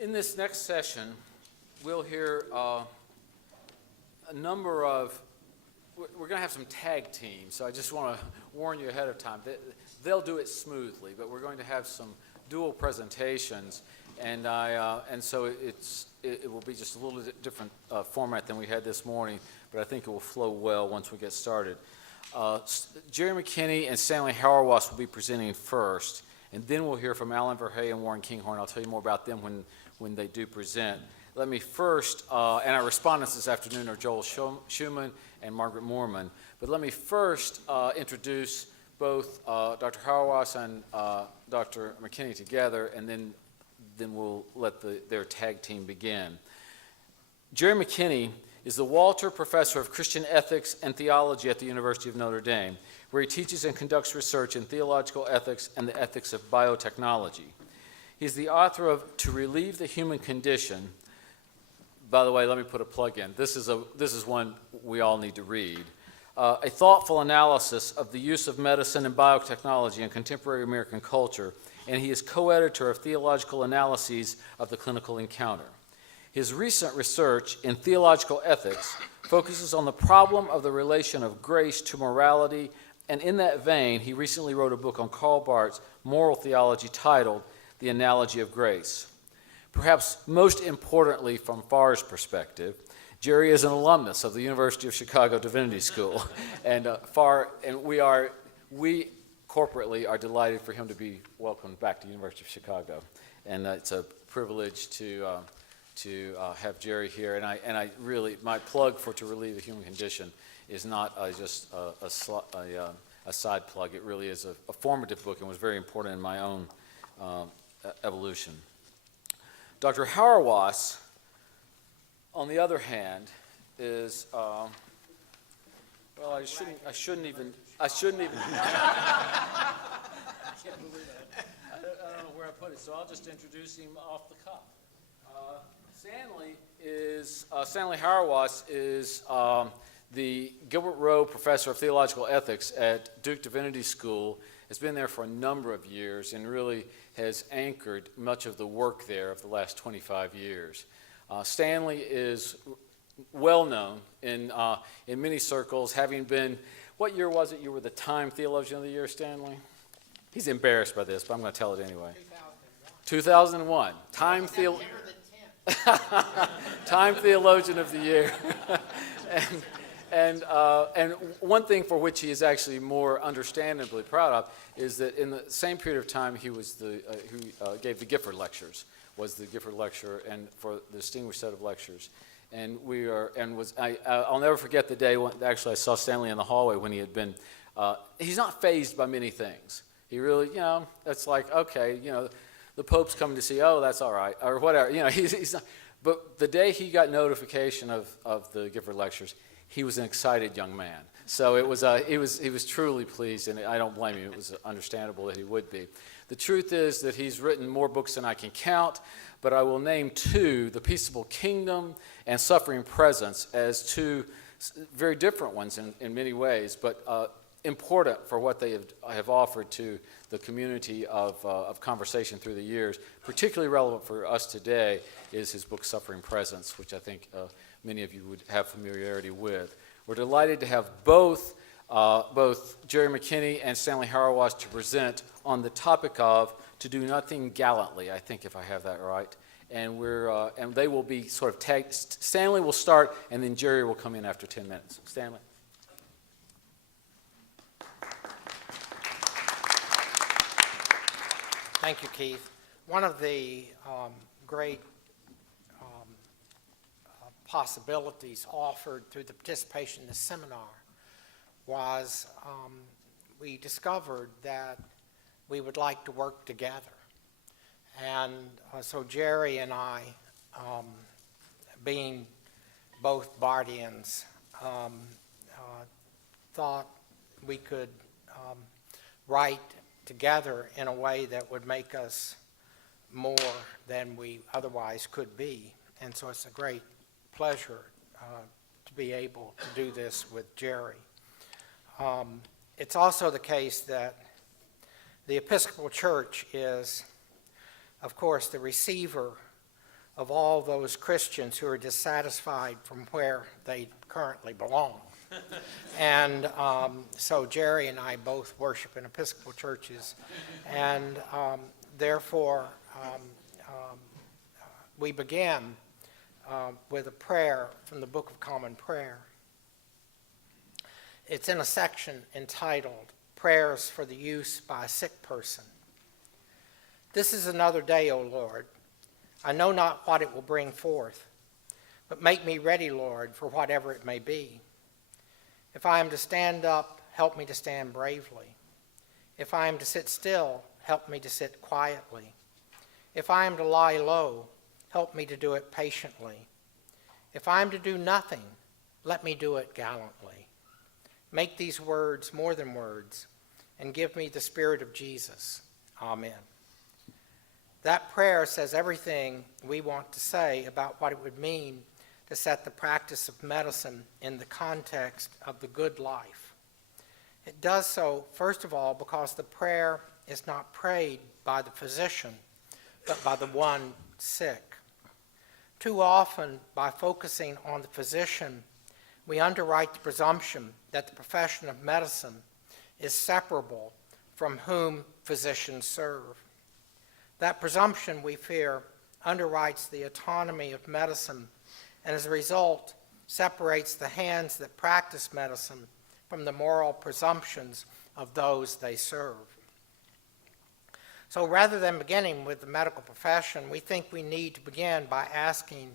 In this next session, we'll hear a number of, we're going to have some tag teams, so I just want to warn you ahead of time. They'll do it smoothly, but we're going to have some dual presentations, and so it will be just a little bit different format than we had this morning, but I think it will flow well once we get started. Jerry McKenny and Stanley Hauerwas will be presenting first, and then we'll hear from Alan Verhey and Warren Kinghorn. I'll tell you more about them when they do present. Let me first, and our respondents this afternoon are Joel Shuman and Margaret Mohrmann, but let me first introduce both Dr. Hauerwas and Dr. McKenny together, and then we'll let their tag team begin. Jerry McKenny is the Walter Professor of Christian Ethics and Theology at the University of Notre Dame, where he teaches and conducts research in theological ethics and the ethics of biotechnology. He's the author of To Relieve the Human Condition. By the way, let me put a plug in. This is one we all need to read. A thoughtful analysis of the use of medicine and biotechnology in contemporary American culture, and he is co-editor of Theological Analyses of the Clinical Encounter. His recent research in theological ethics focuses on the problem of the relation of grace to morality, and in that vein, he recently wrote a book on Karl Barth's moral theology titled The Analogy of Grace. Perhaps most importantly from Farr's perspective, Jerry is an alumnus of the University of Chicago Divinity School, and we corporately are delighted for him to be welcomed back to the University of Chicago, and it's a privilege to have Jerry here. And I really, my plug for To Relieve the Human Condition is not just a side plug. It really is a formative book and was very important in my own evolution. Dr. Hauerwas, on the other hand, is well, I shouldn't even. I don't know where I put it, so I'll just introduce him off the cuff. Stanley Hauerwas is the Gilbert Rowe Professor of Theological Ethics at Duke Divinity School. Has been there for a number of years and really has anchored much of the work there of the last 25 years. Stanley is well known in many circles, having been, what year was it you were the Time Theologian of the Year, Stanley? He's embarrassed by this, but I'm going to tell it anyway. 2001. Time Theologian of the Year. And one thing for which he is actually more understandably proud of is that in the same period of time he was who gave the Gifford Lectures, was the Gifford Lecturer, and for the distinguished set of lectures. And I'll never forget the day when actually I saw Stanley in the hallway when he had been. He's not fazed by many things. He really, it's like, okay, the Pope's coming to see. Oh, that's all right, or whatever. He's not. But the day he got notification of the Gifford Lectures, he was an excited young man. So he was truly pleased, and I don't blame him. It was understandable that he would be. The truth is that he's written more books than I can count, but I will name two: The Peaceable Kingdom and Suffering Presence, as two very different ones in many ways, but important for what they have offered to the community of conversation through the years. Particularly relevant for us today is his book Suffering Presence, which I think many of you would have familiarity with. We're delighted to have both Jerry McKenny and Stanley Hauerwas to present on the topic of To Do Nothing Gallantly, I think, if I have that right. And they will be sort of tagged. Stanley will start, and then Jerry will come in after 10 minutes. Stanley. Thank you, Keith. One of the great possibilities offered through the participation in the seminar was we discovered that we would like to work together. And so Jerry and I, being both Barthians, thought we could write together in a way that would make us more than we otherwise could be. And so it's a great pleasure to be able to do this with Jerry. It's also the case that the Episcopal Church is, of course, the receiver of all those Christians who are dissatisfied from where they currently belong. And so Jerry and I both worship in Episcopal churches, and therefore we begin with a prayer from the Book of Common Prayer. It's in a section entitled Prayers for the Use by a Sick Person. This is another day, O Lord. I know not what it will bring forth, but make me ready, Lord, for whatever it may be. If I am to stand up, help me to stand bravely. If I am to sit still, help me to sit quietly. If I am to lie low, help me to do it patiently. If I am to do nothing, let me do it gallantly. Make these words more than words, and give me the Spirit of Jesus. Amen. That prayer says everything we want to say about what it would mean to set the practice of medicine in the context of the good life. It does so, first of all, because the prayer is not prayed by the physician, but by the one sick. Too often, by focusing on the physician, we underwrite the presumption that the profession of medicine is separable from whom physicians serve. That presumption, we fear, underwrites the autonomy of medicine, and as a result, separates the hands that practice medicine from the moral presumptions of those they serve. So rather than beginning with the medical profession, we think we need to begin by asking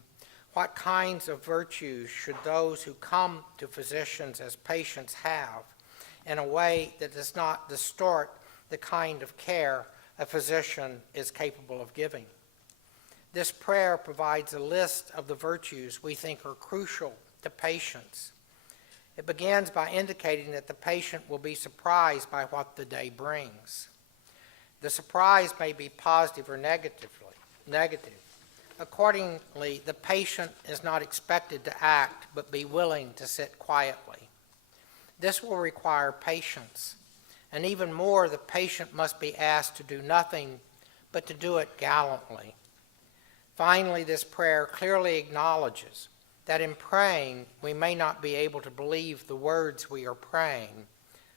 what kinds of virtues should those who come to physicians as patients have in a way that does not distort the kind of care a physician is capable of giving. This prayer provides a list of the virtues we think are crucial to patients. It begins by indicating that the patient will be surprised by what the day brings. The surprise may be positive or negative. Accordingly, the patient is not expected to act, but be willing to sit quietly. This will require patience, and even more, the patient must be asked to do nothing, but to do it gallantly. Finally, this prayer clearly acknowledges that in praying, we may not be able to believe the words we are praying,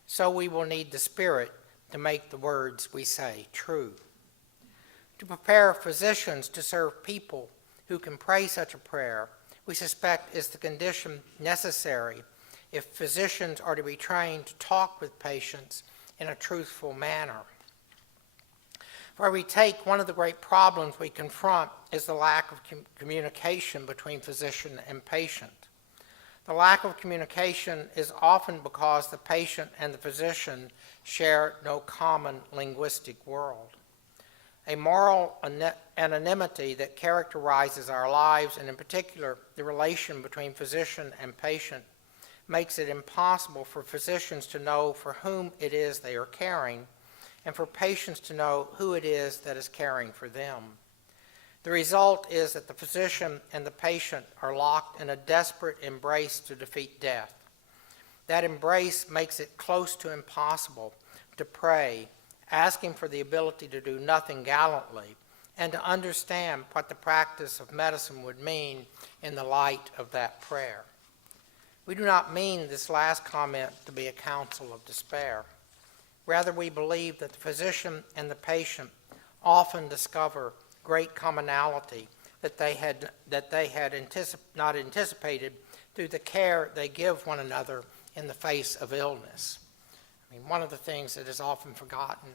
so we will need the Spirit to make the words we say true. To prepare physicians to serve people who can pray such a prayer, we suspect is the condition necessary if physicians are to be trained to talk with patients in a truthful manner. Where we take one of the great problems we confront is the lack of communication between physician and patient. The lack of communication is often because the patient and the physician share no common linguistic world. A moral anonymity that characterizes our lives, and in particular the relation between physician and patient, makes it impossible for physicians to know for whom it is they are caring, and for patients to know who it is that is caring for them. The result is that the physician and the patient are locked in a desperate embrace to defeat death. That embrace makes it close to impossible to pray, asking for the ability to do nothing gallantly, and to understand what the practice of medicine would mean in the light of that prayer. We do not mean this last comment to be a counsel of despair. Rather, we believe that the physician and the patient often discover great commonality that they had not anticipated through the care they give one another in the face of illness. I mean, one of the things that is often forgotten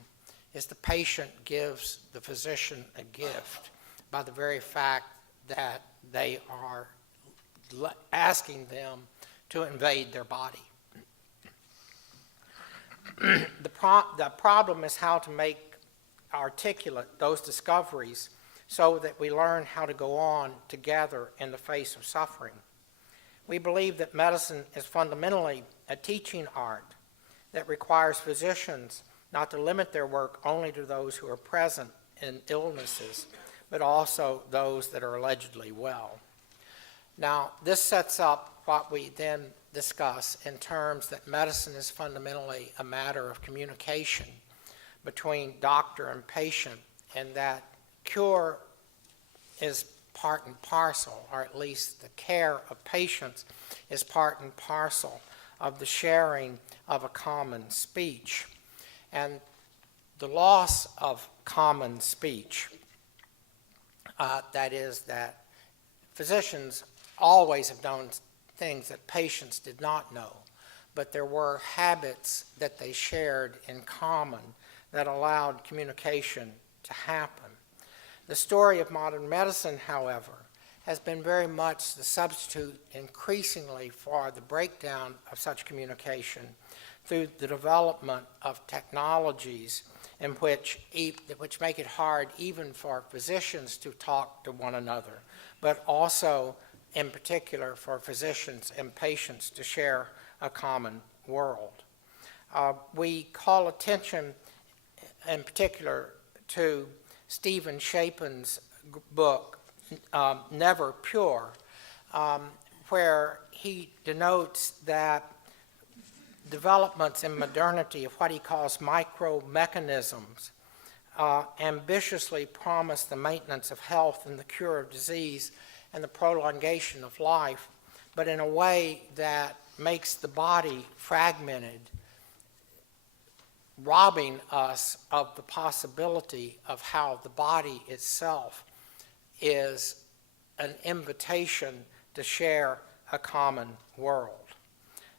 is the patient gives the physician a gift by the very fact that they are asking them to invade their body. The problem is how to make articulate those discoveries so that we learn how to go on together in the face of suffering. We believe that medicine is fundamentally a teaching art that requires physicians not to limit their work only to those who are present in illnesses, but also those that are allegedly well. Now, this sets up what we then discuss in terms that medicine is fundamentally a matter of communication between doctor and patient, and that cure is part and parcel, or at least the care of patients is part and parcel of the sharing of a common speech. And the loss of common speech, that is, that physicians always have known things that patients did not know, but there were habits that they shared in common that allowed communication to happen. The story of modern medicine, however, has been very much the substitute increasingly for the breakdown of such communication through the development of technologies in which make it hard even for physicians to talk to one another, but also in particular for physicians and patients to share a common world. We call attention in particular to Stephen Shapin's book, Never Pure, where he denotes that developments in modernity of what he calls micro-mechanisms ambitiously promise the maintenance of health and the cure of disease and the prolongation of life, but in a way that makes the body fragmented, robbing us of the possibility of how the body itself is an invitation to share a common world.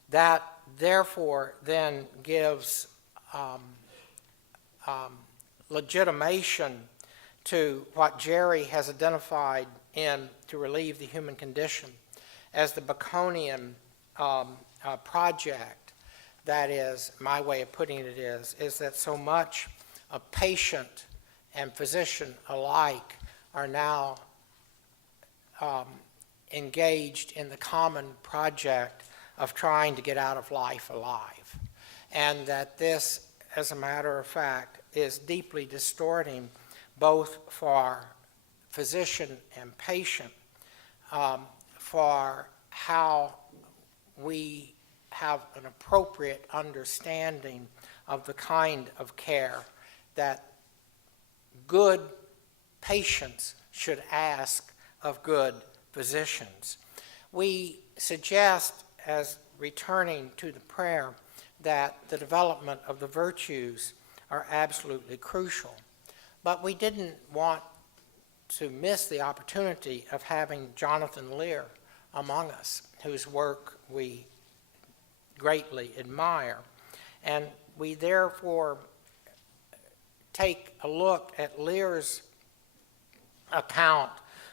That therefore then gives legitimation to what Jerry has identified in To Relieve the Human Condition as the Baconian project. That is, my way of putting it is that so much of patient and physician alike are now engaged in the common project of trying to get out of life alive. And that this, as a matter of fact, is deeply distorting both for physician and patient, for how we have an appropriate understanding of the kind of care that good patients should ask of good physicians. We suggest, as returning to the prayer, that the development of the virtues are absolutely crucial. But we didn't want to miss the opportunity of having Jonathan Lear among us, whose work we greatly admire. And we therefore take a look at Lear's account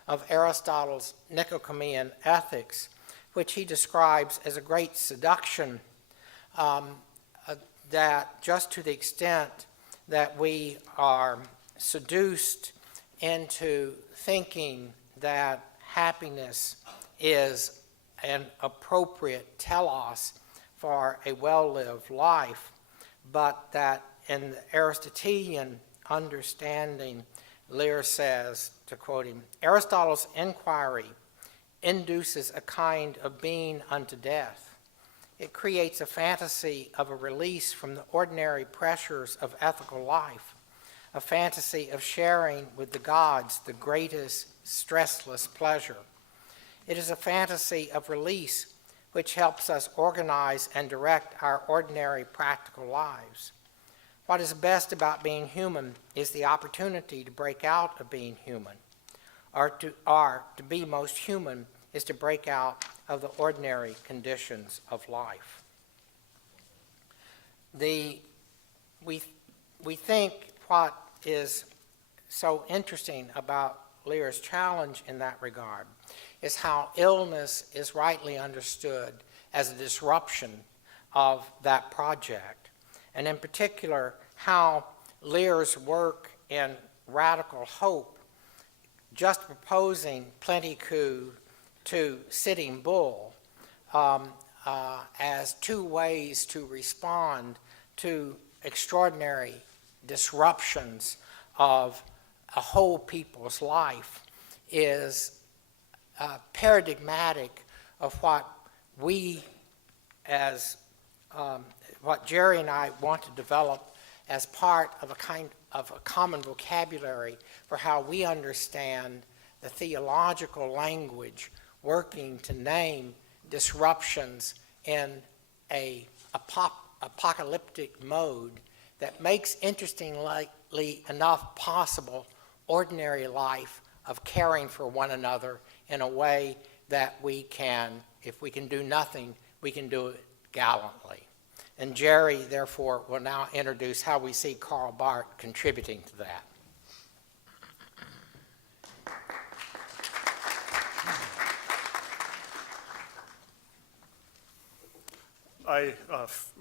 of Aristotle's Nicomachean Ethics, which he describes as a great seduction, that just to the extent that we are seduced into thinking that happiness is an appropriate telos for a well-lived life, but that in the Aristotelian understanding, Lear says, to quote him, Aristotle's inquiry induces a kind of being unto death. It creates a fantasy of a release from the ordinary pressures of ethical life, a fantasy of sharing with the gods the greatest stressless pleasure. It is a fantasy of release which helps us organize and direct our ordinary practical lives. What is best about being human is the opportunity to break out of being human, or to be most human is to break out of the ordinary conditions of life. We think what is so interesting about Lear's challenge in that regard is how illness is rightly understood as a disruption of that project, and in particular how Lear's work in Radical Hope, just proposing plenty-coup to Sitting Bull as two ways to respond to extraordinary disruptions of a whole people's life, is paradigmatic of what we, as what Jerry and I want to develop as part of a kind of a common vocabulary for how we understand the theological language working to name disruptions in a apocalyptic mode that makes, interestingly enough, possible ordinary life of caring for one another in a way that we can, if we can do nothing, we can do it gallantly. And Jerry, therefore, will now introduce how we see Karl Barth contributing to that. I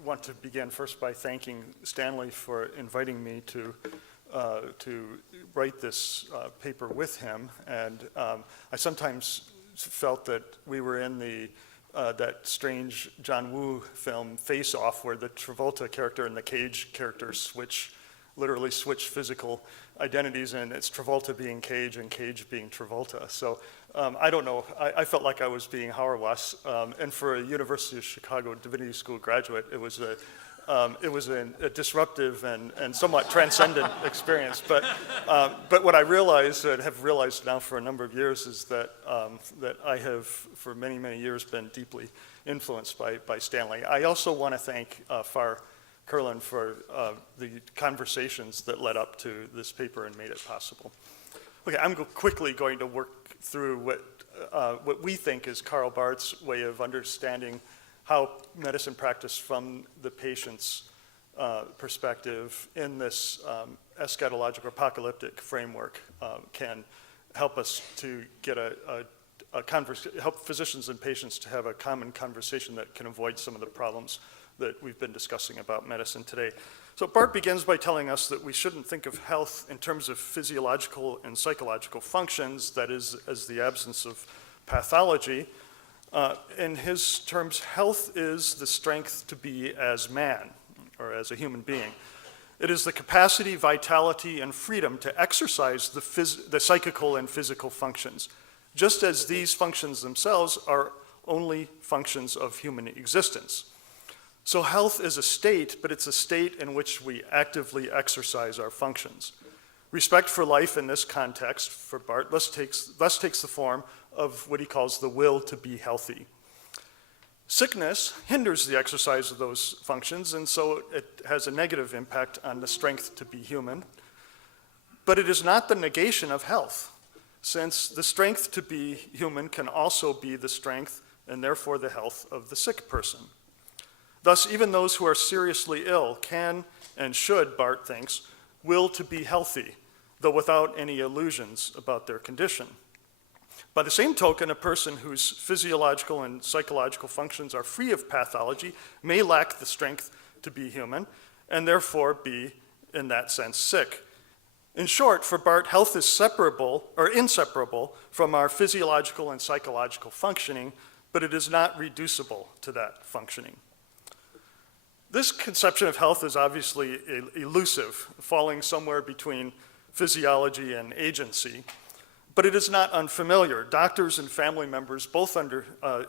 want to begin first by thanking Stanley for inviting me to write this paper with him. And I sometimes felt that we were in that strange John Woo film Face Off, where the Travolta character and the Cage character literally switch physical identities, and it's Travolta being Cage and Cage being Travolta. So I don't know, I felt like I was being Hauerwas, and for a University of Chicago Divinity School graduate, it was a disruptive and somewhat transcendent experience. But what I realized, and have realized now for a number of years, is that I have, for many, many years, been deeply influenced by Stanley. I also want to thank Far Curlin for the conversations that led up to this paper and made it possible. Okay, I'm quickly going to work through what we think is Karl Barth's way of understanding how medicine practice from the patient's perspective in this eschatological apocalyptic framework can help us to get help physicians and patients to have a common conversation that can avoid some of the problems that we've been discussing about medicine today. So Barth begins by telling us that we shouldn't think of health in terms of physiological and psychological functions, that is, as the absence of pathology. In his terms, health is the strength to be as man, or as a human being. It is the capacity, vitality, and freedom to exercise the psychical and physical functions, just as these functions themselves are only functions of human existence. So health is a state, but it's a state in which we actively exercise our functions. Respect for life in this context, for Barth, thus takes the form of what he calls the will to be healthy. Sickness hinders the exercise of those functions, and so it has a negative impact on the strength to be human. But it is not the negation of health, since the strength to be human can also be the strength and therefore the health of the sick person. Thus, even those who are seriously ill can and should, Barth thinks, will to be healthy, though without any illusions about their condition. By the same token, a person whose physiological and psychological functions are free of pathology may lack the strength to be human, and therefore be, in that sense, sick. In short, for Barth, health is inseparable from our physiological and psychological functioning, but it is not reducible to that functioning. This conception of health is obviously elusive, falling somewhere between physiology and agency, but it is not unfamiliar. Doctors and family members both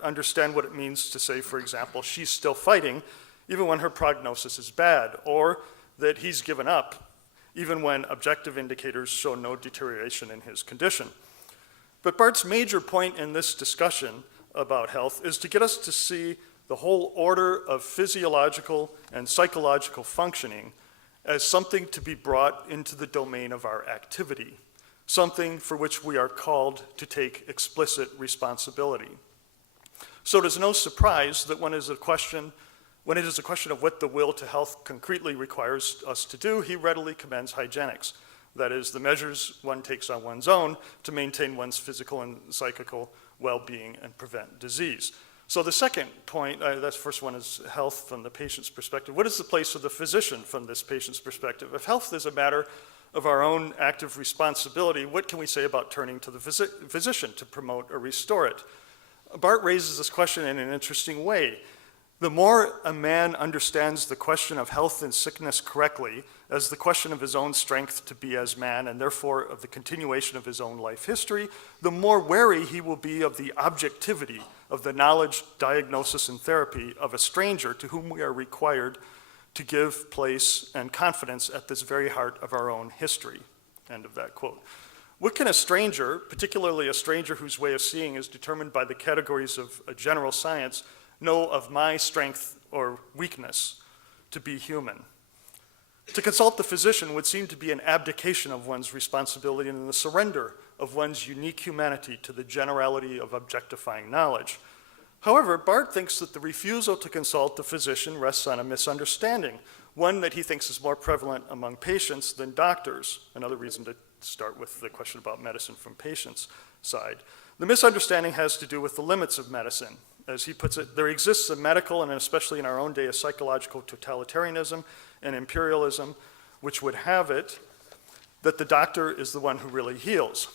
understand what it means to say, for example, she's still fighting, even when her prognosis is bad, or that he's given up, even when objective indicators show no deterioration in his condition. But Barth's major point in this discussion about health is to get us to see the whole order of physiological and psychological functioning as something to be brought into the domain of our activity, something for which we are called to take explicit responsibility. So it is no surprise that when it is a question of what the will to health concretely requires us to do, he readily commends hygienics. That is, the measures one takes on one's own to maintain one's physical and psychical well-being and prevent disease. So the second point, that first one is health from the patient's perspective. What is the place of the physician from this patient's perspective? If health is a matter of our own active responsibility, what can we say about turning to the physician to promote or restore it? Barth raises this question in an interesting way. The more a man understands the question of health and sickness correctly as the question of his own strength to be as man, and therefore of the continuation of his own life history, the more wary he will be of the objectivity of the knowledge, diagnosis, and therapy of a stranger to whom we are required to give place and confidence at this very heart of our own history. End of that quote. What can a stranger, particularly a stranger whose way of seeing is determined by the categories of a general science, know of my strength or weakness to be human? To consult the physician would seem to be an abdication of one's responsibility and the surrender of one's unique humanity to the generality of objectifying knowledge. However, Barth thinks that the refusal to consult the physician rests on a misunderstanding, one that he thinks is more prevalent among patients than doctors. Another reason to start with the question about medicine from patients' side. The misunderstanding has to do with the limits of medicine. As he puts it, there exists a medical, and especially in our own day, a psychological totalitarianism and imperialism, which would have it that the doctor is the one who really heals.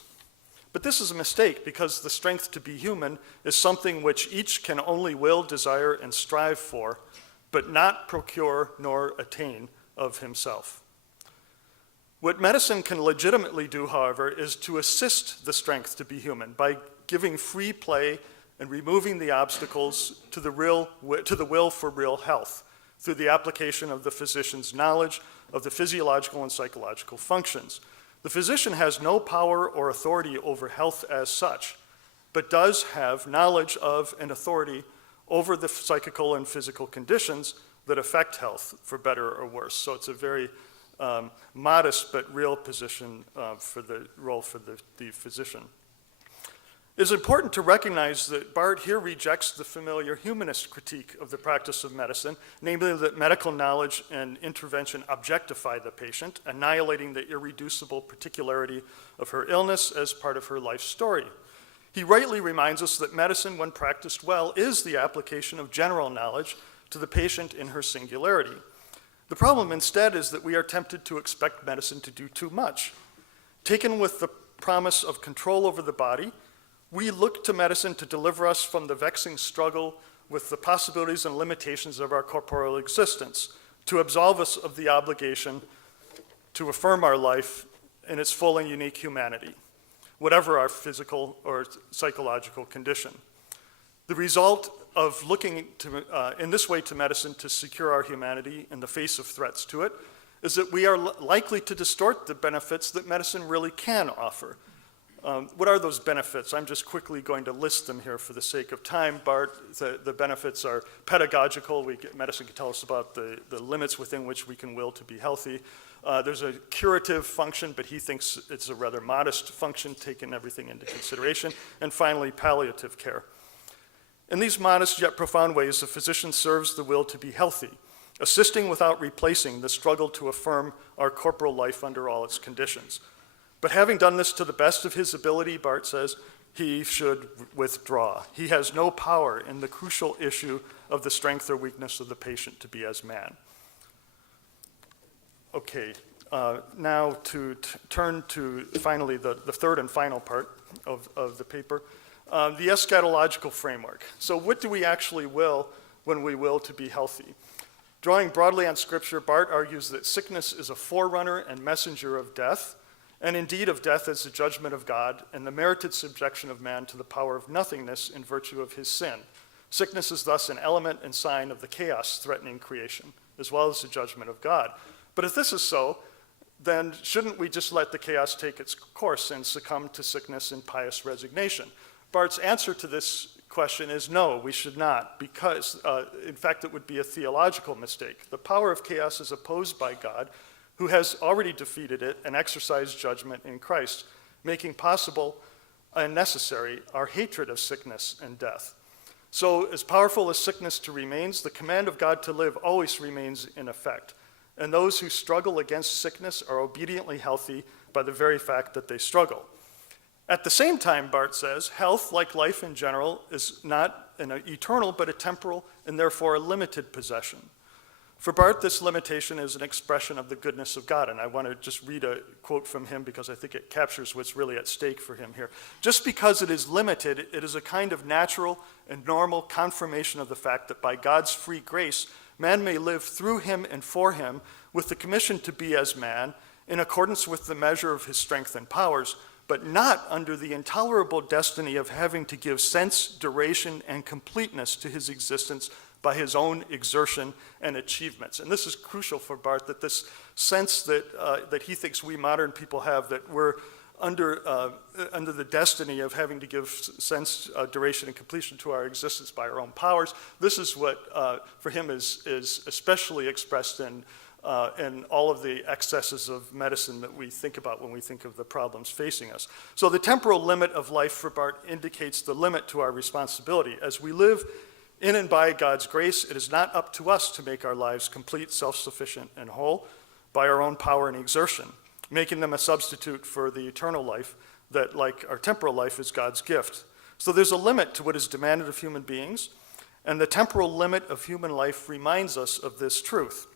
But this is a mistake, because the strength to be human is something which each can only will, desire, and strive for, but not procure nor attain of himself. What medicine can legitimately do, however, is to assist the strength to be human by giving free play and removing the obstacles to the will for real health through the application of the physician's knowledge of the physiological and psychological functions. The physician has no power or authority over health as such, but does have knowledge of and authority over the psychical and physical conditions that affect health, for better or worse. So it's a very modest but real position for the role for the physician. It is important to recognize that Barth here rejects the familiar humanist critique of the practice of medicine, namely that medical knowledge and intervention objectify the patient, annihilating the irreducible particularity of her illness as part of her life story. He rightly reminds us that medicine, when practiced well, is the application of general knowledge to the patient in her singularity. The problem instead is that we are tempted to expect medicine to do too much. Taken with the promise of control over the body, we look to medicine to deliver us from the vexing struggle with the possibilities and limitations of our corporeal existence, to absolve us of the obligation to affirm our life in its full and unique humanity, whatever our physical or psychological condition. The result of looking in this way to medicine to secure our humanity in the face of threats to it is that we are likely to distort the benefits that medicine really can offer. What are those benefits? I'm just quickly going to list them here for the sake of time. Barth, the benefits are pedagogical. Medicine can tell us about the limits within which we can will to be healthy. There's a curative function, but he thinks it's a rather modest function, taking everything into consideration. And finally, palliative care. In these modest yet profound ways, the physician serves the will to be healthy, assisting without replacing the struggle to affirm our corporal life under all its conditions. But having done this to the best of his ability, Barth says, he should withdraw. He has no power in the crucial issue of the strength or weakness of the patient to be as man. Okay, now to turn to finally the third and final part of the paper, the eschatological framework. So what do we actually will when we will to be healthy? Drawing broadly on Scripture, Barth argues that sickness is a forerunner and messenger of death, and indeed of death as the judgment of God and the merited subjection of man to the power of nothingness in virtue of his sin. Sickness is thus an element and sign of the chaos threatening creation, as well as the judgment of God. But if this is so, then shouldn't we just let the chaos take its course and succumb to sickness in pious resignation? Barth's answer to this question is no, we should not, because in fact it would be a theological mistake. The power of chaos is opposed by God, who has already defeated it and exercised judgment in Christ, making possible and necessary our hatred of sickness and death. So as powerful as sickness remains, the command of God to live always remains in effect. And those who struggle against sickness are obediently healthy by the very fact that they struggle. At the same time, Barth says, health, like life in general, is not an eternal but a temporal and therefore a limited possession. For Barth, this limitation is an expression of the goodness of God, and I want to just read a quote from him because I think it captures what's really at stake for him here. Just because it is limited, it is a kind of natural and normal confirmation of the fact that by God's free grace, man may live through him and for him with the commission to be as man in accordance with the measure of his strength and powers, but not under the intolerable destiny of having to give sense, duration, and completeness to his existence by his own exertion and achievements. And this is crucial for Barth, that this sense that he thinks we modern people have, that we're under the destiny of having to give sense, duration, and completion to our existence by our own powers. This is what, for him, is especially expressed in all of the excesses of medicine that we think about when we think of the problems facing us. So the temporal limit of life for Barth indicates the limit to our responsibility. As we live in and by God's grace, it is not up to us to make our lives complete, self-sufficient, and whole by our own power and exertion, making them a substitute for the eternal life that, like our temporal life, is God's gift. So there's a limit to what is demanded of human beings, and the temporal limit of human life reminds us of this truth.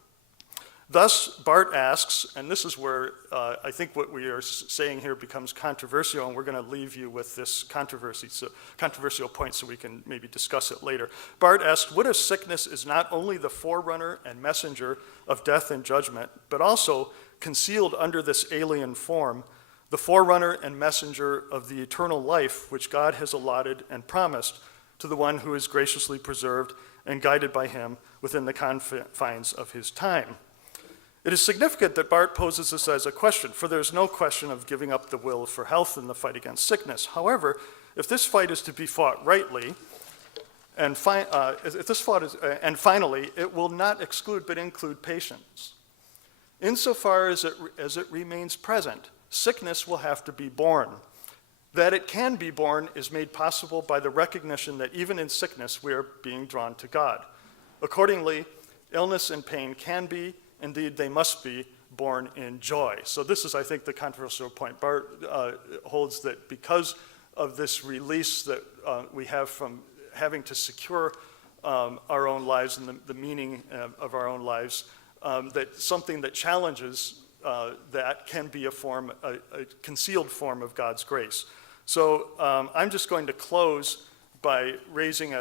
Thus, Barth asks, and this is where I think what we are saying here becomes controversial, and we're going to leave you with this controversial point so we can maybe discuss it later. Barth asks, what if sickness is not only the forerunner and messenger of death and judgment, but also concealed under this alien form, the forerunner and messenger of the eternal life which God has allotted and promised to the one who is graciously preserved and guided by him within the confines of his time? It is significant that Barth poses this as a question, for there is no question of giving up the will for health in the fight against sickness. However, if this fight is to be fought rightly, and finally, it will not exclude but include patience. Insofar as it remains present, sickness will have to be borne. That it can be borne is made possible by the recognition that even in sickness we are being drawn to God. Accordingly, illness and pain can be, indeed, they must be born in joy. So this is, I think, the controversial point. Barth holds that because of this release that we have from having to secure our own lives and the meaning of our own lives, that something that challenges that can be a concealed form of God's grace. So I'm just going to close by raising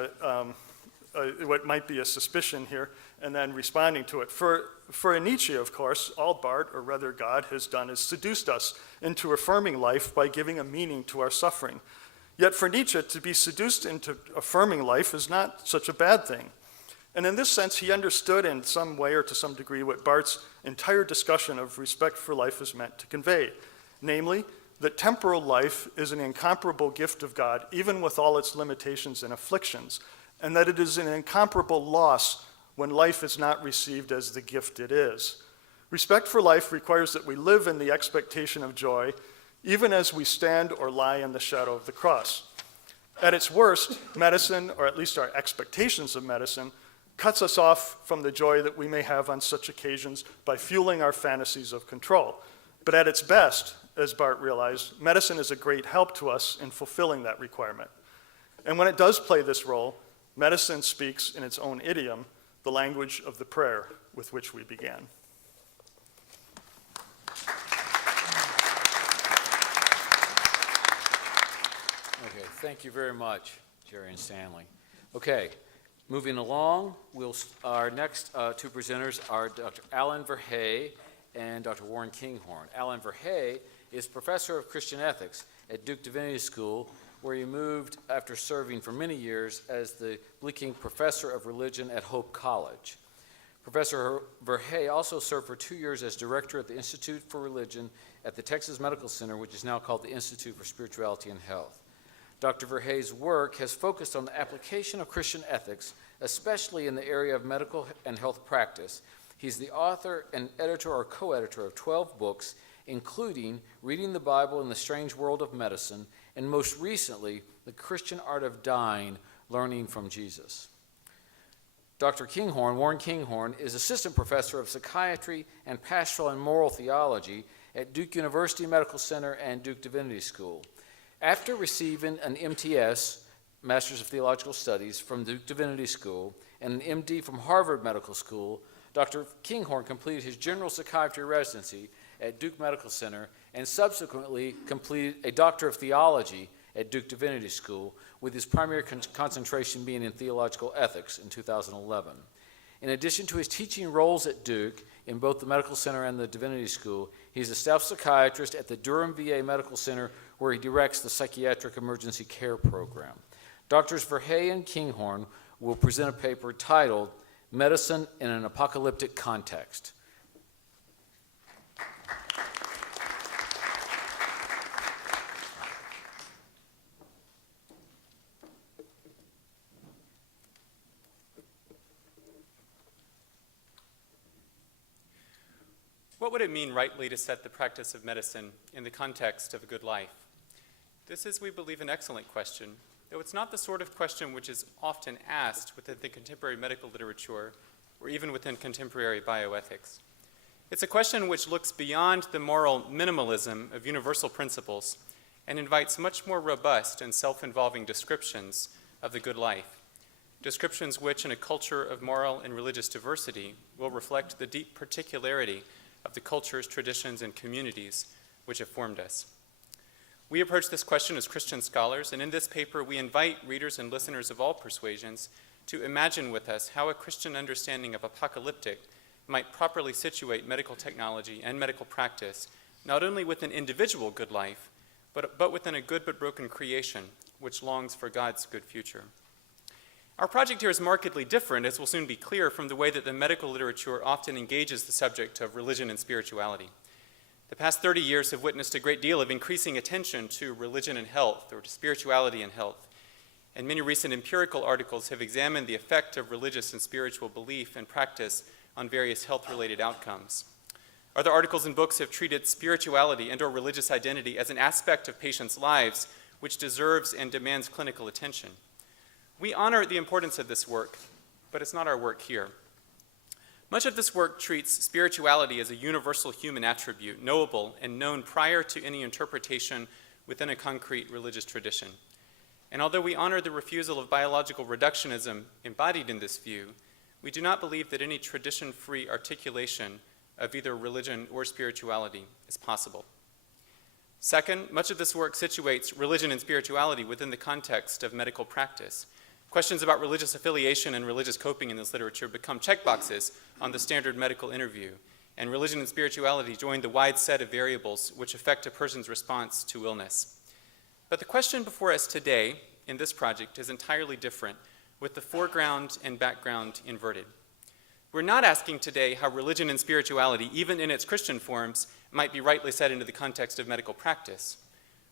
what might be a suspicion here and then responding to it. For Nietzsche, of course, all Barth, or rather God, has done is seduced us into affirming life by giving a meaning to our suffering. Yet for Nietzsche, to be seduced into affirming life is not such a bad thing. And in this sense, he understood in some way or to some degree what Barth's entire discussion of respect for life is meant to convey, namely, that temporal life is an incomparable gift of God, even with all its limitations and afflictions, and that it is an incomparable loss when life is not received as the gift it is. Respect for life requires that we live in the expectation of joy, even as we stand or lie in the shadow of the cross. At its worst, medicine, or at least our expectations of medicine, cuts us off from the joy that we may have on such occasions by fueling our fantasies of control. But at its best, as Barth realized, medicine is a great help to us in fulfilling that requirement. And when it does play this role, medicine speaks in its own idiom, the language of the prayer with which we began. Okay, thank you very much, Jerry and Stanley. Okay, moving along, our next two presenters are Dr. Alan Verhey and Dr. Warren Kinghorn. Alan Verhey is professor of Christian ethics at Duke Divinity School, where he moved after serving for many years as the Bleeking Professor of Religion at Hope College. Professor Verhey also served for 2 years as director at the Institute for Religion at the Texas Medical Center, which is now called the Institute for Spirituality and Health. Dr. Verhey's work has focused on the application of Christian ethics, especially in the area of medical and health practice. He's the author and editor or co-editor of 12 books, including Reading the Bible in the Strange World of Medicine, and most recently, The Christian Art of Dying, Learning from Jesus. Dr. Kinghorn, Warren Kinghorn, is assistant professor of psychiatry and pastoral and moral theology at Duke University Medical Center and Duke Divinity School. After receiving an MTS, Master's of Theological Studies, from Duke Divinity School and an MD from Harvard Medical School, Dr. Kinghorn completed his general psychiatry residency at Duke Medical Center and subsequently completed a Doctor of Theology at Duke Divinity School, with his primary concentration being in theological ethics in 2011. In addition to his teaching roles at Duke in both the Medical Center and the Divinity School, he is a staff psychiatrist at the Durham VA Medical Center, where he directs the Psychiatric Emergency Care Program. Drs. Verhey and Kinghorn will present a paper titled Medicine in an Apocalyptic Context. what would it mean rightly to set the practice of medicine in the context of a good life? This is, we believe, an excellent question, though it's not the sort of question which is often asked within the contemporary medical literature or even within contemporary bioethics. It's a question which looks beyond the moral minimalism of universal principles and invites much more robust and self-involving descriptions of the good life, descriptions which, in a culture of moral and religious diversity, will reflect the deep particularity of the cultures, traditions, and communities which have formed us. We approach this question as Christian scholars, and in this paper we invite readers and listeners of all persuasions to imagine with us how a Christian understanding of apocalyptic might properly situate medical technology and medical practice, not only within individual good life, but within a good but broken creation which longs for God's good future. Our project here is markedly different, as will soon be clear, from the way that the medical literature often engages the subject of religion and spirituality. The past 30 years have witnessed a great deal of increasing attention to religion and health, or to spirituality and health, and many recent empirical articles have examined the effect of religious and spiritual belief and practice on various health-related outcomes. Other articles and books have treated spirituality and/or religious identity as an aspect of patients' lives which deserves and demands clinical attention. We honor the importance of this work, but it's not our work here. Much of this work treats spirituality as a universal human attribute, knowable and known prior to any interpretation within a concrete religious tradition. And although we honor the refusal of biological reductionism embodied in this view, we do not believe that any tradition-free articulation of either religion or spirituality is possible. Second, much of this work situates religion and spirituality within the context of medical practice. Questions about religious affiliation and religious coping in this literature become checkboxes on the standard medical interview, and religion and spirituality join the wide set of variables which affect a person's response to illness. But the question before us today in this project is entirely different, with the foreground and background inverted. We're not asking today how religion and spirituality, even in its Christian forms, might be rightly set into the context of medical practice.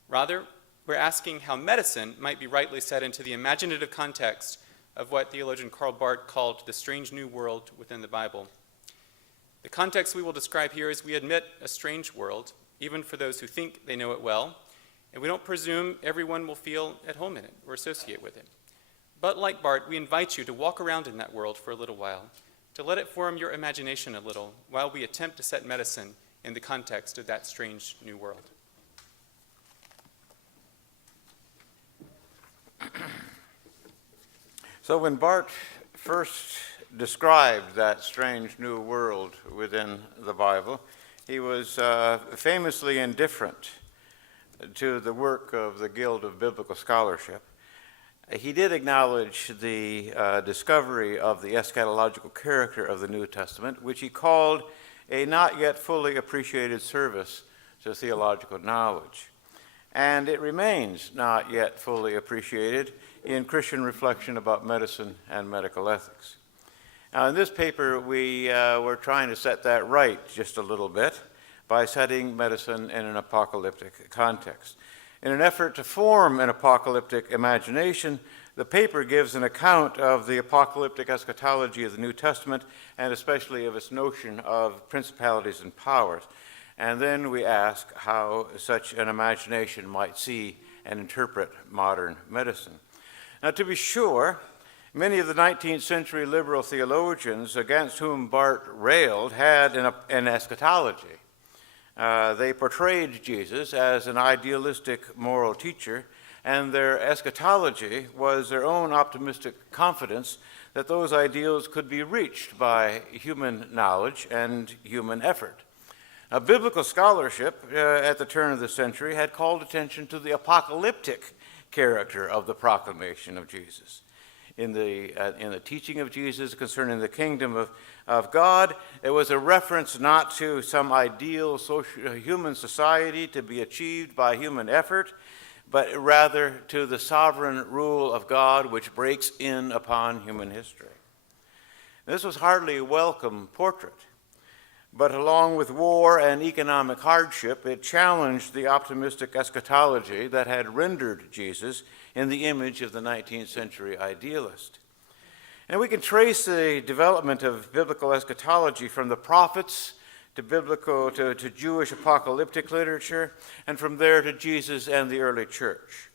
Rather, we're asking how medicine might be rightly set into the imaginative context of what theologian Karl Barth called the strange new world within the Bible. The context we will describe here is, we admit, a strange world, even for those who think they know it well, and we don't presume everyone will feel at home in it or associate with it. But like Barth, we invite you to walk around in that world for a little while, to let it form your imagination a little while we attempt to set medicine in the context of that strange new world. So when Barth first described that strange new world within the Bible, he was famously indifferent to the work of the Guild of Biblical Scholarship. He did acknowledge the discovery of the eschatological character of the New Testament, which he called a not yet fully appreciated service to theological knowledge. And it remains not yet fully appreciated in Christian reflection about medicine and medical ethics. Now, in this paper, we were trying to set that right just a little bit by setting medicine in an apocalyptic context. In an effort to form an apocalyptic imagination, the paper gives an account of the apocalyptic eschatology of the New Testament, and especially of its notion of principalities and powers. And then we ask how such an imagination might see and interpret modern medicine. Now, to be sure, many of the 19th century liberal theologians against whom Barth railed had an eschatology. They portrayed Jesus as an idealistic moral teacher, and their eschatology was their own optimistic confidence that those ideals could be reached by human knowledge and human effort. Now, biblical scholarship at the turn of the century had called attention to the apocalyptic character of the proclamation of Jesus. In the teaching of Jesus concerning the kingdom of God, it was a reference not to some ideal human society to be achieved by human effort, but rather to the sovereign rule of God which breaks in upon human history. This was hardly a welcome portrait, but along with war and economic hardship, it challenged the optimistic eschatology that had rendered Jesus in the image of the 19th century idealist. And we can trace the development of biblical eschatology from the prophets to Jewish apocalyptic literature, and from there to Jesus and the early church.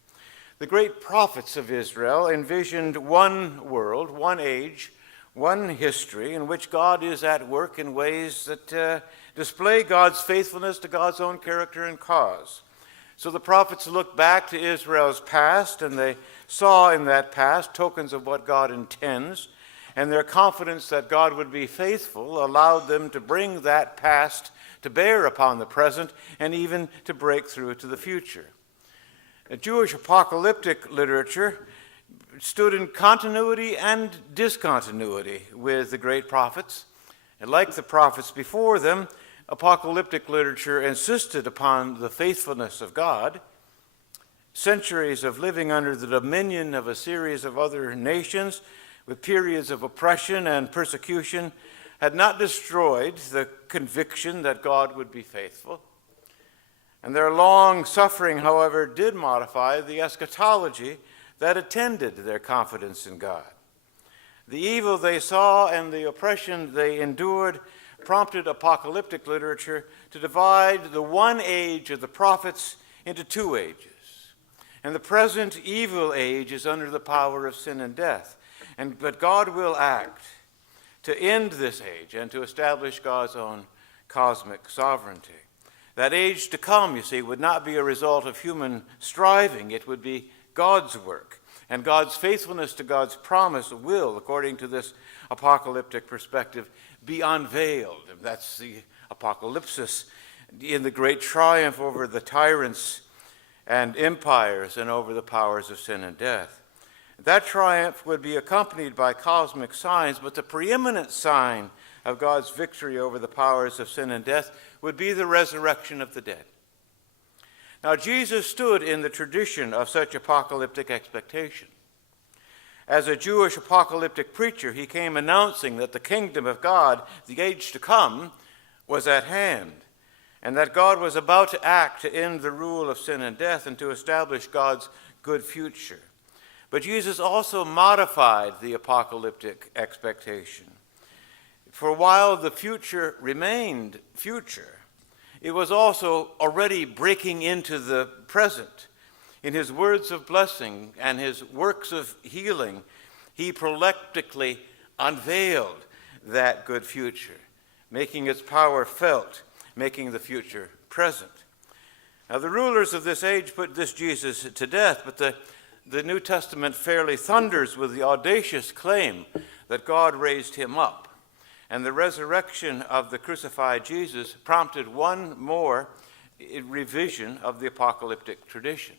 The great prophets of Israel envisioned one world, one age, one history in which God is at work in ways that display God's faithfulness to God's own character and cause. So the prophets looked back to Israel's past, and they saw in that past tokens of what God intends, and their confidence that God would be faithful allowed them to bring that past to bear upon the present and even to break through to the future. Jewish apocalyptic literature stood in continuity and discontinuity with the great prophets. And like the prophets before them, apocalyptic literature insisted upon the faithfulness of God. Centuries of living under the dominion of a series of other nations with periods of oppression and persecution had not destroyed the conviction that God would be faithful. And their long suffering, however, did modify the eschatology that attended their confidence in God. The evil they saw and the oppression they endured prompted apocalyptic literature to divide the one age of the prophets into two ages. And the present evil age is under the power of sin and death. But God will act to end this age and to establish God's own cosmic sovereignty. That age to come, you see, would not be a result of human striving. It would be God's work. And God's faithfulness to God's promise will, according to this apocalyptic perspective, be unveiled. That's the apocalypsis in the great triumph over the tyrants and empires and over the powers of sin and death. That triumph would be accompanied by cosmic signs, but the preeminent sign of God's victory over the powers of sin and death would be the resurrection of the dead. Now, Jesus stood in the tradition of such apocalyptic expectation. As a Jewish apocalyptic preacher, he came announcing that the kingdom of God, the age to come, was at hand, and that God was about to act to end the rule of sin and death and to establish God's good future. But Jesus also modified the apocalyptic expectation. For while the future remained future, it was also already breaking into the present. In his words of blessing and his works of healing, he proleptically unveiled that good future, making its power felt, making the future present. Now, the rulers of this age put this Jesus to death, but the New Testament fairly thunders with the audacious claim that God raised him up. And the resurrection of the crucified Jesus prompted one more revision of the apocalyptic tradition.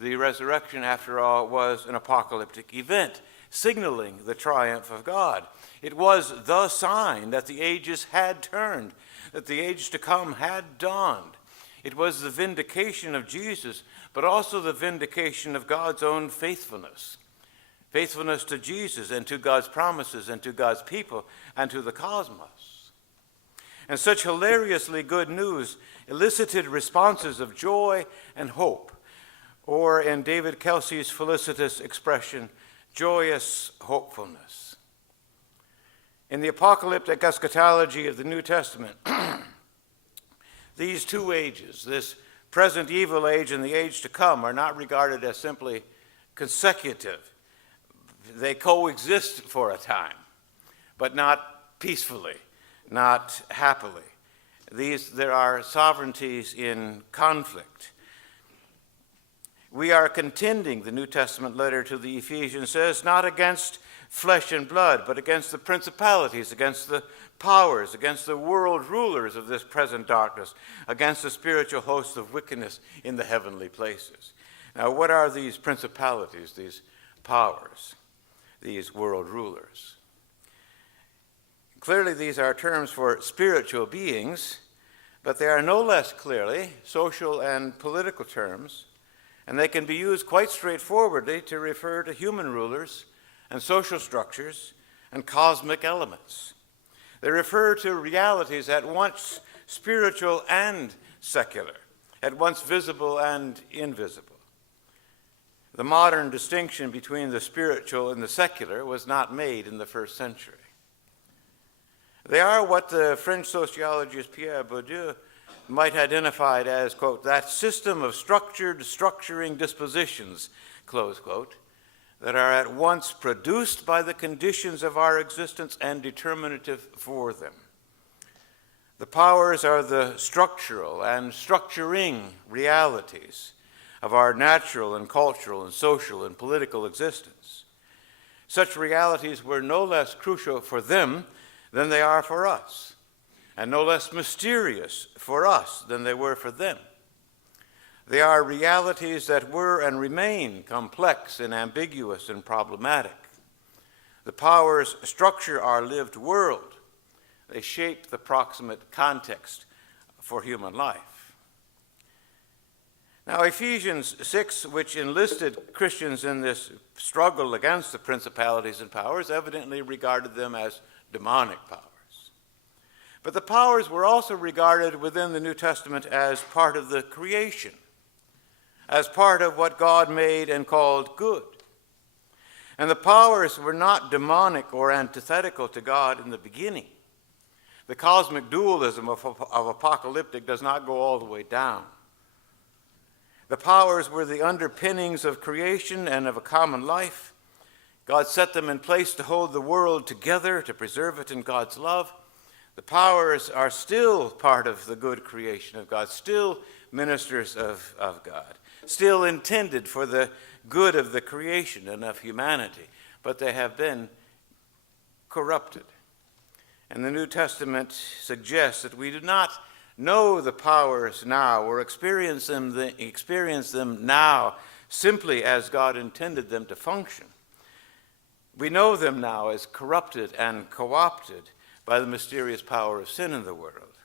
The resurrection, after all, was an apocalyptic event, signaling the triumph of God. It was the sign that the ages had turned, that the age to come had dawned. It was the vindication of Jesus, but also the vindication of God's own faithfulness. Faithfulness to Jesus and to God's promises and to God's people and to the cosmos. And such hilariously good news elicited responses of joy and hope, or in David Kelsey's felicitous expression, joyous hopefulness. In the apocalyptic eschatology of the New Testament, these two ages, this present evil age and the age to come, are not regarded as simply consecutive. They coexist for a time, but not peacefully, not happily. There are sovereignties in conflict. We are contending, the New Testament letter to the Ephesians says, not against flesh and blood, but against the principalities, against the powers, against the world rulers of this present darkness, against the spiritual hosts of wickedness in the heavenly places. Now, what are these principalities, these powers, these world rulers? Clearly, these are terms for spiritual beings, but they are no less clearly social and political terms, and they can be used quite straightforwardly to refer to human rulers and social structures and cosmic elements. They refer to realities at once spiritual and secular, at once visible and invisible. The modern distinction between the spiritual and the secular was not made in the first century. They are what the French sociologist Pierre Bourdieu might identify as, quote, that system of structuring dispositions, close quote, that are at once produced by the conditions of our existence and determinative for them. The powers are the structural and structuring realities of our natural and cultural and social and political existence. Such realities were no less crucial for them than they are for us, and no less mysterious for us than they were for them. They are realities that were and remain complex and ambiguous and problematic. The powers structure our lived world. They shape the proximate context for human life. Now, Ephesians 6, which enlisted Christians in this struggle against the principalities and powers, evidently regarded them as demonic powers. But the powers were also regarded within the New Testament as part of the creation, as part of what God made and called good. And the powers were not demonic or antithetical to God in the beginning. The cosmic dualism of Apocalyptic does not go all the way down. The powers were the underpinnings of creation and of a common life. God set them in place to hold the world together, to preserve it in God's love. The powers are still part of the good creation of God, still ministers of God, still intended for the good of the creation and of humanity, but they have been corrupted. And the New Testament suggests that we do not know the powers now or experience them now simply as God intended them to function. We know them now as corrupted and co-opted by the mysterious power of sin in the world.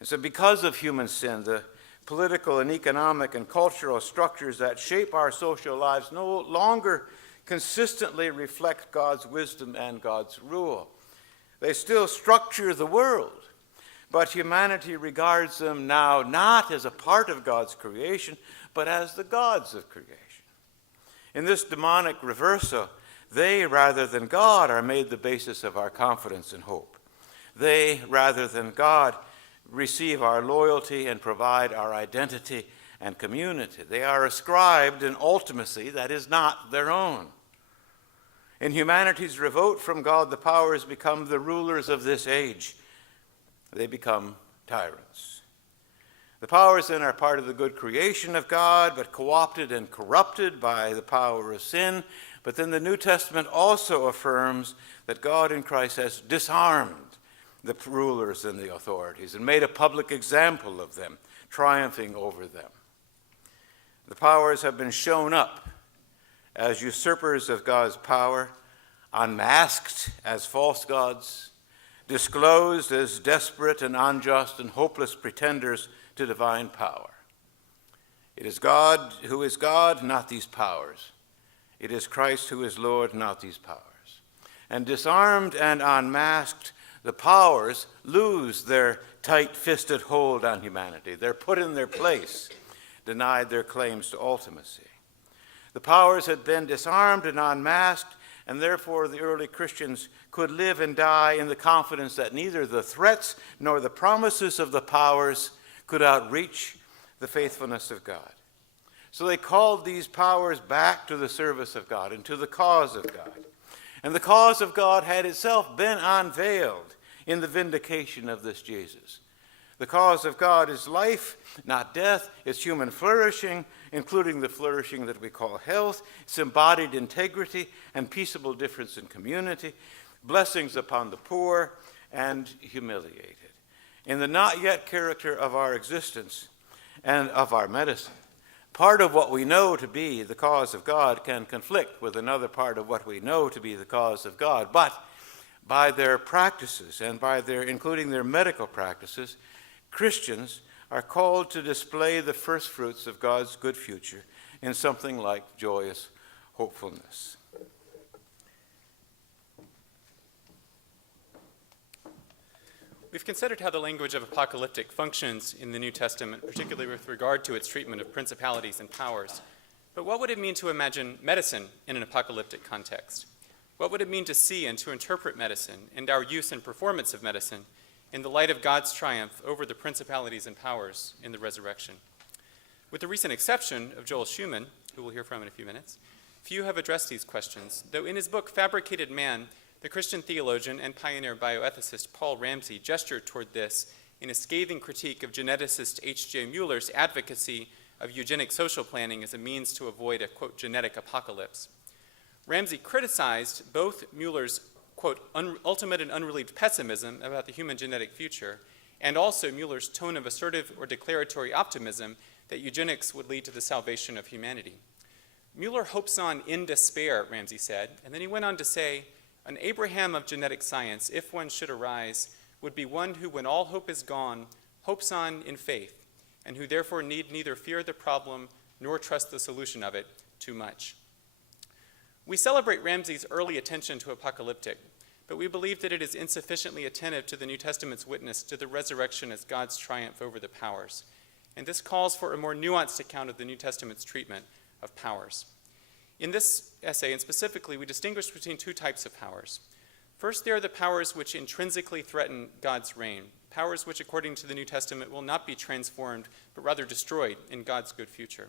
And so because of human sin, the political and economic and cultural structures that shape our social lives no longer consistently reflect God's wisdom and God's rule. They still structure the world, but humanity regards them now not as a part of God's creation, but as the gods of creation. In this demonic reversal, they, rather than God, are made the basis of our confidence and hope. They, rather than God, receive our loyalty and provide our identity and community. They are ascribed an ultimacy that is not their own. In humanity's revolt from God, the powers become the rulers of this age. They become tyrants. The powers then are part of the good creation of God, but co-opted and corrupted by the power of sin. But then the New Testament also affirms that God in Christ has disarmed the rulers and the authorities and made a public example of them, triumphing over them. The powers have been shown up as usurpers of God's power, unmasked as false gods, disclosed as desperate and unjust and hopeless pretenders to divine power. It is God who is God, not these powers. It is Christ who is Lord, not these powers. And disarmed and unmasked, the powers lose their tight-fisted hold on humanity. They're put in their place, denied their claims to ultimacy. The powers had been disarmed and unmasked, and therefore the early Christians could live and die in the confidence that neither the threats nor the promises of the powers could outreach the faithfulness of God. So they called these powers back to the service of God and to the cause of God. And the cause of God had itself been unveiled in the vindication of this Jesus. The cause of God is life, not death. It's human flourishing, including the flourishing that we call health. It's embodied integrity and peaceable difference in community, blessings upon the poor and humiliated. In the not yet character of our existence and of our medicine, part of what we know to be the cause of God can conflict with another part of what we know to be the cause of God. But by their practices and by their, including their medical practices, Christians are called to display the first fruits of God's good future in something like joyous hopefulness. We've considered how the language of apocalyptic functions in the New Testament, particularly with regard to its treatment of principalities and powers. But what would it mean to imagine medicine in an apocalyptic context? What would it mean to see and to interpret medicine and our use and performance of medicine in the light of God's triumph over the principalities and powers in the resurrection? With the recent exception of Joel Shuman, who we'll hear from in a few minutes, few have addressed these questions, though in his book Fabricated Man, the Christian theologian and pioneer bioethicist Paul Ramsey gestured toward this in a scathing critique of geneticist H.J. Mueller's advocacy of eugenic social planning as a means to avoid a, quote, genetic apocalypse. Ramsey criticized both Mueller's, quote, ultimate and unrelieved pessimism about the human genetic future, and also Mueller's tone of assertive or declaratory optimism that eugenics would lead to the salvation of humanity. Mueller hopes on in despair, Ramsey said, and then he went on to say, an Abraham of genetic science, if one should arise, would be one who, when all hope is gone, hopes on in faith, and who therefore need neither fear the problem nor trust the solution of it too much. We celebrate Ramsey's early attention to Apocalyptic, but we believe that it is insufficiently attentive to the New Testament's witness to the resurrection as God's triumph over the powers. And this calls for a more nuanced account of the New Testament's treatment of powers. In this essay, and specifically, we distinguish between two types of powers. First, there are the powers which intrinsically threaten God's reign, powers which, according to the New Testament, will not be transformed, but rather destroyed in God's good future.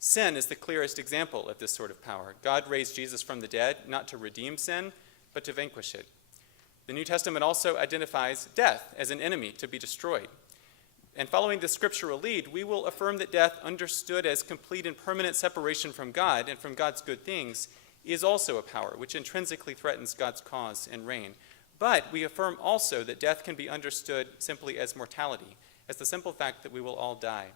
Sin is the clearest example of this sort of power. God raised Jesus from the dead, not to redeem sin, but to vanquish it. The New Testament also identifies death as an enemy to be destroyed. And following the scriptural lead, we will affirm that death, understood as complete and permanent separation from God and from God's good things, is also a power which intrinsically threatens God's cause and reign. But we affirm also that death can be understood simply as mortality, as the simple fact that we will all die.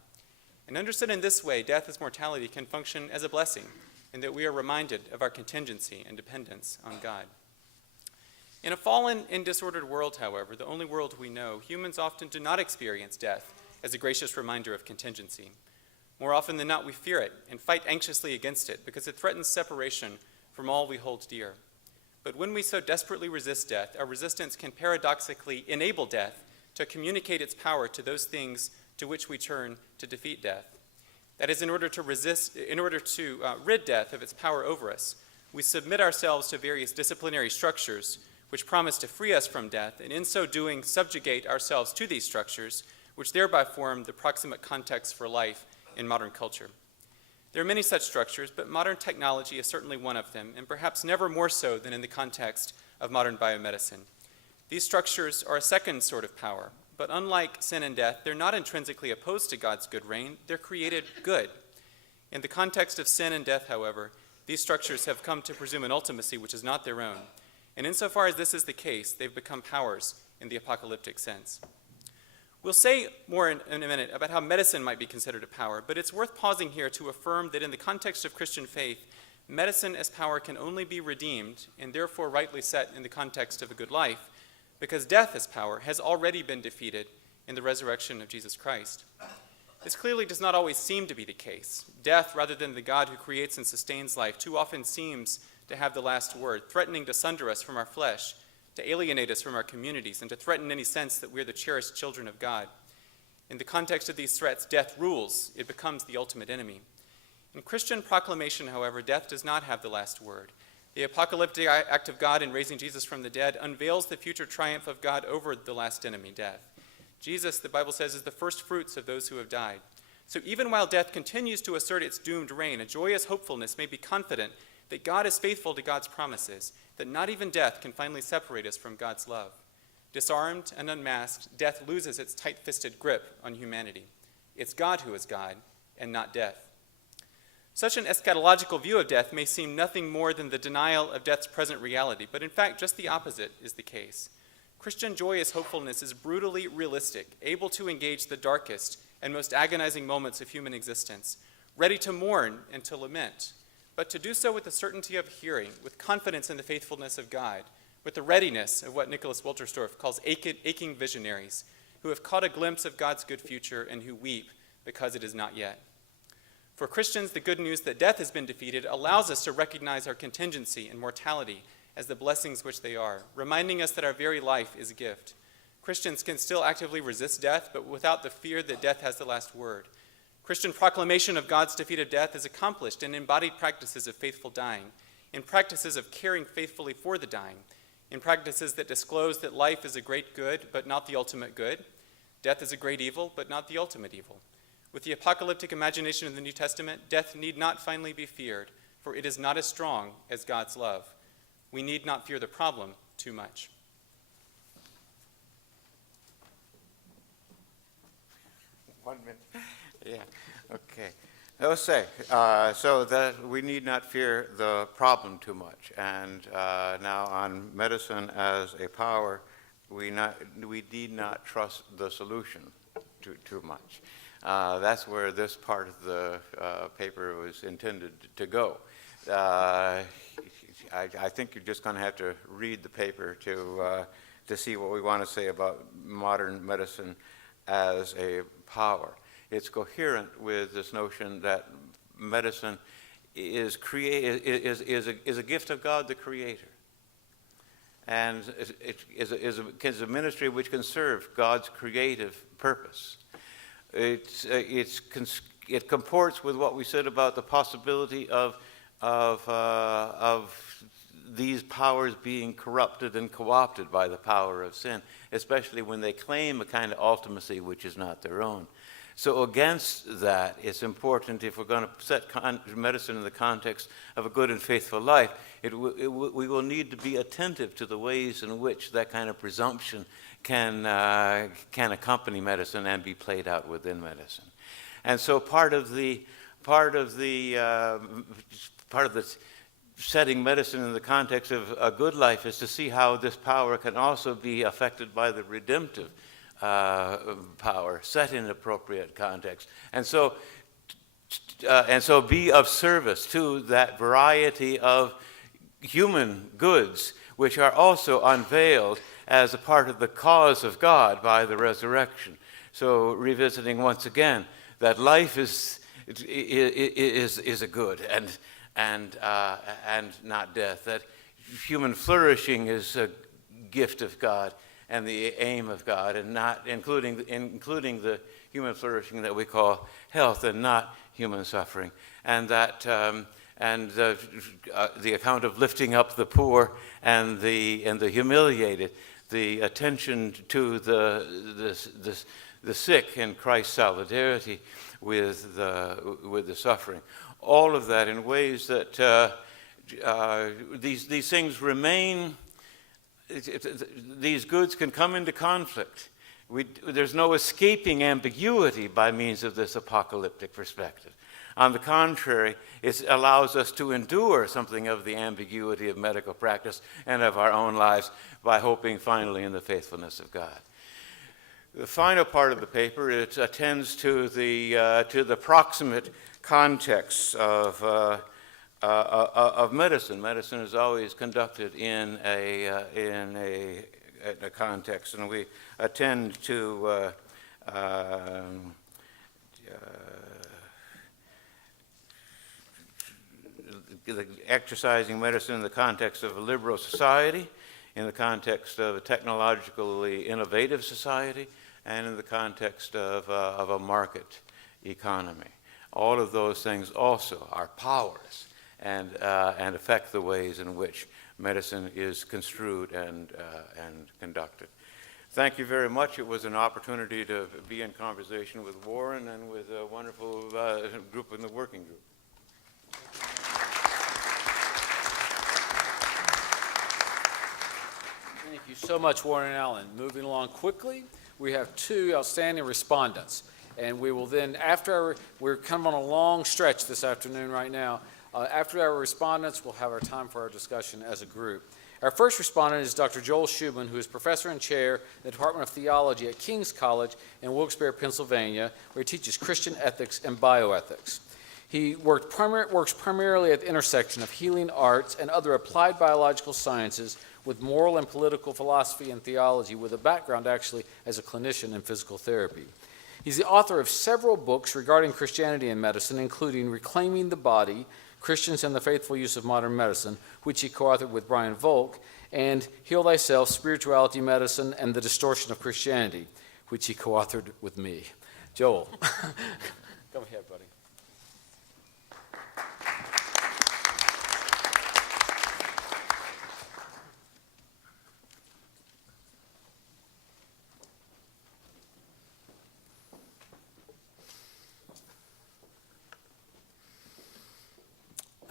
And understood in this way, death as mortality can function as a blessing, in that we are reminded of our contingency and dependence on God. In a fallen and disordered world, however, the only world we know, humans often do not experience death as a gracious reminder of contingency. More often than not, we fear it and fight anxiously against it because it threatens separation from all we hold dear. But when we so desperately resist death, our resistance can paradoxically enable death to communicate its power to those things to which we turn to defeat death. That is, in order to rid death of its power over us, we submit ourselves to various disciplinary structures which promise to free us from death, and in so doing subjugate ourselves to these structures, which thereby form the proximate context for life in modern culture. There are many such structures, but modern technology is certainly one of them, and perhaps never more so than in the context of modern biomedicine. These structures are a second sort of power, but unlike sin and death, they're not intrinsically opposed to God's good reign, they're created good. In the context of sin and death, however, these structures have come to presume an ultimacy which is not their own. And insofar as this is the case, they've become powers in the apocalyptic sense. We'll say more in a minute about how medicine might be considered a power, but it's worth pausing here to affirm that in the context of Christian faith, medicine as power can only be redeemed, and therefore rightly set in the context of a good life, because death as power has already been defeated in the resurrection of Jesus Christ. This clearly does not always seem to be the case. Death, rather than the God who creates and sustains life, too often seems to have the last word, threatening to sunder us from our flesh, to alienate us from our communities, and to threaten any sense that we're the cherished children of God. In the context of these threats, death rules. It becomes the ultimate enemy. In Christian proclamation, however, death does not have the last word. The apocalyptic act of God in raising Jesus from the dead unveils the future triumph of God over the last enemy, death. Jesus, the Bible says, is the first fruits of those who have died. So even while death continues to assert its doomed reign, a joyous hopefulness may be confident that God is faithful to God's promises, that not even death can finally separate us from God's love. Disarmed and unmasked, death loses its tight-fisted grip on humanity. It's God who is God, and not death. Such an eschatological view of death may seem nothing more than the denial of death's present reality, but in fact, just the opposite is the case. Christian joyous hopefulness is brutally realistic, able to engage the darkest and most agonizing moments of human existence, ready to mourn and to lament, but to do so with the certainty of hearing, with confidence in the faithfulness of God, with the readiness of what Nicholas Wolterstorff calls aching visionaries, who have caught a glimpse of God's good future and who weep because it is not yet. For Christians, the good news that death has been defeated allows us to recognize our contingency and mortality as the blessings which they are, reminding us that our very life is a gift. Christians can still actively resist death, but without the fear that death has the last word. Christian proclamation of God's defeat of death is accomplished in embodied practices of faithful dying, in practices of caring faithfully for the dying, in practices that disclose that life is a great good, but not the ultimate good, death is a great evil, but not the ultimate evil. With the apocalyptic imagination of the New Testament, death need not finally be feared, for it is not as strong as God's love. We need not fear the problem too much. One minute. Yeah, okay. Jose, so that we need not fear the problem too much. And now on medicine as a power, we need not trust the solution too much. That's where this part of the paper was intended to go. I think you're just going to have to read the paper to see what we want to say about modern medicine as a power. It's coherent with this notion that medicine is a gift of God the Creator. And it is a ministry which can serve God's creative purpose. It comports with what we said about the possibility of these powers being corrupted and co-opted by the power of sin, especially when they claim a kind of ultimacy which is not their own. So against that, it's important, if we're going to set medicine in the context of a good and faithful life, we will need to be attentive to the ways in which that kind of presumption can accompany medicine and be played out within medicine. And so part of the setting medicine in the context of a good life is to see how this power can also be affected by the redemptive power set in appropriate context. And so be of service to that variety of human goods which are also unveiled as a part of the cause of God by the resurrection. So revisiting once again that life is a good and not death, that human flourishing is a gift of God and the aim of God, and not including the human flourishing that we call health, and not human suffering, and that the account of lifting up the poor and the humiliated, the attention to the sick in Christ's solidarity with the suffering, all of that in ways that these things remain. These goods can come into conflict. There's no escaping ambiguity by means of this apocalyptic perspective. On the contrary, it allows us to endure something of the ambiguity of medical practice and of our own lives by hoping finally in the faithfulness of God. The final part of the paper, it attends to the proximate context of medicine. Medicine is always conducted in a context, and we attend to exercising medicine in the context of a liberal society, in the context of a technologically innovative society, and in the context of a market economy. All of those things also are powers and affect the ways in which medicine is construed and conducted. Thank you very much. It was an opportunity to be in conversation with Warren and with a wonderful group in the working group. Thank you so much, Warren and Allen. Moving along quickly, we have 2 outstanding respondents. And we will then, we're kind of on a long stretch this afternoon right now. After our respondents, we'll have our time for our discussion as a group. Our first respondent is Dr. Joel Shuman, who is professor and chair in the Department of Theology at King's College in Wilkes-Barre, Pennsylvania, where he teaches Christian ethics and bioethics. He works primarily at the intersection of healing arts and other applied biological sciences with moral and political philosophy and theology, with a background actually as a clinician in physical therapy. He's the author of several books regarding Christianity and medicine, including Reclaiming the Body, Christians and the Faithful Use of Modern Medicine, which he co-authored with Brian Volk, and Heal Thyself, Spirituality, Medicine, and the Distortion of Christianity, which he co-authored with me. Joel, come ahead, buddy.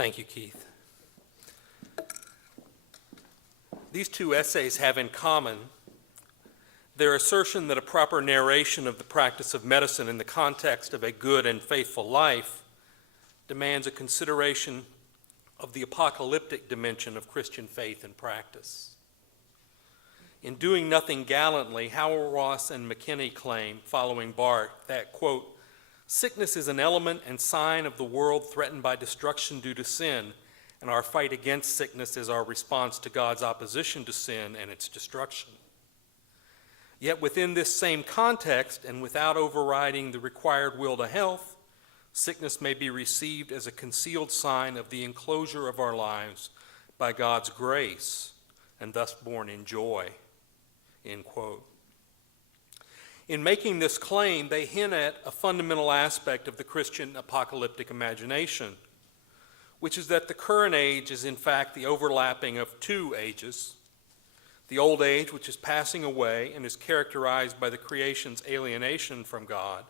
Thank you, Keith. These two essays have in common their assertion that a proper narration of the practice of medicine in the context of a good and faithful life demands a consideration of the apocalyptic dimension of Christian faith and practice. In Doing Nothing Gallantly, Hauerwas and McKenny claim, following Barth, that, quote, sickness is an element and sign of the world threatened by destruction due to sin, and our fight against sickness is our response to God's opposition to sin and its destruction. Yet within this same context, and without overriding the required will to health, sickness may be received as a concealed sign of the enclosure of our lives by God's grace, and thus born in joy, end quote. In making this claim, they hint at a fundamental aspect of the Christian apocalyptic imagination, which is that the current age is in fact the overlapping of two ages: the old age, which is passing away and is characterized by the creation's alienation from God,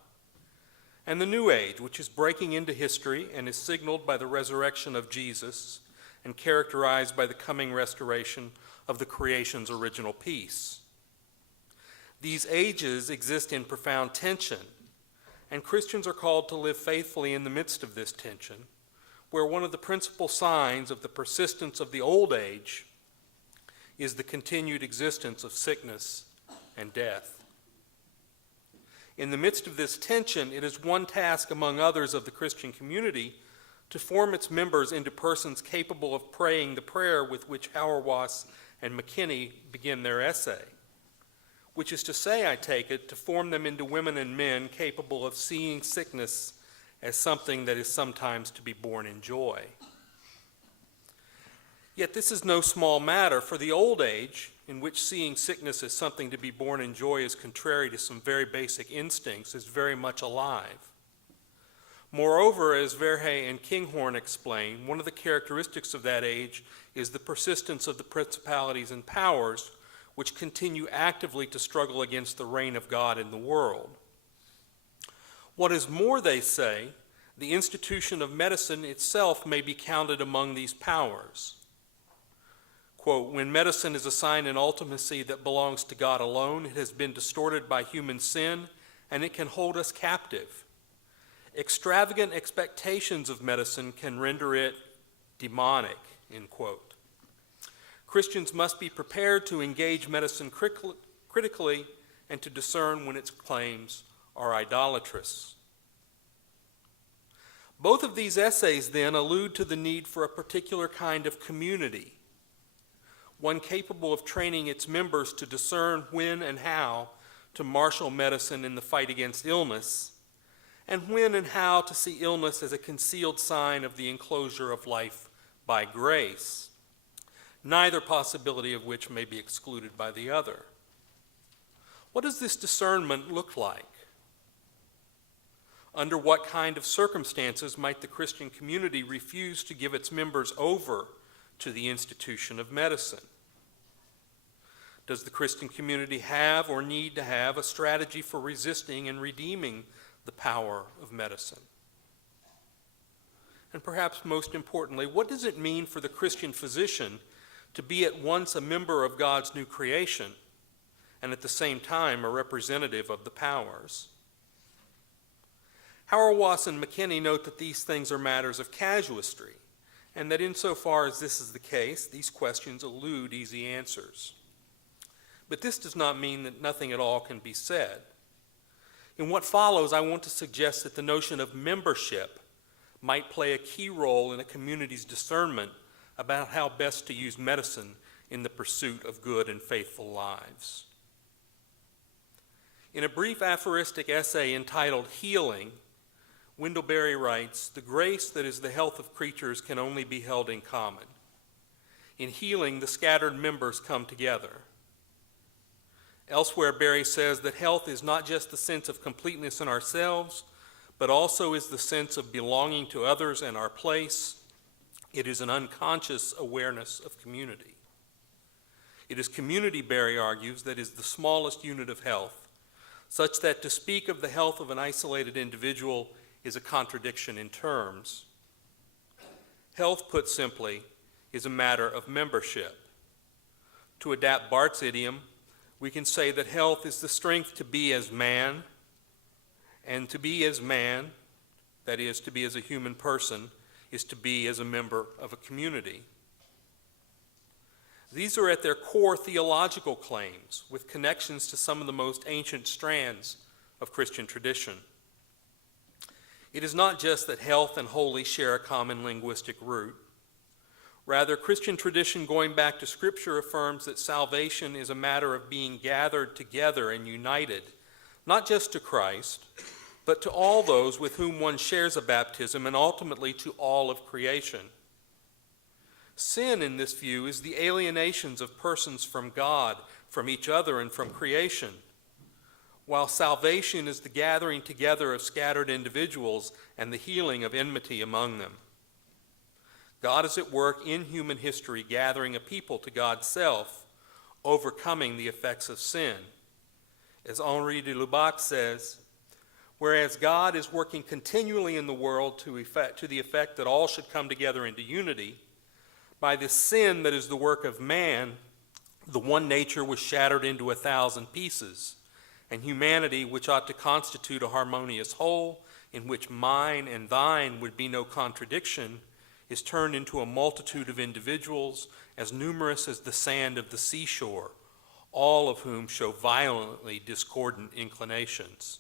and the new age, which is breaking into history and is signaled by the resurrection of Jesus and characterized by the coming restoration of the creation's original peace. These ages exist in profound tension, and Christians are called to live faithfully in the midst of this tension, where one of the principal signs of the persistence of the old age is the continued existence of sickness and death. In the midst of this tension, it is one task among others of the Christian community to form its members into persons capable of praying the prayer with which Hauerwas and McKenny begin their essay, which is to say, I take it, to form them into women and men capable of seeing sickness as something that is sometimes to be borne in joy. Yet this is no small matter, for the old age, in which seeing sickness as something to be borne in joy is contrary to some very basic instincts, is very much alive. Moreover, as Verhey and Kinghorn explain, one of the characteristics of that age is the persistence of the principalities and powers which continue actively to struggle against the reign of God in the world. What is more, they say, the institution of medicine itself may be counted among these powers. Quote, when medicine is assigned an ultimacy that belongs to God alone, it has been distorted by human sin, and it can hold us captive. Extravagant expectations of medicine can render it demonic, end quote. Christians must be prepared to engage medicine critically and to discern when its claims are idolatrous. Both of these essays then allude to the need for a particular kind of community, one capable of training its members to discern when and how to marshal medicine in the fight against illness, and when and how to see illness as a concealed sign of the enclosure of life by grace, neither possibility of which may be excluded by the other. What does this discernment look like? Under what kind of circumstances might the Christian community refuse to give its members over to the institution of medicine? Does the Christian community have or need to have a strategy for resisting and redeeming the power of medicine? And perhaps most importantly, what does it mean for the Christian physician to be at once a member of God's new creation and at the same time a representative of the powers? Hauerwas and McKenny note that these things are matters of casuistry, and that insofar as this is the case, these questions elude easy answers. But this does not mean that nothing at all can be said. In what follows, I want to suggest that the notion of membership might play a key role in a community's discernment about how best to use medicine in the pursuit of good and faithful lives. In a brief aphoristic essay entitled Healing, Wendell writes, the grace that is the health of creatures can only be held in common. In healing, the scattered members come together. Elsewhere, Berry says that health is not just the sense of completeness in ourselves, but also is the sense of belonging to others and our place. It is an unconscious awareness of community. It is community, Berry argues, that is the smallest unit of health, such that to speak of the health of an isolated individual is a contradiction in terms. health, put simply, is a matter of membership. To adapt Barth's idiom, we can say that health is the strength to be as man, and to be as man, that is, to be as a human person, is to be as a member of a community. These are at their core theological claims, with connections to some of the most ancient strands of Christian tradition. It is not just that health and holy share a common linguistic root. Rather, Christian tradition going back to Scripture affirms that salvation is a matter of being gathered together and united, not just to Christ, but to all those with whom one shares a baptism, and ultimately to all of creation. Sin, in this view, is the alienations of persons from God, from each other, and from creation, while salvation is the gathering together of scattered individuals and the healing of enmity among them. God is at work in human history, gathering a people to God's self, overcoming the effects of sin. As Henri de Lubac says, whereas God is working continually in the world to the effect that all should come together into unity, by this sin that is the work of man, the one nature was shattered into 1,000 pieces, and humanity, which ought to constitute a harmonious whole, in which mine and thine would be no contradiction, is turned into a multitude of individuals as numerous as the sand of the seashore, all of whom show violently discordant inclinations.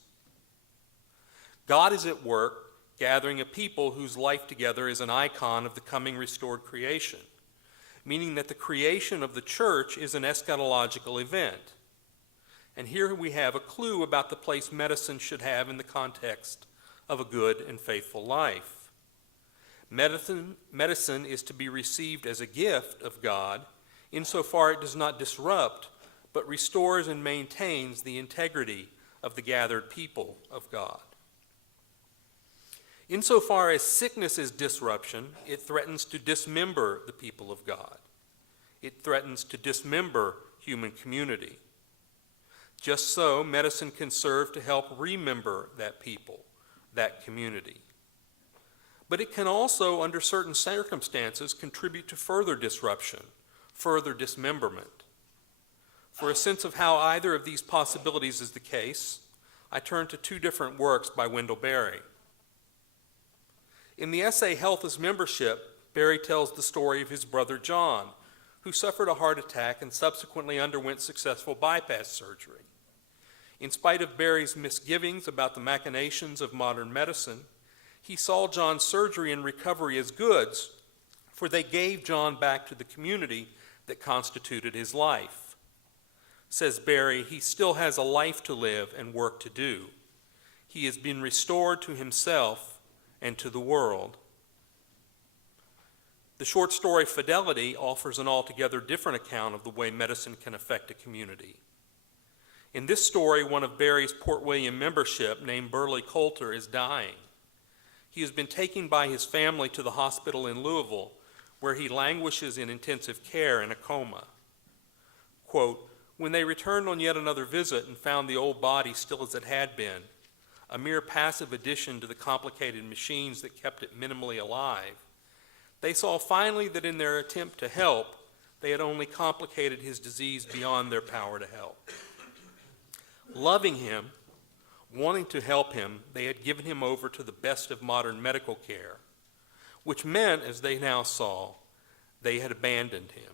God is at work gathering a people whose life together is an icon of the coming restored creation, meaning that the creation of the church is an eschatological event. And here we have a clue about the place medicine should have in the context of a good and faithful life. Medicine is to be received as a gift of God, insofar it does not disrupt, but restores and maintains the integrity of the gathered people of God. Insofar as sickness is disruption, it threatens to dismember the people of God. It threatens to dismember human community. Just so, medicine can serve to help remember that people, that community. But it can also, under certain circumstances, contribute to further disruption, further dismemberment. For a sense of how either of these possibilities is the case, I turn to two different works by Wendell Berry. In the essay Health as Membership, Berry tells the story of his brother John, who suffered a heart attack and subsequently underwent successful bypass surgery. In spite of Berry's misgivings about the machinations of modern medicine, he saw John's surgery and recovery as goods, for they gave John back to the community that constituted his life. Says Berry, he still has a life to live and work to do. He has been restored to himself and to the world. The short story Fidelity offers an altogether different account of the way medicine can affect a community. In this story, one of Berry's Port William membership, named Burley Coulter, is dying. He has been taken by his family to the hospital in Louisville, where he languishes in intensive care in a coma. Quote, when they returned on yet another visit and found the old body still as it had been, a mere passive addition to the complicated machines that kept it minimally alive, they saw finally that in their attempt to help, they had only complicated his disease beyond their power to help. Loving him, wanting to help him, they had given him over to the best of modern medical care, which meant, as they now saw, they had abandoned him.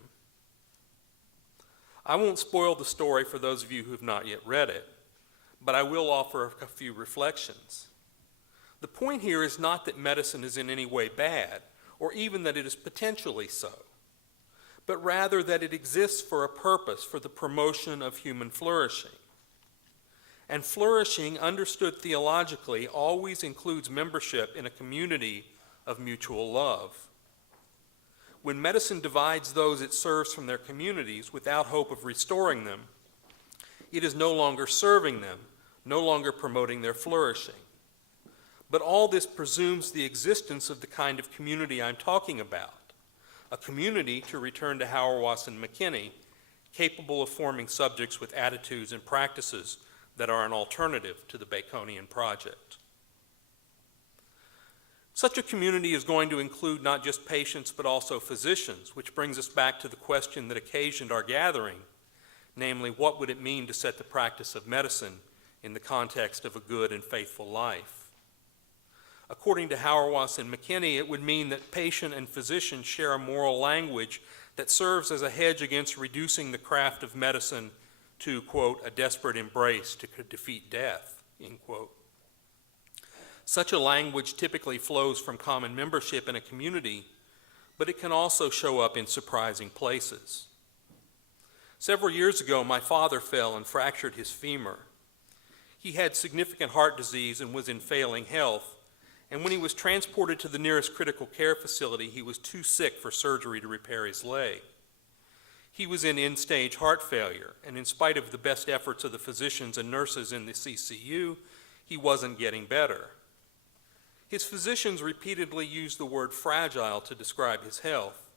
I won't spoil the story for those of you who have not yet read it, but I will offer a few reflections. The point here is not that medicine is in any way bad, or even that it is potentially so, but rather that it exists for a purpose, for the promotion of human flourishing. And flourishing, understood theologically, always includes membership in a community of mutual love. When medicine divides those it serves from their communities without hope of restoring them, it is no longer serving them, no longer promoting their flourishing. But all this presumes the existence of the kind of community I'm talking about, a community, to return to Hauerwas and McKenny, capable of forming subjects with attitudes and practices that are an alternative to the Baconian project. Such a community is going to include not just patients but also physicians, which brings us back to the question that occasioned our gathering, namely, what would it mean to set the practice of medicine in the context of a good and faithful life? According to Hauerwas and McKenny, it would mean that patient and physician share a moral language that serves as a hedge against reducing the craft of medicine to, quote, a desperate embrace to defeat death, end quote. Such a language typically flows from common membership in a community, but it can also show up in surprising places. Several years ago, my father fell and fractured his femur. He had significant heart disease and was in failing health, and when he was transported to the nearest critical care facility, he was too sick for surgery to repair his leg. He was in end-stage heart failure, and in spite of the best efforts of the physicians and nurses in the CCU, he wasn't getting better. His physicians repeatedly used the word fragile to describe his health,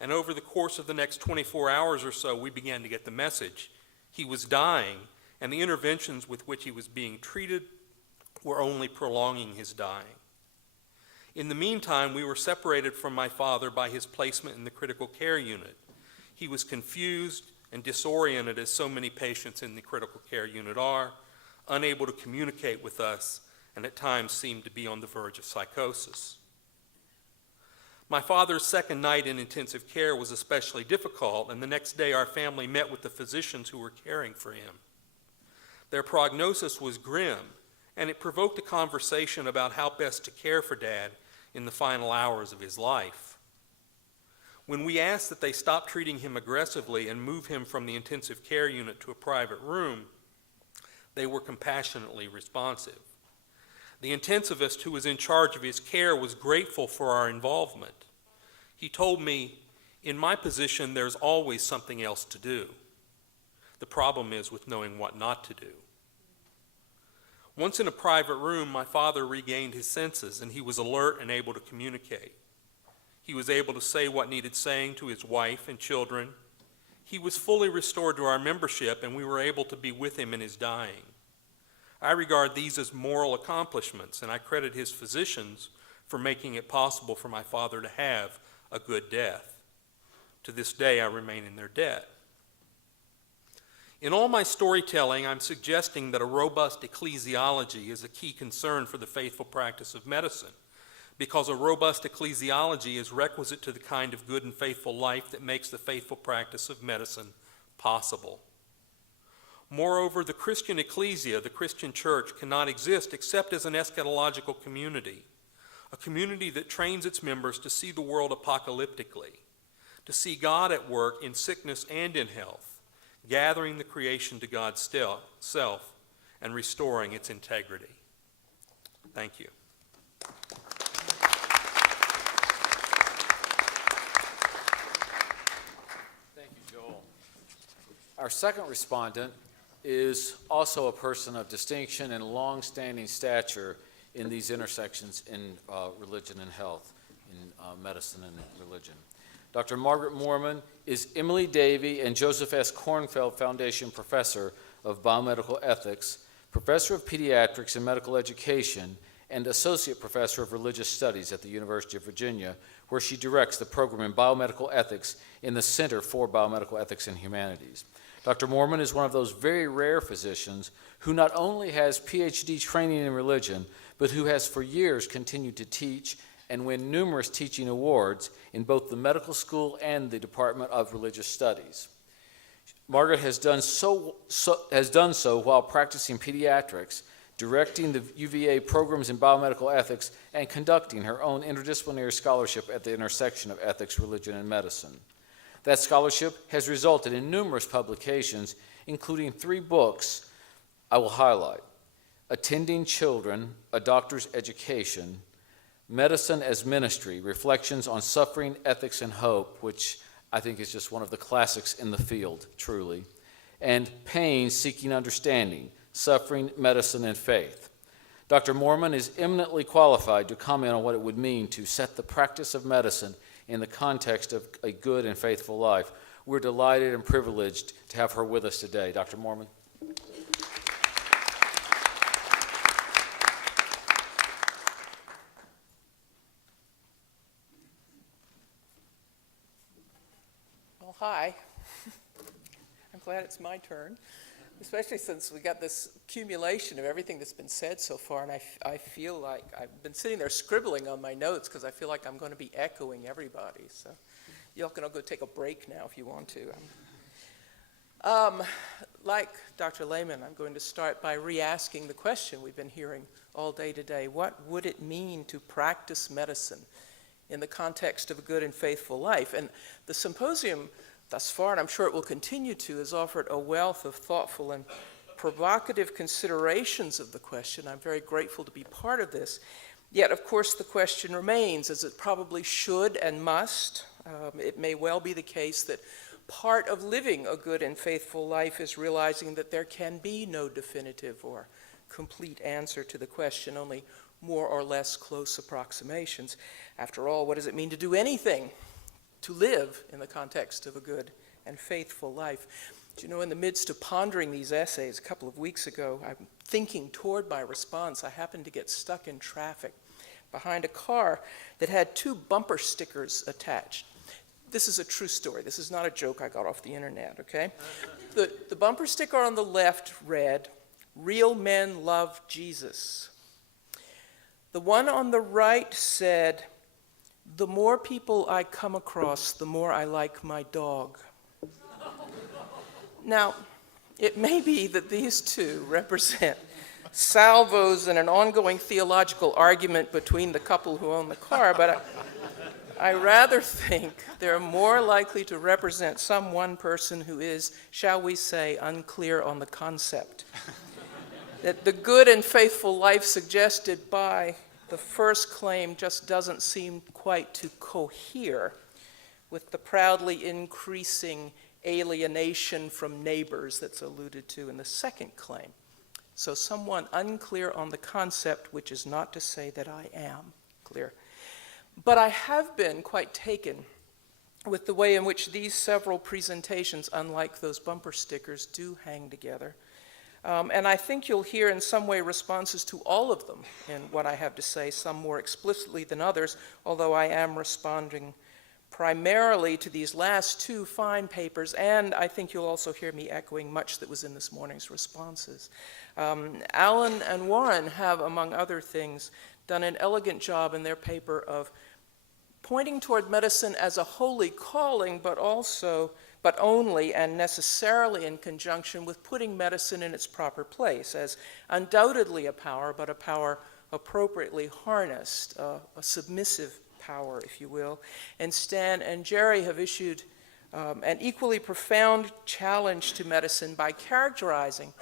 and over the course of the next 24 hours or so, we began to get the message. He was dying, and the interventions with which he was being treated were only prolonging his dying. In the meantime, we were separated from my father by his placement in the critical care unit. He was confused and disoriented, as so many patients in the critical care unit are, unable to communicate with us, and at times seemed to be on the verge of psychosis. My father's second night in intensive care was especially difficult, and the next day our family met with the physicians who were caring for him. Their prognosis was grim, and it provoked a conversation about how best to care for Dad in the final hours of his life. When we asked that they stop treating him aggressively and move him from the intensive care unit to a private room, they were compassionately responsive. The intensivist who was in charge of his care was grateful for our involvement. He told me, in my position, there's always something else to do. The problem is with knowing what not to do. Once in a private room, my father regained his senses, and he was alert and able to communicate. He was able to say what needed saying to his wife and children. He was fully restored to our membership, and we were able to be with him in his dying. I regard these as moral accomplishments, and I credit his physicians for making it possible for my father to have a good death. To this day, I remain in their debt. In all my storytelling, I'm suggesting that a robust ecclesiology is a key concern for the faithful practice of medicine, because a robust ecclesiology is requisite to the kind of good and faithful life that makes the faithful practice of medicine possible. Moreover, the Christian ecclesia, the Christian church, cannot exist except as an eschatological community, a community that trains its members to see the world apocalyptically, to see God at work in sickness and in health, gathering the creation to God's self and restoring its integrity. Thank you. Thank you, Joel. Our second respondent is also a person of distinction and long-standing stature in these intersections in religion and health, in medicine and religion. Dr. Margaret Mohrmann is Emily Davey and Joseph S. Kornfeld Foundation Professor of Biomedical Ethics, Professor of Pediatrics and Medical Education, and Associate Professor of Religious Studies at the University of Virginia, where she directs the program in Biomedical Ethics in the Center for Biomedical Ethics and Humanities. Dr. Mohrmann is one of those very rare physicians who not only has PhD training in religion, but who has for years continued to teach and win numerous teaching awards in both the medical school and the Department of Religious Studies. Margaret has done so while practicing pediatrics, directing the UVA programs in biomedical ethics, and conducting her own interdisciplinary scholarship at the intersection of ethics, religion, and medicine. That scholarship has resulted in numerous publications, including 3 books I will highlight: Attending Children, A Doctor's Education, Medicine as Ministry, Reflections on Suffering, Ethics, and Hope, which I think is just one of the classics in the field, truly, and Pain, Seeking Understanding, Suffering, Medicine, and Faith. Dr. Mohrmann is eminently qualified to comment on what it would mean to set the practice of medicine in the context of a good and faithful life. We're delighted and privileged to have her with us today. Dr. Mohrmann. Hi. I'm glad it's my turn, especially since we got this accumulation of everything that's been said so far, and I feel like I've been sitting there scribbling on my notes because I feel like I'm going to be echoing everybody. So y'all can all go take a break now if you want to. Like Dr. Lehman, I'm going to start by re-asking the question we've been hearing all day today. What would it mean to practice medicine in the context of a good and faithful life? And the symposium thus far, and I'm sure it will continue to, has offered a wealth of thoughtful and provocative considerations of the question. I'm very grateful to be part of this. Yet, of course, the question remains, as it probably should and must. It may well be the case that part of living a good and faithful life is realizing that there can be no definitive or complete answer to the question, only more or less close approximations. After all, what does it mean to do anything, to live in the context of a good and faithful life? Do you know, in the midst of pondering these essays a couple of weeks ago, I'm thinking toward my response. I happened to get stuck in traffic behind a car that had 2 bumper stickers attached. This is a true story. This is not a joke I got off the internet, okay? The bumper sticker on the left read, "Real men love Jesus." The one on the right said, "The more people I come across, the more I like my dog." Now, it may be that these two represent salvos in an ongoing theological argument between the couple who own the car, but I rather think they're more likely to represent some one person who is, shall we say, unclear on the concept. That the good and faithful life suggested by the first claim just doesn't seem quite to cohere with the proudly increasing alienation from neighbors that's alluded to in the second claim. So someone unclear on the concept, which is not to say that I am clear. But I have been quite taken with the way in which these several presentations, unlike those bumper stickers, do hang together. And I think you'll hear in some way responses to all of them in what I have to say, some more explicitly than others, although I am responding primarily to these last 2 fine papers, and I think you'll also hear me echoing much that was in this morning's responses. Alan and Warren have, among other things, done an elegant job in their paper of pointing toward medicine as a holy calling, but only and necessarily in conjunction with putting medicine in its proper place as undoubtedly a power, but a power appropriately harnessed, a submissive power, if you will. And Stan and Jerry have issued an equally profound challenge to medicine by characterizing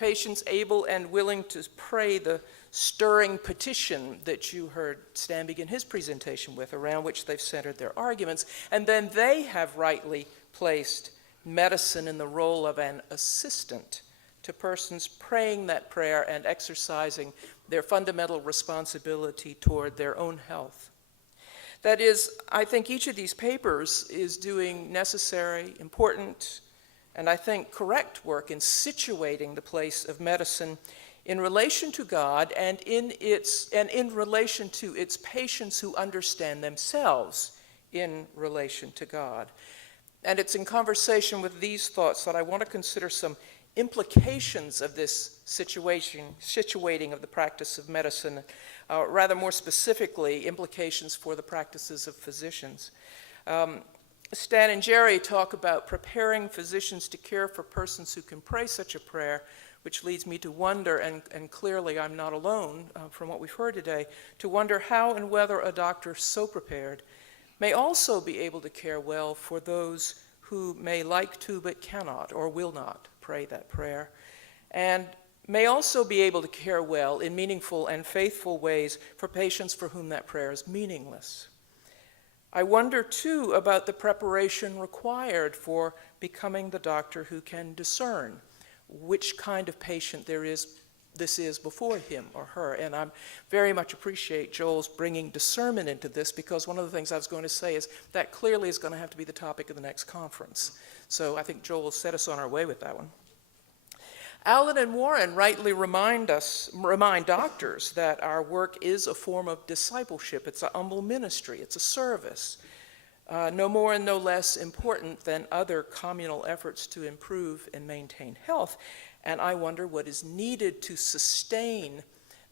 patients able and willing to pray the stirring petition that you heard Stan begin his presentation with, around which they've centered their arguments, and then they have rightly placed medicine in the role of an assistant to persons praying that prayer and exercising their fundamental responsibility toward their own health. That is, I think each of these papers is doing necessary, important, and I think correct work in situating the place of medicine in relation to God and in relation to its patients who understand themselves in relation to God. And it's in conversation with these thoughts that I want to consider some implications of this situating of the practice of medicine, rather more specifically, implications for the practices of physicians. Stan and Jerry talk about preparing physicians to care for persons who can pray such a prayer, which leads me to wonder, and clearly I'm not alone from what we've heard today, to wonder how and whether a doctor so prepared may also be able to care well for those who may like to but cannot or will not pray that prayer, and may also be able to care well in meaningful and faithful ways for patients for whom that prayer is meaningless. I wonder, too, about the preparation required for becoming the doctor who can discern which kind of patient this is before him or her. And I very much appreciate Joel's bringing discernment into this, because one of the things I was going to say is that clearly is going to have to be the topic of the next conference. So I think Joel will set us on our way with that one. Alan and Warren rightly remind doctors that our work is a form of discipleship. It's a humble ministry. It's a service. no more and no less important than other communal efforts to improve and maintain health. And I wonder what is needed to sustain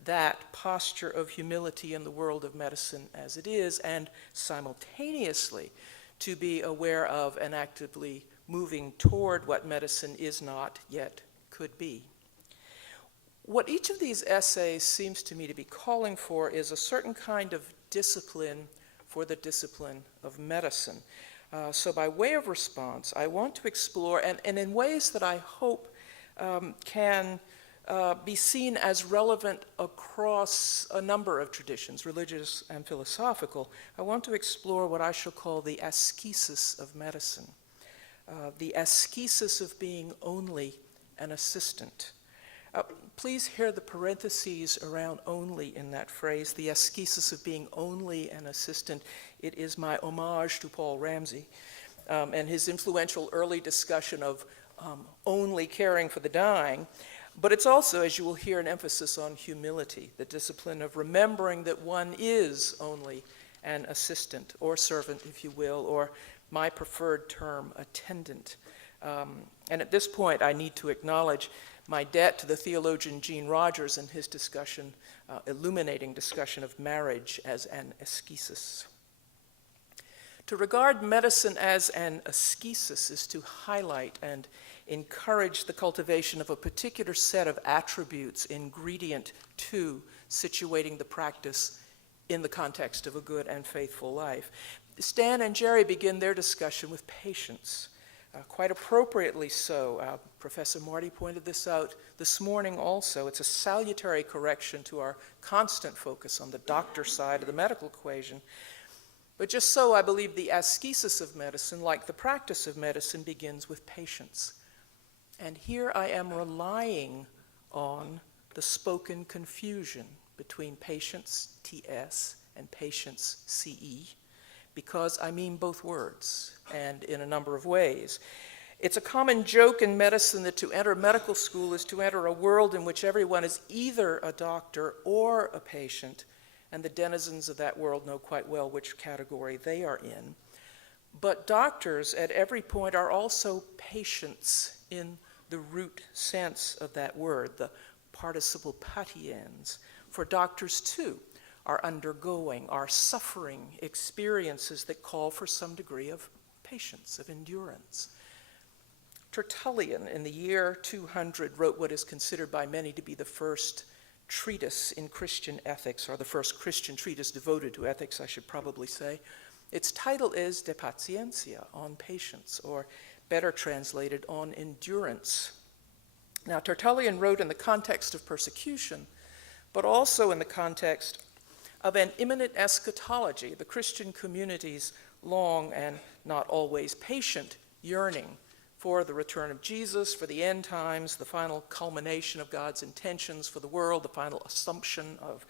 that posture of humility in the world of medicine as it is, and simultaneously to be aware of and actively moving toward what medicine is not yet could be. What each of these essays seems to me to be calling for is a certain kind of discipline for the discipline of medicine. So by way of response, I want to explore, and in ways that I hope can be seen as relevant across a number of traditions, religious and philosophical, I want to explore what I shall call the ascesis of medicine, the ascesis of being only an assistant. Please hear the parentheses around only in that phrase, the ascesis of being only an assistant. It is my homage to Paul Ramsey and his influential early discussion of only caring for the dying. But it's also, as you will hear, an emphasis on humility, the discipline of remembering that one is only an assistant or servant, if you will, or my preferred term, attendant. And at this point, I need to acknowledge my debt to the theologian Gene Rogers and his discussion, illuminating discussion of marriage as an ascesis. To regard medicine as an ascesis is to highlight and encourage the cultivation of a particular set of attributes ingredient to situating the practice in the context of a good and faithful life. Stan and Jerry begin their discussion with patience. Quite appropriately so. Professor Marty pointed this out this morning also. It's a salutary correction to our constant focus on the doctor side of the medical equation. But just so, I believe the ascesis of medicine, like the practice of medicine, begins with patience. And here I am relying on the spoken confusion between patience, TS, and patience, CE, because I mean both words, and in a number of ways. It's a common joke in medicine that to enter medical school is to enter a world in which everyone is either a doctor or a patient, and the denizens of that world know quite well which category they are in. But doctors at every point are also patients in the root sense of that word, the participle patiens. For doctors, too, are undergoing, are suffering experiences that call for some degree of patience, of endurance. Tertullian, in the year 200, wrote what is considered by many to be the first treatise in Christian ethics, or the first Christian treatise devoted to ethics, I should probably say. Its title is De Patientia, on patience, or better translated, on endurance. Now, Tertullian wrote in the context of persecution, but also in the context of an imminent eschatology, the Christian community's long and not always patient yearning for the return of Jesus, for the end times, the final culmination of God's intentions for the world, the final assumption of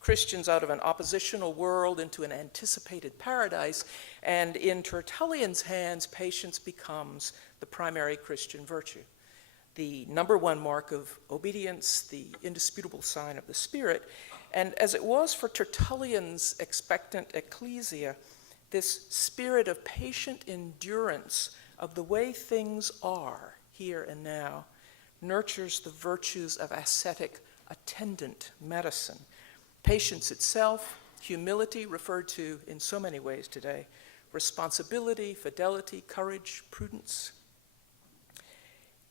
Christians out of an oppositional world into an anticipated paradise. And in Tertullian's hands, patience becomes the primary Christian virtue, the number one mark of obedience, the indisputable sign of the Spirit. And as it was for Tertullian's expectant ecclesia, this spirit of patient endurance of the way things are here and now nurtures the virtues of ascetic attendant medicine. Patience itself, humility referred to in so many ways today, responsibility, fidelity, courage, prudence.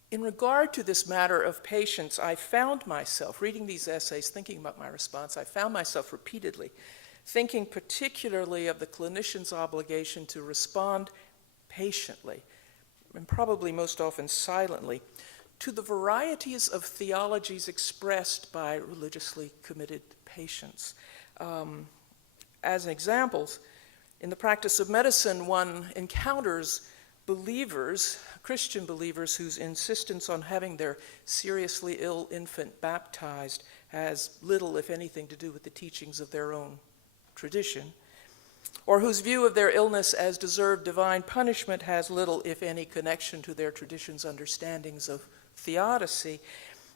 In regard to this matter of patience, I found myself, reading these essays, thinking about my response, I found myself repeatedly thinking particularly of the clinician's obligation to respond patiently, and probably most often silently, to the varieties of theologies expressed by religiously committed patients. As examples, in the practice of medicine, one encounters believers, Christian believers, whose insistence on having their seriously ill infant baptized has little, if anything, to do with the teachings of their own tradition, or whose view of their illness as deserved divine punishment has little, if any, connection to their tradition's understandings of theodicy.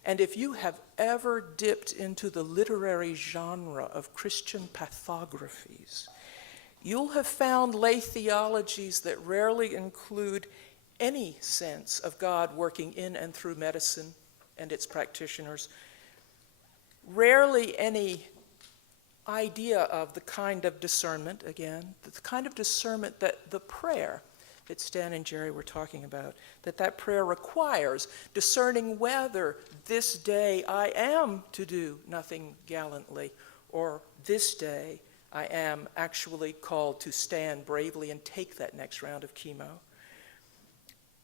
And if you have ever dipped into the literary genre of Christian pathographies, you'll have found lay theologies that rarely include any sense of God working in and through medicine and its practitioners, rarely any idea of the kind of discernment, again, the kind of discernment that the prayer that Stan and Jerry were talking about, that prayer requires, discerning whether this day I am to do nothing gallantly, or this day I am actually called to stand bravely and take that next round of chemo.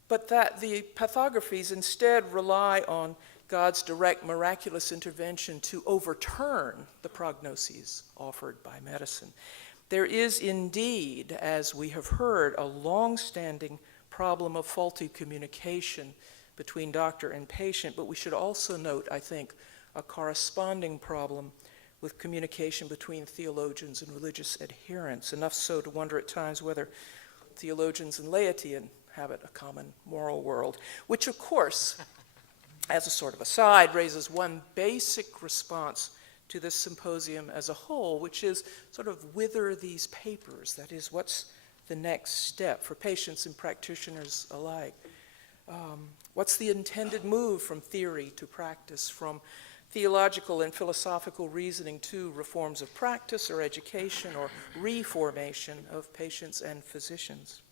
But that the pathographies instead rely on God's direct miraculous intervention to overturn the prognoses offered by medicine. There is indeed, as we have heard, a long-standing problem of faulty communication between doctor and patient, but we should also note, I think, a corresponding problem with communication between theologians and religious adherents, enough so to wonder at times whether theologians and laity inhabit a common moral world, which of course, as a sort of aside, raises one basic response to this symposium as a whole, which is sort of whither these papers, that is, what's the next step for patients and practitioners alike? What's the intended move from theory to practice, from theological and philosophical reasoning to reforms of practice or education or reformation of patients and physicians?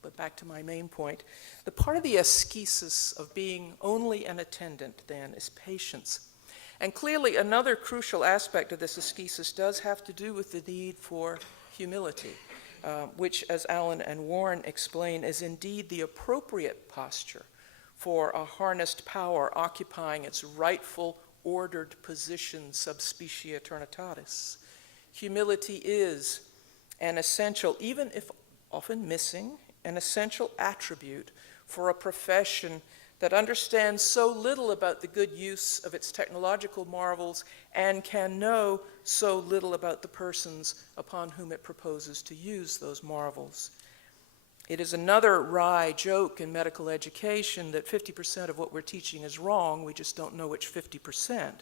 But back to my main point, the part of the ascesis of being only an attendant, then, is patience. And clearly, another crucial aspect of this ascesis does have to do with the need for humility, which, as Allen and Warren explain, is indeed the appropriate posture for a harnessed power occupying its rightful, ordered position sub specie eternitatis. Humility is an essential, even if often missing, an essential attribute for a profession that understands so little about the good use of its technological marvels and can know so little about the persons upon whom it proposes to use those marvels. It is another wry joke in medical education that 50% of what we're teaching is wrong, we just don't know which 50%.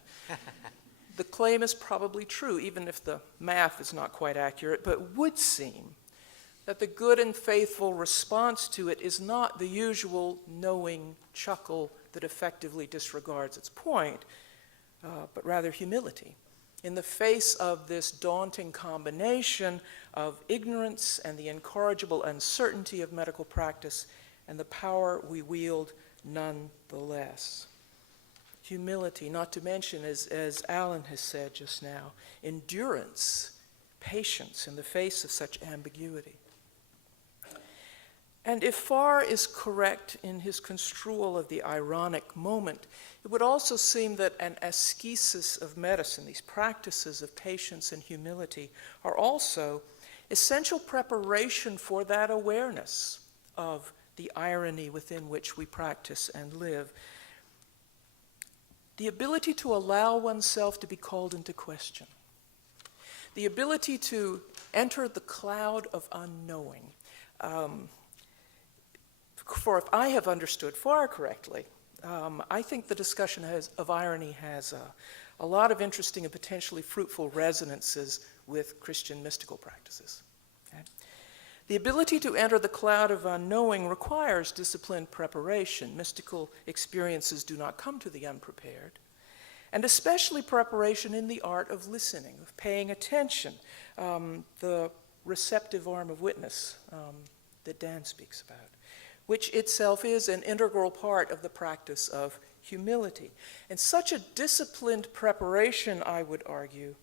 The claim is probably true, even if the math is not quite accurate, but would seem that the good and faithful response to it is not the usual knowing chuckle that effectively disregards its point, but rather humility. In the face of this daunting combination of ignorance and the incorrigible uncertainty of medical practice and the power we wield nonetheless. Humility, not to mention, as Alan has said just now, endurance, patience in the face of such ambiguity. And if Farr is correct in his construal of the ironic moment, it would also seem that an ascesis of medicine, these practices of patience and humility, are also essential preparation for that awareness of the irony within which we practice and live. The ability to allow oneself to be called into question. The ability to enter the cloud of unknowing. For if I have understood Farr correctly, I think the discussion of irony has a lot of interesting and potentially fruitful resonances with Christian mystical practices. Okay? The ability to enter the cloud of unknowing requires disciplined preparation. Mystical experiences do not come to the unprepared, and especially preparation in the art of listening, of paying attention, the receptive arm of witness that Dan speaks about, which itself is an integral part of the practice of humility. And such a disciplined preparation, I would argue,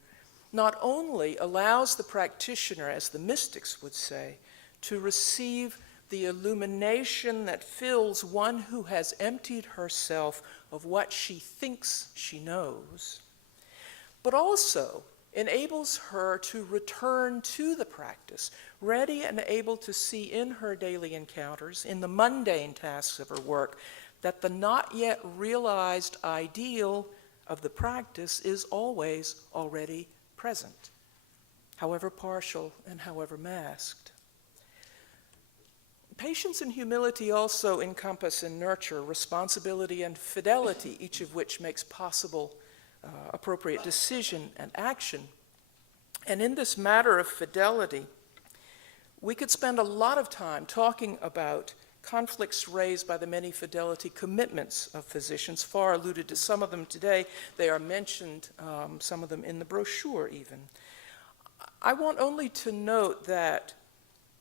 not only allows the practitioner, as the mystics would say, to receive the illumination that fills one who has emptied herself of what she thinks she knows, but also enables her to return to the practice, ready and able to see in her daily encounters, in the mundane tasks of her work, that the not yet realized ideal of the practice is always already present, however partial and however masked. Patience and humility also encompass and nurture responsibility and fidelity, each of which makes possible appropriate decision and action. And in this matter of fidelity, we could spend a lot of time talking about conflicts raised by the many fidelity commitments of physicians. Farr alluded to some of them today. They are mentioned, some of them in the brochure even. I want only to note that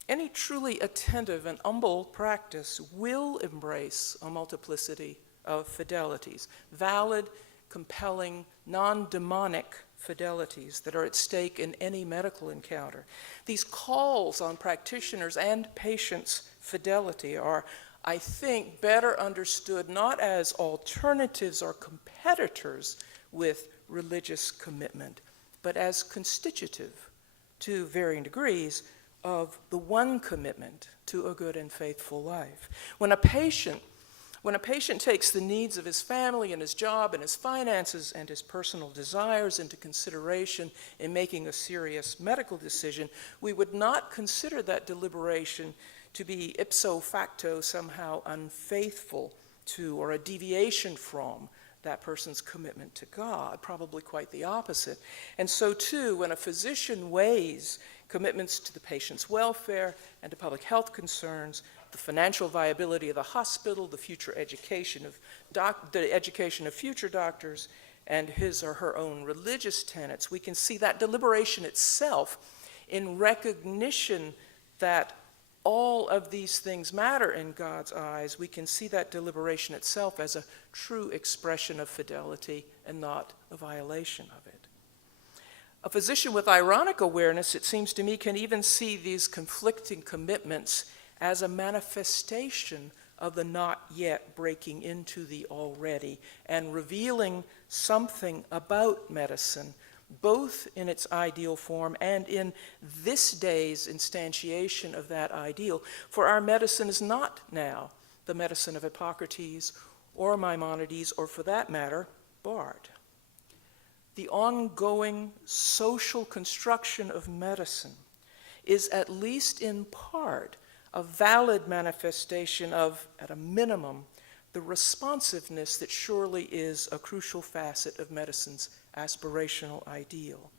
any truly attentive and humble practice will embrace a multiplicity of fidelities, valid, compelling, non-demonic fidelities that are at stake in any medical encounter. These calls on practitioners and patients' fidelity are, I think, better understood not as alternatives or competitors with religious commitment, but as constitutive, to varying degrees, of the one commitment to a good and faithful life. When a patient takes the needs of his family and his job and his finances and his personal desires into consideration in making a serious medical decision, we would not consider that deliberation to be ipso facto somehow unfaithful to or a deviation from that person's commitment to God, probably quite the opposite. And so too, when a physician weighs commitments to the patient's welfare and to public health concerns, the financial viability of the hospital, the future education of future doctors, and his or her own religious tenets, we can see that deliberation itself in recognition that all of these things matter in God's eyes. We can see that deliberation itself as a true expression of fidelity and not a violation of it. A physician with ironic awareness, it seems to me, can even see these conflicting commitments as a manifestation of the not yet breaking into the already and revealing something about medicine, both in its ideal form and in this day's instantiation of that ideal. For our medicine is not now the medicine of Hippocrates or Maimonides, or for that matter, Bard. The ongoing social construction of medicine is, at least in part, a valid manifestation of, at a minimum, the responsiveness that surely is a crucial facet of medicine's aspirational ideal.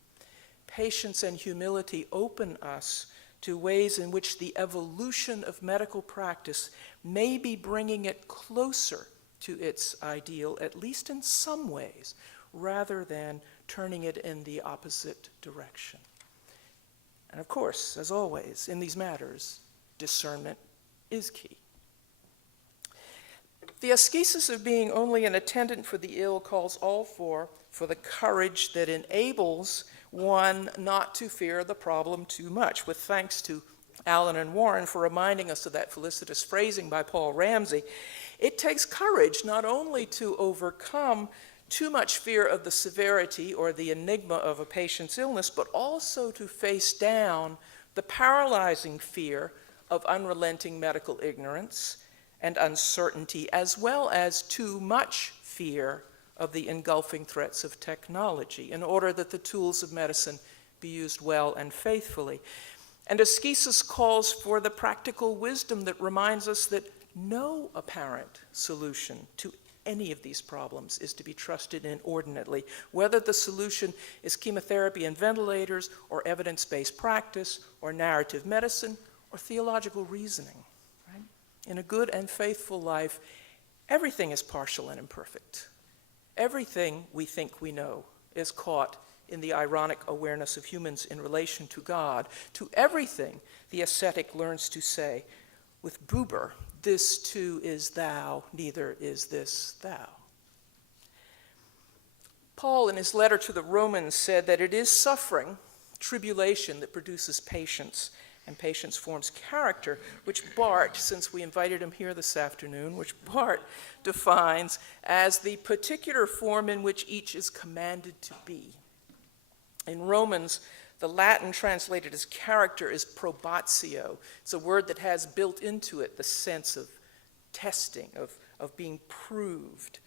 Patience and humility open us to ways in which the evolution of medical practice may be bringing it closer to its ideal, at least in some ways, rather than turning it in the opposite direction. And of course, as always, in these matters, discernment is key. The ascesis of being only an attendant for the ill calls all for the courage that enables one not to fear the problem too much, with thanks to Allen and Warren for reminding us of that felicitous phrasing by Paul Ramsey. It takes courage not only to overcome too much fear of the severity or the enigma of a patient's illness, but also to face down the paralyzing fear of unrelenting medical ignorance and uncertainty, as well as too much fear of the engulfing threats of technology, in order that the tools of medicine be used well and faithfully. And ascesis calls for the practical wisdom that reminds us that no apparent solution to any of these problems is to be trusted inordinately, whether the solution is chemotherapy and ventilators, or evidence-based practice, or narrative medicine, or theological reasoning. Right? In a good and faithful life, everything is partial and imperfect. Everything we think we know is caught in the ironic awareness of humans in relation to God. To everything, the ascetic learns to say, with Buber, this too is thou, neither is this thou. Paul, in his letter to the Romans, said that it is suffering, tribulation, that produces patience, and patience forms character, which Bart, since we invited him here this afternoon, which Bart defines as the particular form in which each is commanded to be. In Romans, the Latin translated as character is probatio. It's a word that has built into it the sense of testing, of being proved.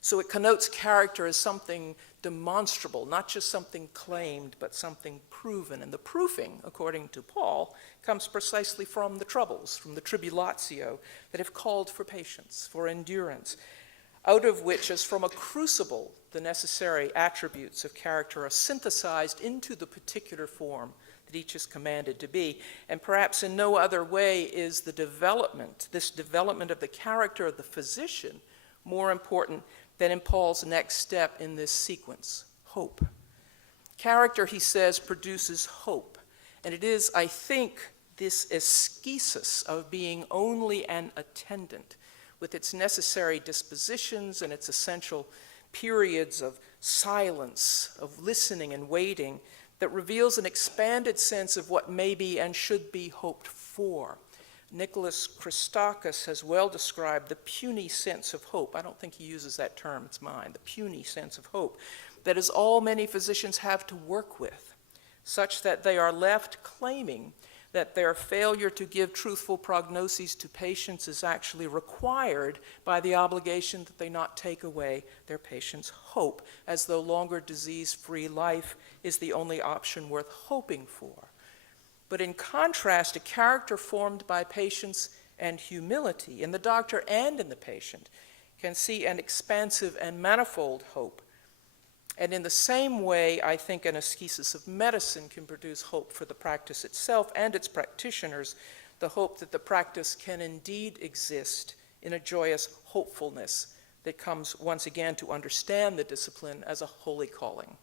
So it connotes character as something demonstrable, not just something claimed, but something proven. And the proofing, according to Paul, comes precisely from the troubles, from the tribulatio, that have called for patience, for endurance. out of which, as from a crucible, the necessary attributes of character are synthesized into the particular form that each is commanded to be. And perhaps in no other way is this development of the character of the physician, more important than in Paul's next step in this sequence, hope. Character, he says, produces hope. And it is, I think, this ascesis of being only an attendant, with its necessary dispositions and its essential periods of silence, of listening and waiting, that reveals an expanded sense of what may be and should be hoped for. Nicholas Christakis has well described the puny sense of hope. I don't think he uses that term, it's mine, the puny sense of hope, that is all many physicians have to work with, such that they are left claiming that their failure to give truthful prognoses to patients is actually required by the obligation that they not take away their patients' hope, as though longer disease-free life is the only option worth hoping for. But in contrast, a character formed by patience and humility in the doctor and in the patient can see an expansive and manifold hope. And in the same way, I think an ascesis of medicine can produce hope for the practice itself and its practitioners, the hope that the practice can indeed exist in a joyous hopefulness that comes once again to understand the discipline as a holy calling.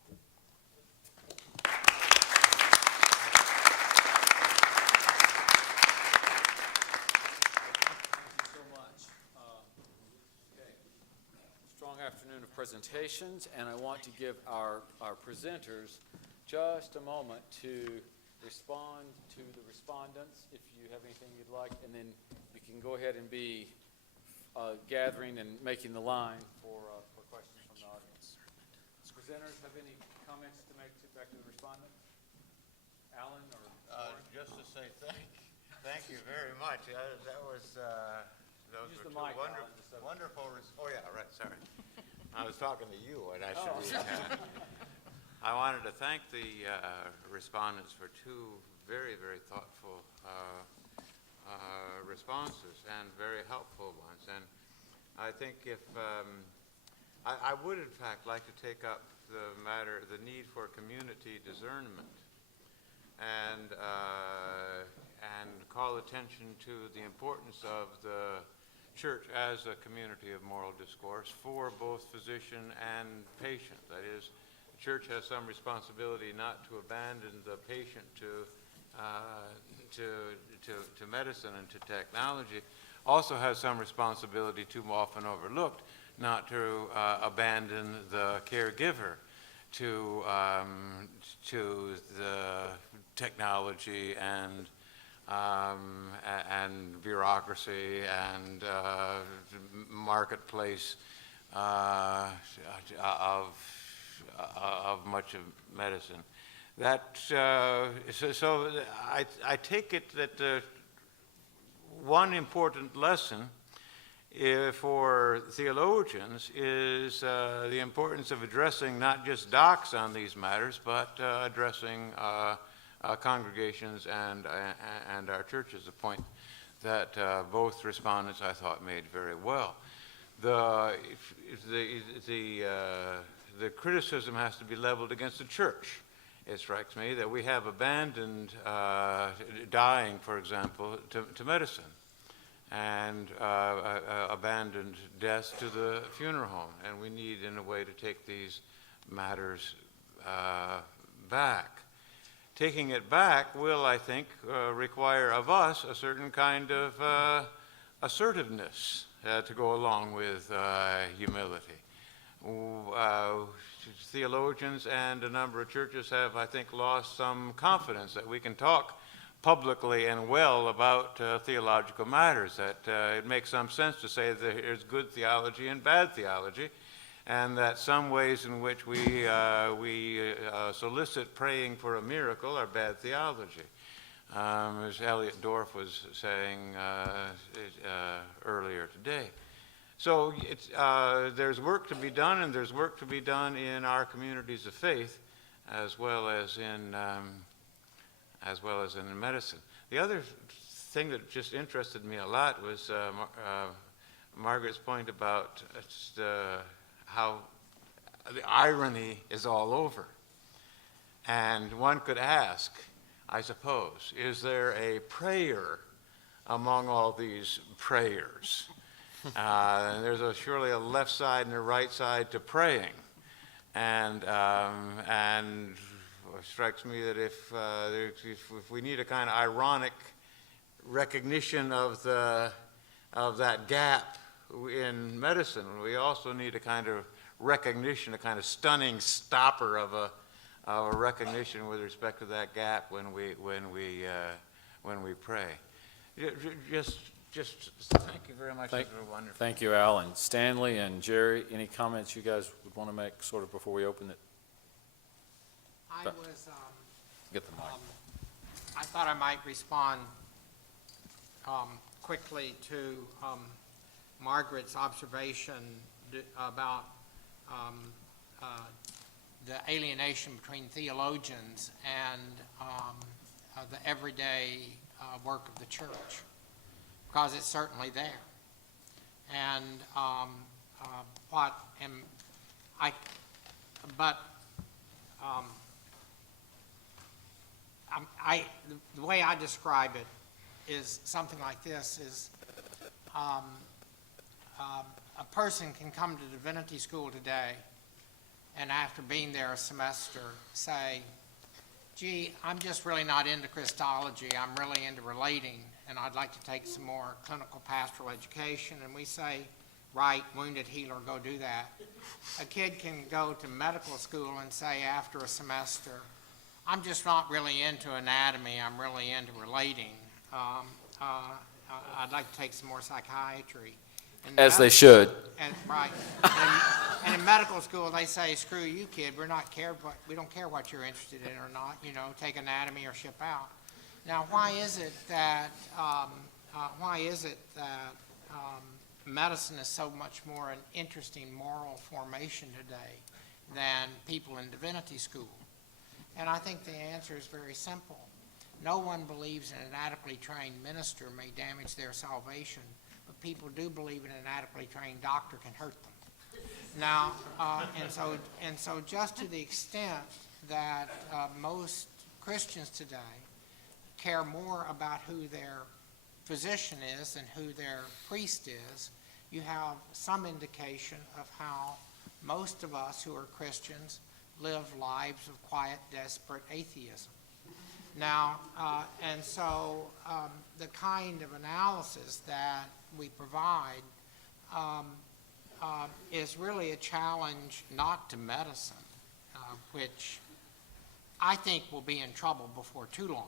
Afternoon of presentations, and I want to give our presenters just a moment to respond to the respondents if you have anything you'd like, and then you can go ahead and be gathering and making the line for questions from the audience. Presenters have any comments to make back to the respondents? Alan or just to say thank you very much. That was those Use were the two mic, wonderful. Oh yeah, right. Sorry, I was talking to you, and I should. I wanted to thank the respondents for two very, very thoughtful responses and very helpful ones. And I think if I would in fact like to take up the need for community discernment, and call attention to the importance of the church as a community of moral discourse for both physician and patient. That is, the church has some responsibility not to abandon the patient to medicine and to technology. Also has some responsibility, too often overlooked, not to abandon the caregiver to the technology and bureaucracy and marketplace of much of medicine. That so I take it that one important lesson for theologians is the importance of addressing not just docs on these matters, but addressing congregations and our churches, a point that both respondents, I thought, made very well. The criticism has to be leveled against the church. It strikes me that we have abandoned dying, for example, to medicine, and abandoned death to the funeral home. And we need, in a way, to take these matters back. Taking it back will, I think, require of us a certain kind of assertiveness to go along with humility. Theologians and a number of churches have, I think, lost some confidence that we can talk publicly and well about theological matters, that it makes some sense to say that there's good theology and bad theology, and that some ways in which we solicit praying for a miracle are bad theology. As Elliot Dorff was saying earlier today. So there's work to be done, and there's work to be done in our communities of faith, as well as in medicine. The other thing that just interested me a lot was Margaret's point about how the irony is all over. And one could ask, I suppose, is there a prayer among all these prayers? There's surely a left side and a right side to praying. And it strikes me that if we need a kind of ironic recognition of that gap in medicine, we also need a kind of recognition, a kind of stunning stopper of a recognition with respect to that gap when we pray. Just thank you very much. Thank- Those were wonderful. Thank you, Alan. Stanley and Jerry, any comments you guys would want to make sort of before we open it? I But- was, Get the mic. I thought I might respond quickly to Margaret's observation about the alienation between theologians and the everyday work of the church, because it's certainly there. And the way I describe it is something like this: is a person can come to divinity school today, and after being there a semester, say, gee, I'm just really not into Christology, I'm really into relating, and I'd like to take some more clinical pastoral education. And we say, right, wounded healer, go do that. A kid can go to medical school and say after a semester, I'm just not really into anatomy, I'm really into relating. I'd like to take some more psychiatry. And As they should. Right. And in medical school, they say, screw you, kid, we don't care what you're interested in or not, take anatomy or ship out. Now, why is it that medicine is so much more an interesting moral formation today than people in divinity school? And I think the answer is very simple. No one believes an inadequately trained minister may damage their salvation, but people do believe an inadequately trained doctor can hurt them. Now, and so just to the extent that most Christians today care more about who their physician is than who their priest is, you have some indication of how most of us who are Christians live lives of quiet, desperate atheism. Now, and so the kind of analysis that we provide is really a challenge not to medicine, which I think will be in trouble before too long,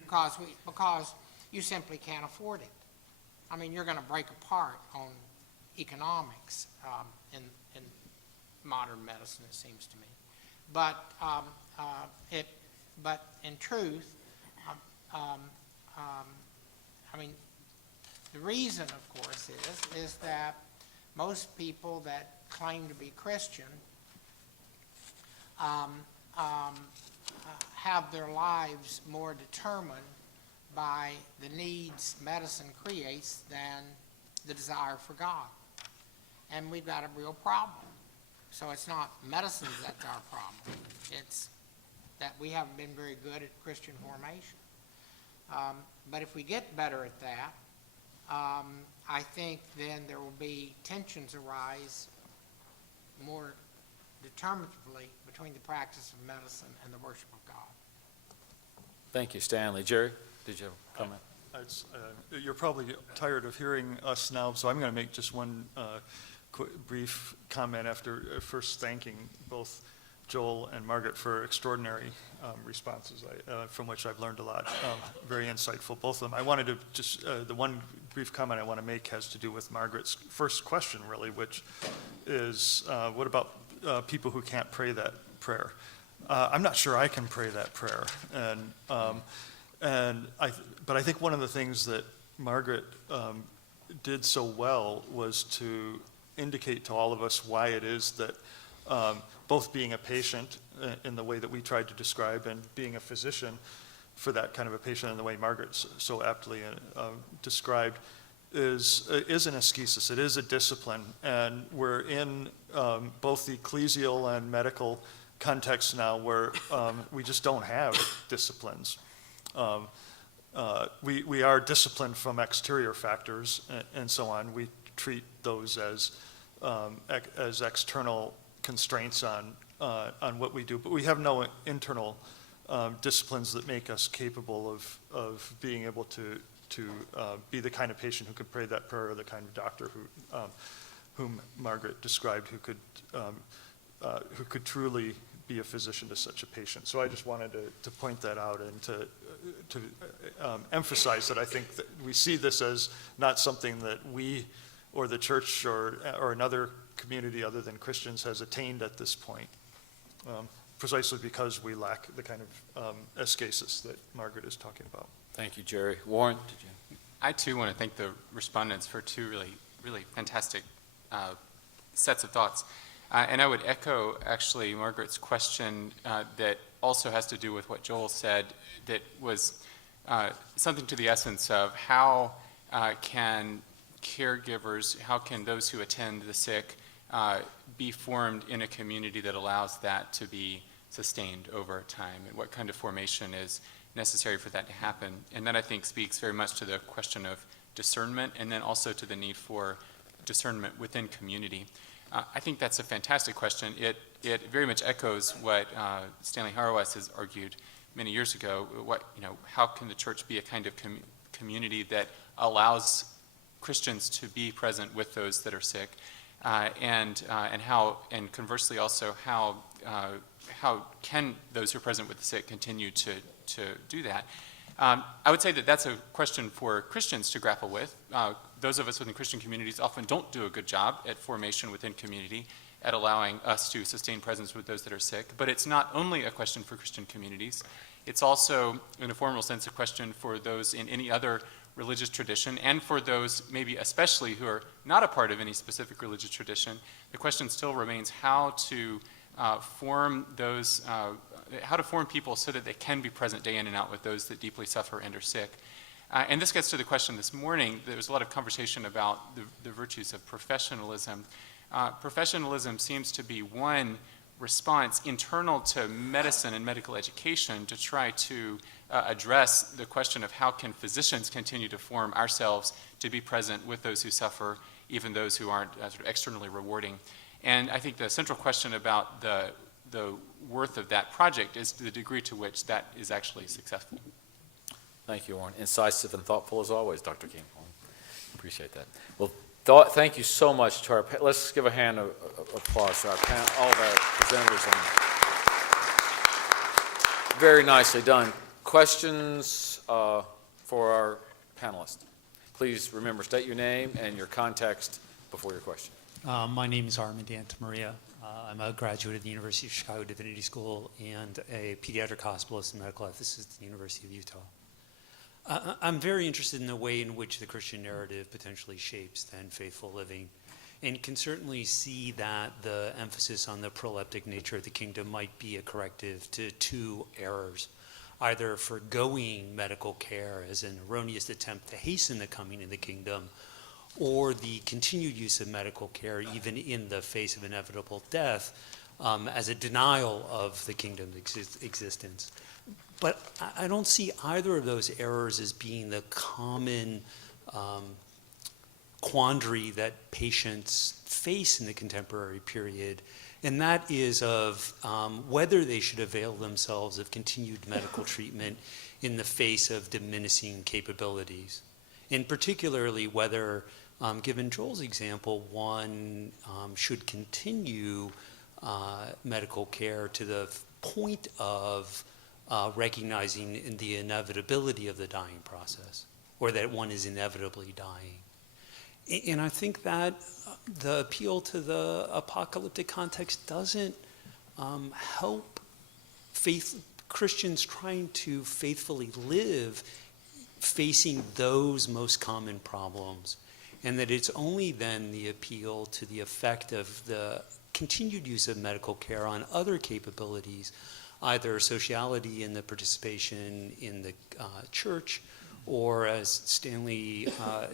because you simply can't afford it. I mean, you're going to break apart on economics in modern medicine, it seems to me. But but in truth, I mean, the reason, of course, is that most people that claim to be Christian have their lives more determined by the needs medicine creates than the desire for God. And we've got a real problem. So it's not medicine that's our problem. It's that we haven't been very good at Christian formation. But if we get better at that, I think then there will be tensions arise more determinatively between the practice of medicine and the worship of God. Thank you, Stanley. Jerry, did you have a comment? You're probably tired of hearing us now, so I'm going to make just one brief comment after first thanking both Joel and Margaret for extraordinary responses from which I've learned a lot. Very insightful, both of them. I wanted to just, the one brief comment I want to make has to do with Margaret's first question, really, which is, what about people who can't pray that prayer? I'm not sure I can pray that prayer. But I think one of the things that Margaret did so well was to indicate to all of us why it is that both being a patient in the way that we tried to describe and being a physician for that kind of a patient in the way Margaret so aptly described, is an ascesis. It is a discipline, and we're in both the ecclesial and medical context now where we just don't have disciplines. We are disciplined from exterior factors and so on. We treat those as external constraints on what we do, but we have no internal disciplines that make us capable of being able to be the kind of patient who could pray that prayer, or the kind of doctor whom Margaret described, who could truly be a physician to such a patient. So I just wanted to point that out and to emphasize that I think that we see this as not something that we or the church or another community other than Christians has attained at this point, precisely because we lack the kind of ascesis that Margaret is talking about. Thank you, Jerry. Warren, did you? I too want to thank the respondents for two really fantastic sets of thoughts. And I would echo actually Margaret's question that also has to do with what Joel said, that was something to the essence of how can caregivers, how can those who attend the sick be formed in a community that allows that to be sustained over time, and what kind of formation is necessary for that to happen. And that, I think, speaks very much to the question of discernment, and then also to the need for discernment within community. I think that's a fantastic question. It very much echoes what Stanley Hauerwas has argued many years ago. How can the church be a kind of community that allows Christians to be present with those that are sick, and conversely also how can those who are present with the sick continue to do that? I would say that that's a question for Christians to grapple with. Those of us within Christian communities often don't do a good job at formation within community, at allowing us to sustain presence with those that are sick. But it's not only a question for Christian communities. It's also, in a formal sense, a question for those in any other religious tradition, and for those maybe especially who are not a part of any specific religious tradition. The question still remains how to form those, how to form people so that they can be present day in and out with those that deeply suffer and are sick. And this gets to the question this morning. There was a lot of conversation about the virtues of professionalism. Professionalism seems to be one response internal to medicine and medical education to try to address the question of how can physicians continue to form ourselves to be present with those who suffer, even those who aren't sort of externally rewarding. And I think the central question about the worth of that project is the degree to which that is actually successful. Thank you, Warren. Incisive and thoughtful as always, Dr. Kinghorn. Appreciate that. Well, thank you so much to our, let's give a hand of applause to our panel, all of our presenters. And very nicely done. Questions for our panelists? Please remember, state your name and your context before your question. My name is Armand Antamaria. I'm a graduate of the University of Chicago Divinity School and a pediatric hospitalist and medical ethicist at the University of Utah. I'm very interested in the way in which the Christian narrative potentially shapes then faithful living, and can certainly see that the emphasis on the proleptic nature of the kingdom might be a corrective to two errors, either forgoing medical care as an erroneous attempt to hasten the coming of the kingdom, or the continued use of medical care even in the face of inevitable death as a denial of the kingdom's existence. But I don't see either of those errors as being the common quandary that patients face in the contemporary period, and that is of whether they should avail themselves of continued medical treatment in the face of diminishing capabilities, and particularly whether, given Joel's example, one should continue medical care to the point of recognizing the inevitability of the dying process, or that one is inevitably dying. And I think that the appeal to the apocalyptic context doesn't help Christians trying to faithfully live facing those most common problems, and that it's only then the appeal to the effect of the continued use of medical care on other capabilities, either sociality and the participation in the church, or as Stanley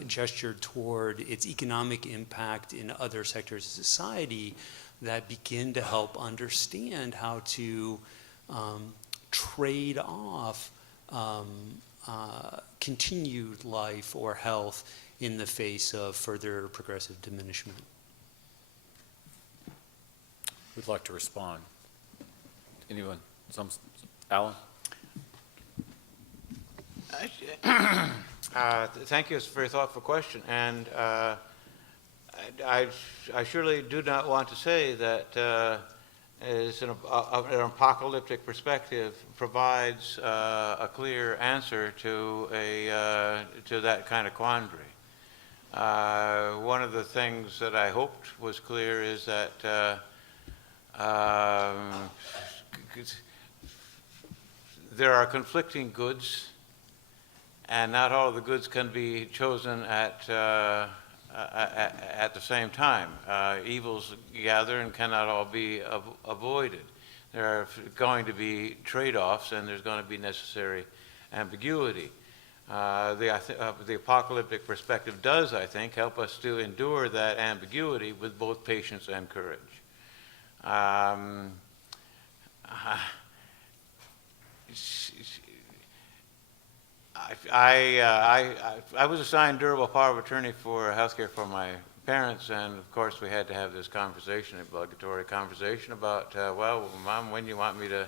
gestured toward, its economic impact in other sectors of society that begin to help understand how to trade off continued life or health in the face of further progressive diminishment. Who'd like to respond? Anyone? Alan? Thank you. It's a very thoughtful question. And I surely do not want to say that is an apocalyptic perspective provides a clear answer to that kind of quandary. One of the things that I hoped was clear is that there are conflicting goods, and not all of the goods can be chosen at the same time. Evils gather and cannot all be avoided. There are going to be trade-offs, and there's going to be necessary ambiguity. The apocalyptic perspective does, I think, help us to endure that ambiguity with both patience and courage. I was assigned durable power of attorney for healthcare for my parents, and of course we had to have this conversation, obligatory conversation about, well, Mom, when do you want me to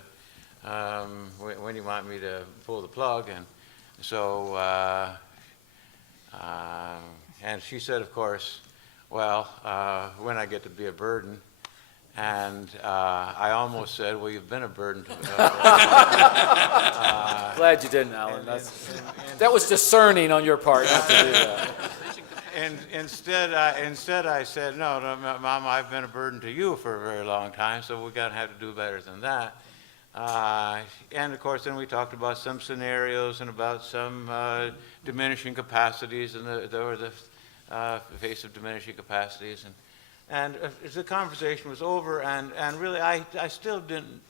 pull the plug? And so, and she said, of course, well, when I get to be a burden. And I almost said, well, you've been a burden to Glad you didn't, Alan. That was discerning on your part not to do that. And instead I said, no, Mom, I've been a burden to you for a very long time, so we're going to have to do better than that. And of course, then we talked about some scenarios and about some diminishing capacities in the face of diminishing capacities. And the conversation was over, and really I still didn't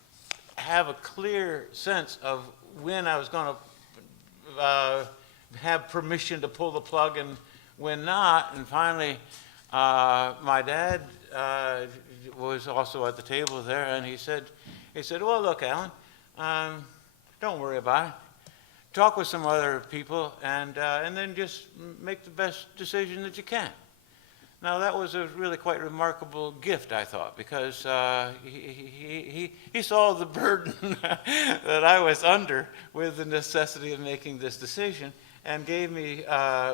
have a clear sense of when I was going to have permission to pull the plug and when not. And finally, my dad was also at the table there, and he said, well, look, Alan, don't worry about it. Talk with some other people, and then just make the best decision that you can. Now, that was a really quite remarkable gift, I thought, because he saw the burden that I was under with the necessity of making this decision and gave me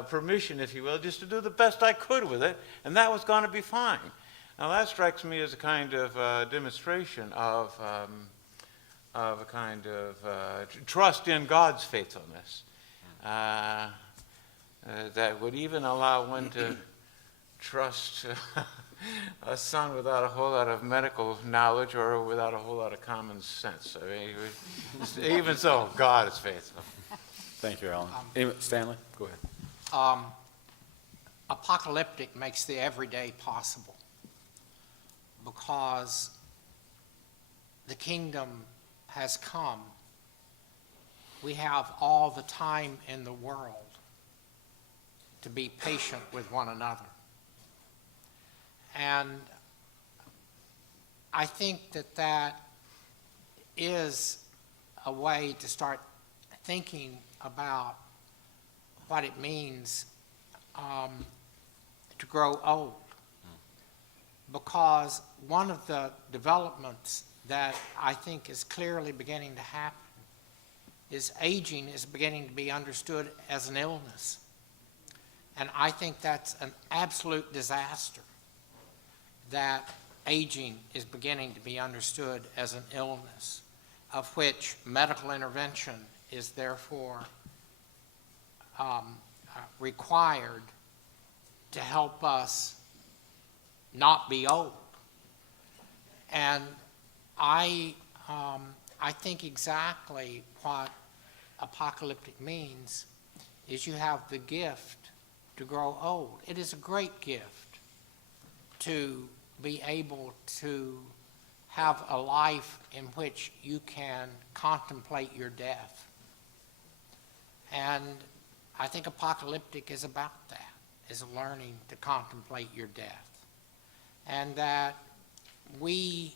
permission, if you will, just to do the best I could with it, and that was going to be fine. Now, that strikes me as a kind of demonstration of a kind of trust in God's faithfulness that would even allow one to trust a son without a whole lot of medical knowledge or without a whole lot of common sense. I mean, even so, God is faithful. Thank you, Alan. Stanley, go ahead. Apocalyptic makes the everyday possible because the kingdom has come. We have all the time in the world to be patient with one another. And I think that is a way to start thinking about what it means to grow old. Because one of the developments that I think is clearly beginning to happen is aging is beginning to be understood as an illness. And I think that's an absolute disaster, that aging is beginning to be understood as an illness, of which medical intervention is therefore required to help us not be old. And I think exactly what apocalyptic means is you have the gift to grow old. It is a great gift to be able to have a life in which you can contemplate your death. And I think Apocalyptic is about that, is learning to contemplate your death. And that we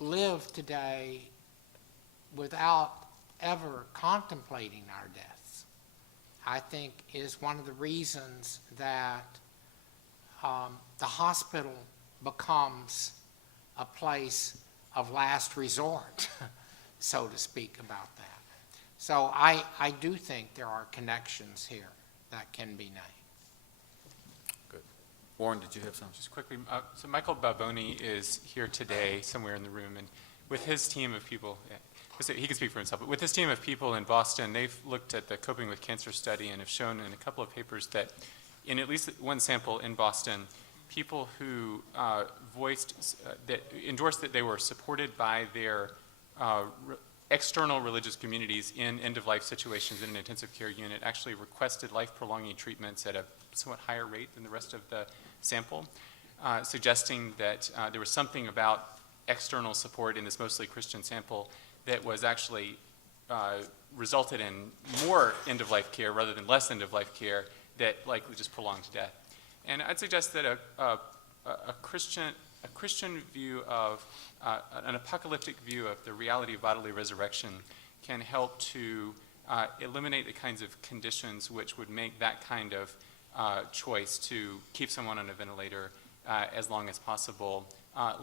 live today without ever contemplating our deaths, I think is one of the reasons that the hospital becomes a place of last resort, so to speak, about that. So I do think there are connections here that can be named. Good. Warren, did you have something? Just quickly, so Michael Baboni is here today, somewhere in the room, and with his team of people, he can speak for himself, but with his team of people in Boston, they've looked at the Coping with Cancer study and have shown in a couple of papers that in at least one sample in Boston, people who endorsed that they were supported by their external religious communities in end-of-life situations in an intensive care unit actually requested life-prolonging treatments at a somewhat higher rate than the rest of the sample, suggesting that there was something about external support in this mostly Christian sample that was actually resulted in more end-of-life care rather than less end-of-life care that likely just prolonged death. And I'd suggest that a Christian view of, an apocalyptic view of the reality of bodily resurrection can help to eliminate the kinds of conditions which would make that kind of choice to keep someone on a ventilator as long as possible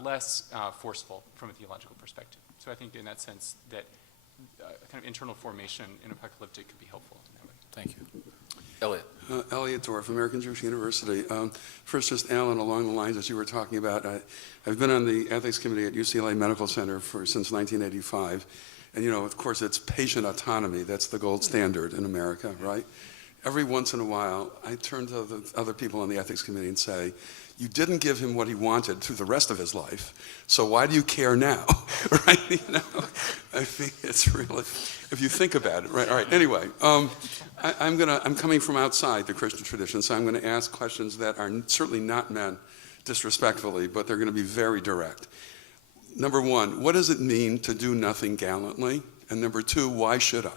less forceful from a theological perspective. So I think in that sense that kind of internal formation in apocalyptic could be helpful in that way. Thank you. Elliot. Elliot Dorff, American Jewish University. First, just Alan, along the lines as you were talking about, I've been on the ethics committee at UCLA Medical Center since 1985. And, you know, of course, it's patient autonomy. That's the gold standard in America, right? Every once in a while, I turn to the other people on the ethics committee and say, you didn't give him what he wanted through the rest of his life, so why do you care now? Right? You know, I think it's really, if you think about it, right? All right. Anyway, I'm coming from outside the Christian tradition, so I'm going to ask questions that are certainly not meant disrespectfully, but they're going to be very direct. Number one, what does it mean to do nothing gallantly? And number two, why should I?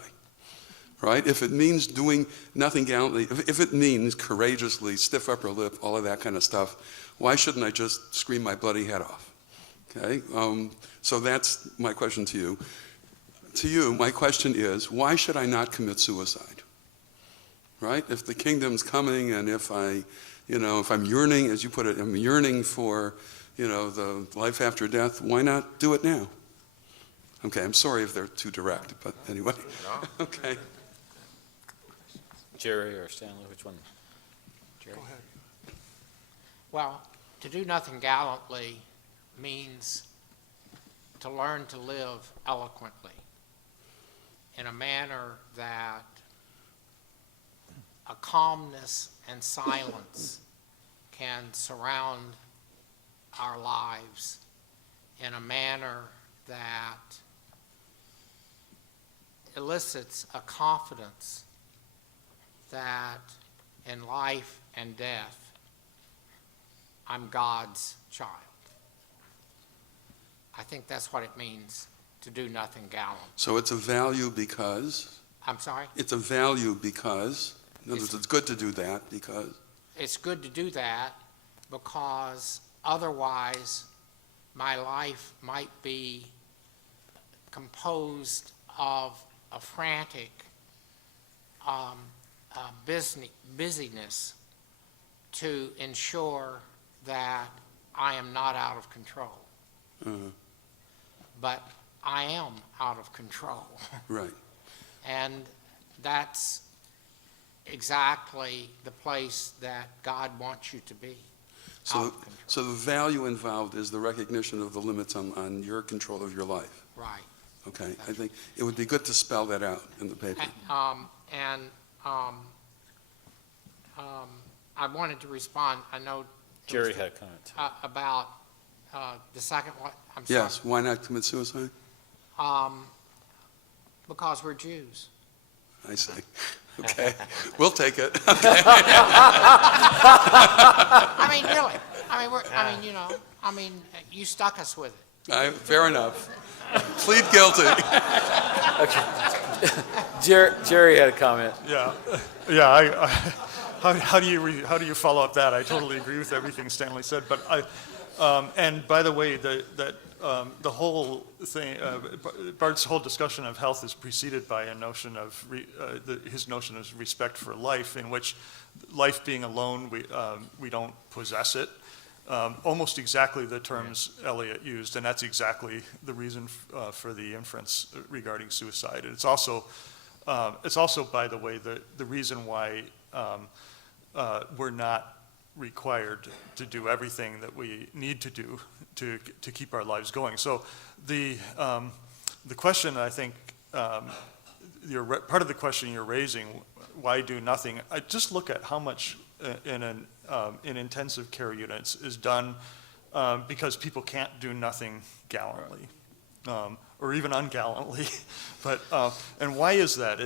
Right? If it means doing nothing gallantly, if it means courageously, stiff upper lip, all of that kind of stuff, why shouldn't I just scream my bloody head off? Okay? So that's my question to you. To you, my question is, why should I not commit suicide? Right? If the kingdom's coming and if I'm yearning, as you put it, I'm yearning for, the life after death, why not do it now? Okay, I'm sorry if they're too direct, but anyway. No. Okay. Jerry or Stanley, which one? Jerry? Go ahead. Well, to do nothing gallantly means to learn to live eloquently in a manner that a calmness and silence can surround our lives in a manner that elicits a confidence that in life and death, I'm God's child. I think that's what it means to do nothing gallant. So it's a value because? I'm sorry? It's a value because, in other words, it's good to do that because? It's good to do that because otherwise my life might be composed of a frantic busyness to ensure that I am not out of control. But I am out of control. Right. And that's exactly the place that God wants you to be. So the value involved is the recognition of the limits on your control of your life. Right. Okay. I think it would be good to spell that out in the paper. I wanted to respond. I know Jerry had a comment. about the second one. I'm sorry. Yes. Why not commit suicide? Because we're Jews. I see. Okay. We'll take it. Okay. I mean, really. You stuck us with it. Fair enough. Plead guilty. Okay. Jerry had a comment. Yeah, yeah. How do you follow up that? I totally agree with everything Stanley said. But and by the way, the whole thing, Bart's whole discussion of health is preceded by a notion of his notion of respect for life, in which life being alone, we don't possess it. Almost exactly the terms Eliot used, and that's exactly the reason for the inference regarding suicide. And it's also, by the way, the reason why we're not required to do everything that we need to do to keep our lives going. So the question, I think, part of the question you're raising, why do nothing? I just look at how much in intensive care units is done because people can't do nothing gallantly. Or even ungallantly, and why is that?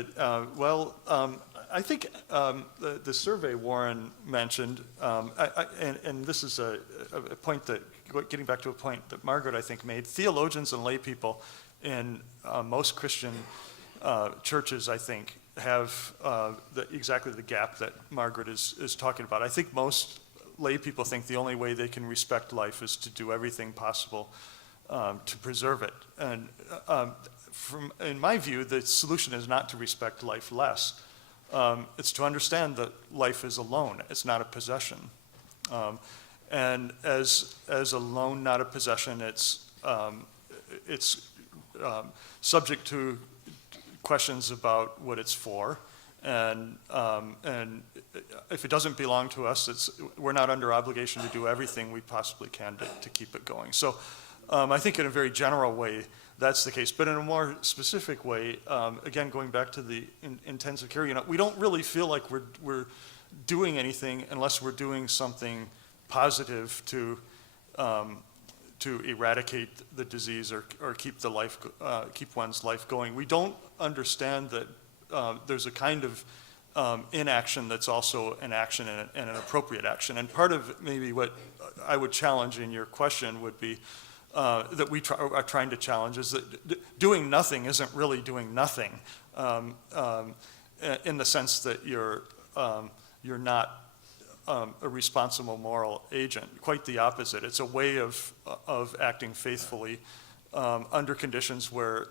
I think the survey Warren mentioned, and this is a point that, getting back to a point that Margaret, I think, made, theologians and lay people in most Christian churches, I think, have exactly the gap that Margaret is talking about. I think most lay people think the only way they can respect life is to do everything possible to preserve it. And in my view, the solution is not to respect life less. It's to understand that life is a loan. It's not a possession. And as a loan, not a possession, it's subject to questions about what it's for. And if it doesn't belong to us, we're not under obligation to do everything we possibly can to keep it going. So I think in a very general way, that's the case. But in a more specific way, again, going back to the intensive care unit, we don't really feel like we're doing anything unless we're doing something positive to eradicate the disease or keep one's life going. We don't understand that there's a kind of inaction that's also an action and an appropriate action. And part of maybe what I would challenge in your question would be that we are trying to challenge is that doing nothing isn't really doing nothing, in the sense that you're not a responsible moral agent. Quite the opposite. It's a way of acting faithfully under conditions where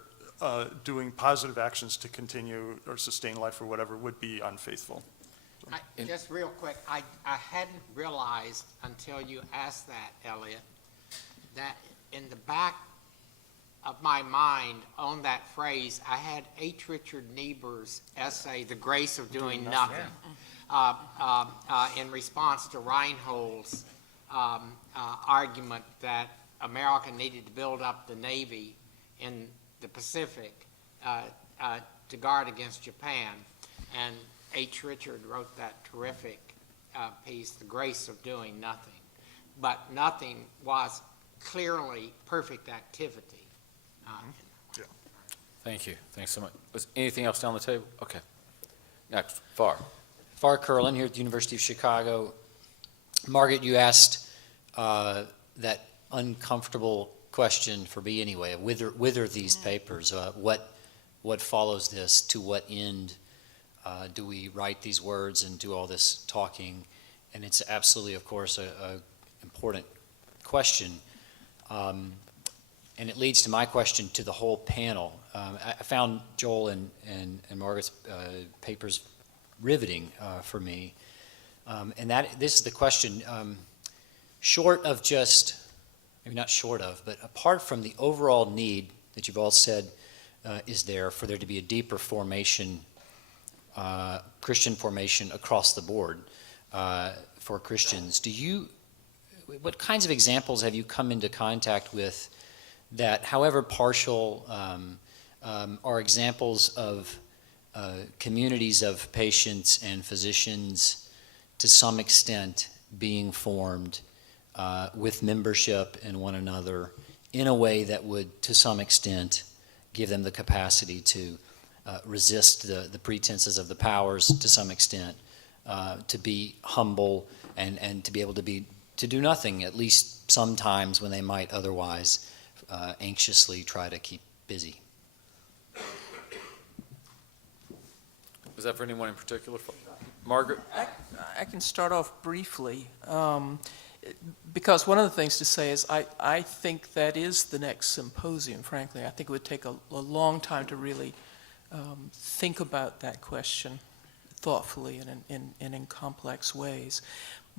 doing positive actions to continue or sustain life or whatever would be unfaithful. Just real quick, I hadn't realized until you asked that, Elliot, that in the back of my mind on that phrase, I had H. Richard Niebuhr's essay, The Grace of Doing Nothing, in response to Reinhold's argument that America needed to build up the Navy in the Pacific to guard against Japan. And H. Richard wrote that terrific piece, The Grace of Doing Nothing. But nothing was clearly perfect activity. Thank you. Thanks so much. Was anything else down the table? Okay. Next, Far. Far Curlin here at the University of Chicago. Margaret, you asked that uncomfortable question for me anyway, whether these papers, what follows this, to what end do we write these words and do all this talking? And it's absolutely, of course, a important question. And it leads to my question to the whole panel. I found Joel and Margaret's papers riveting for me. And this is the question, short of just, maybe not short of, but apart from the overall need that you've all said is there for there to be a deeper formation, Christian formation across the board for Christians, what kinds of examples have you come into contact with that, however partial, are examples of communities of patients and physicians to some extent being formed with membership in one another in a way that would, to some extent, give them the capacity to resist the pretenses of the powers to some extent, to be humble and to be able to do nothing, at least sometimes when they might otherwise anxiously try to keep busy. Was that for anyone in particular? Margaret? I can start off briefly, because one of the things to say is I think that is the next symposium, frankly. I think it would take a long time to really think about that question thoughtfully and in complex ways.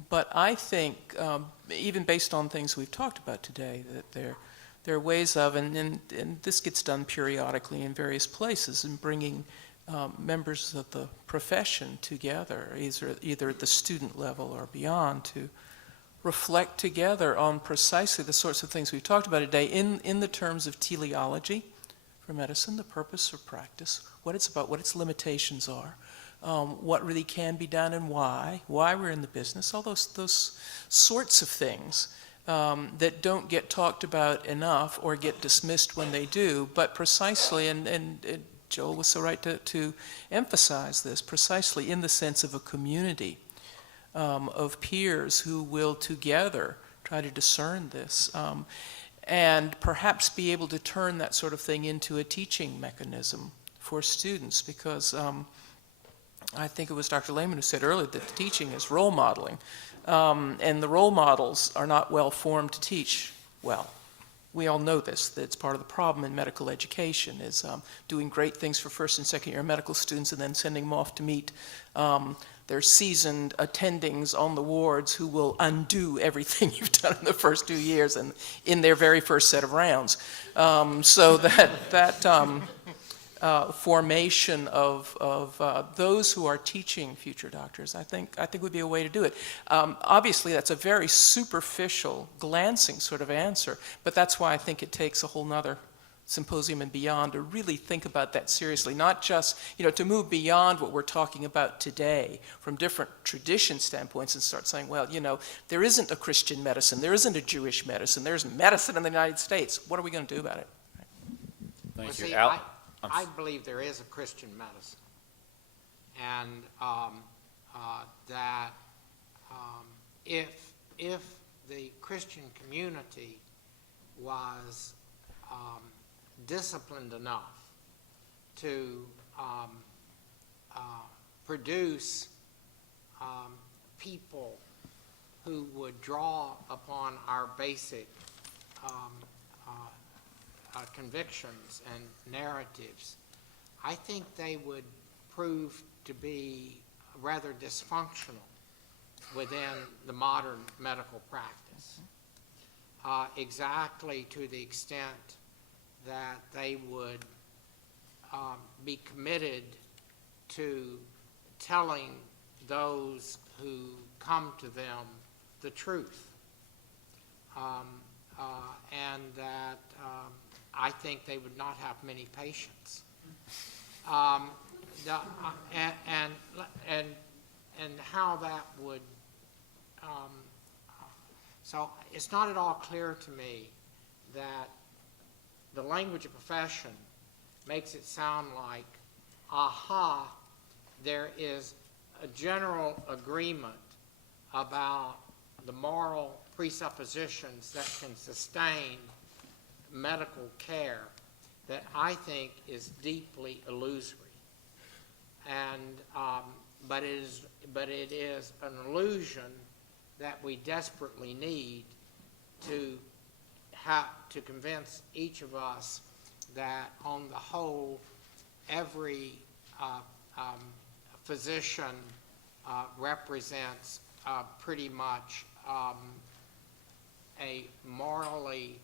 But I think, even based on things we've talked about today, that there are ways of, and this gets done periodically in various places, in bringing members of the profession together, either at the student level or beyond, to reflect together on precisely the sorts of things we've talked about today in the terms of teleology for medicine, the purpose of practice, what it's about, what its limitations are, what really can be done and why we're in the business, all those sorts of things that don't get talked about enough or get dismissed when they do, but precisely, and Joel was so right to emphasize this, precisely in the sense of a community of peers who will together try to discern this, and perhaps be able to turn that sort of thing into a teaching mechanism for students, because I think it was Dr. Lehman who said earlier that the teaching is role modeling, and the role models are not well formed to teach well. We all know this, that it's part of the problem in medical education, is doing great things for first and second year medical students and then sending them off to meet their seasoned attendings on the wards who will undo everything you've done in the first 2 years and in their very first set of rounds. So that formation of those who are teaching future doctors, I think would be a way to do it. Obviously, that's a very superficial, glancing sort of answer, but that's why I think it takes a whole nother symposium and beyond to really think about that seriously, not just, to move beyond what we're talking about today from different tradition standpoints and start saying, well, there isn't a Christian medicine, there isn't a Jewish medicine, there's medicine in the United States. What are we going to do about it? Thank Well, you. see, Al? I believe there is a Christian medicine, and that if the Christian community was disciplined enough to produce people who would draw upon our basic convictions and narratives, I think they would prove to be rather dysfunctional within the modern medical practice, exactly to the extent that they would be committed to telling those who come to them the truth, and that I think they would not have many patients. And how that would, so it's not at all clear to me that the language of profession makes it sound like, aha, there is a general agreement about the moral presuppositions that can sustain medical care that I think is deeply illusory. And but it is an illusion that we desperately need to convince each of us that on the whole, every physician represents pretty much a morally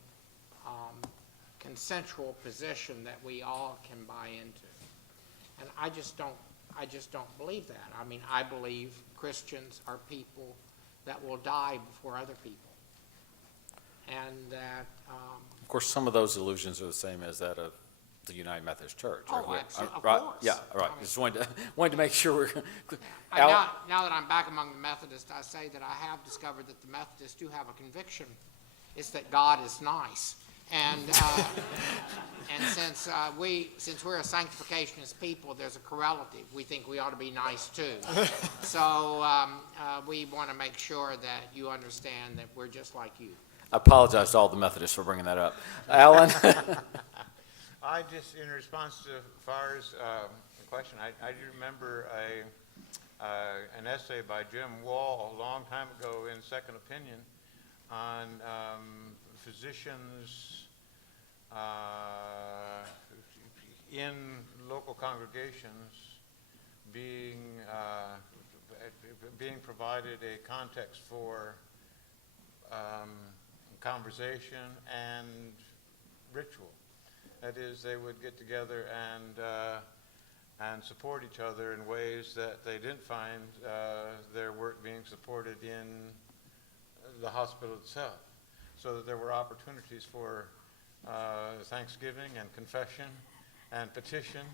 consensual position that we all can buy into. And I just don't believe that. I mean, I believe Christians are people that will die before other people. And that... Of course, some of those illusions are the same as that of the United Methodist Church. Oh, right? absolutely, of Right. course. Yeah, right. I mean, Just wanted to make sure we're... now that I'm back among the Methodists, I say that I have discovered that the Methodists do have a conviction. It's that God is nice. And and since we're a sanctificationist people, there's a correlative. We think we ought to be nice too. So we want to make sure that you understand that we're just like you. I apologize to all the Methodists for bringing that up. Alan? I just, in response to Farr's question, I do remember an essay by Jim Wall a long time ago in Second Opinion on physicians in local congregations being provided a context for conversation and ritual. That is, they would get together and support each other in ways that they didn't find their work being supported in the hospital itself. So that there were opportunities for thanksgiving and confession and petition,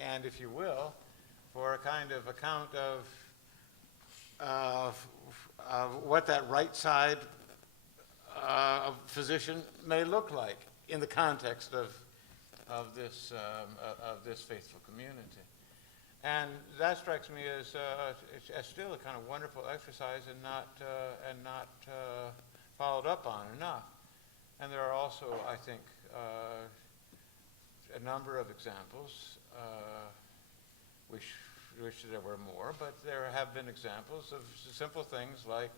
and if you will, for a kind of account of what that right side physician may look like in the context of this faithful community. And that strikes me as still a kind of wonderful exercise and not followed up on enough. And there are also, I think, a number of examples. Wish there were more, but there have been examples of simple things like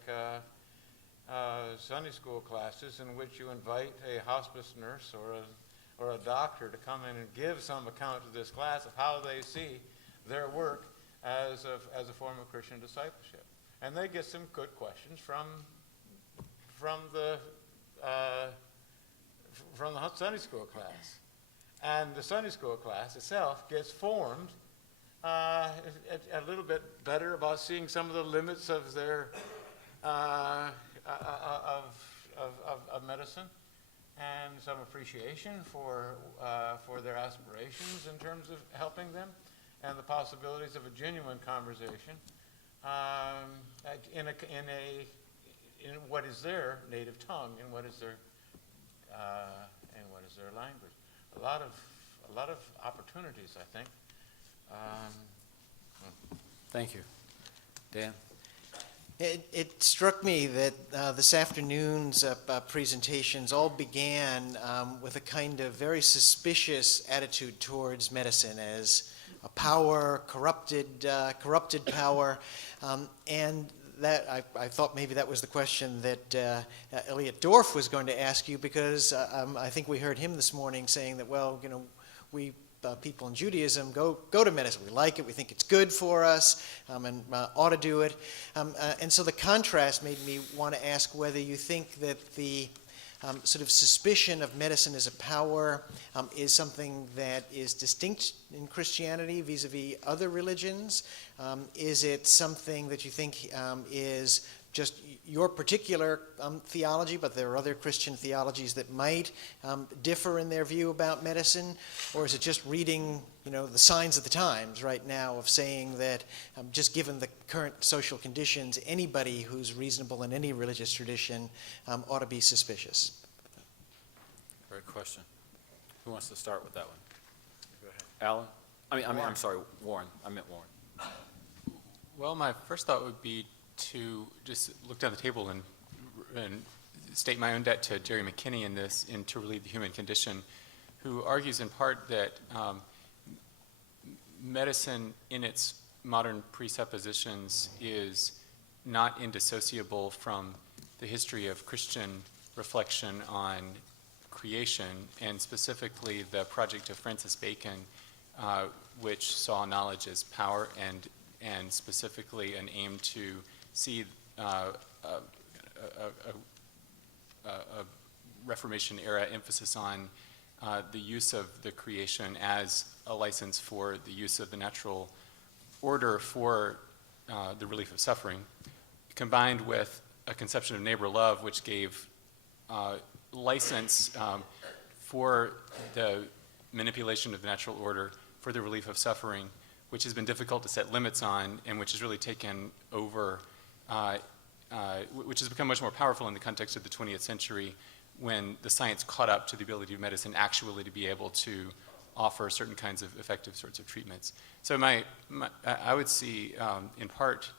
Sunday school classes in which you invite a hospice nurse or a doctor to come in and give some account to this class of how they see their work as a form of Christian discipleship. And they get some good questions from the Sunday school class. And the Sunday school class itself gets formed a little bit better about seeing some of the limits of their of medicine, and some appreciation for their aspirations in terms of helping them, and the possibilities of a genuine conversation in what is their native tongue, and what is their language. A lot of opportunities, I think. Thank you. Dan? It struck me that this afternoon's presentations all began with a kind of very suspicious attitude towards medicine as a power, corrupted power, and that I thought maybe that was the question that Elliot Dorff was going to ask you, because I think we heard him this morning saying that, well, you know, we people in Judaism go to medicine. We like it. We think it's good for us, and ought to do it. And so the contrast made me want to ask whether you think that the sort of suspicion of medicine as a power is something that is distinct in Christianity vis-a-vis other religions. Is it something that you think is just your particular theology, but there are other Christian theologies that might differ in their view about medicine? Or is it just reading, you know, the signs of the times right now of saying that just given the current social conditions, anybody who's reasonable in any religious tradition ought to be suspicious? Great question. Who wants to start with that one? Go ahead. Alan? I'm sorry, Warren. I meant Warren. Well, my first thought would be to just look down the table and state my own debt to Jerry McKenny in To Relieve the Human Condition, who argues in part that medicine in its modern presuppositions is not indissociable from the history of Christian reflection on creation, and specifically the project of Francis Bacon, which saw knowledge as power and specifically an aim to see a Reformation era emphasis on the use of the creation as a license for the use of the natural order for the relief of suffering, combined with a conception of neighbor love, which gave license for the manipulation of the natural order for the relief of suffering, which has been difficult to set limits on, and which has really taken over, which has become much more powerful in the context of the 20th century, when the science caught up to the ability of medicine actually to be able to offer certain kinds of effective sorts of treatments. So I would see, in part,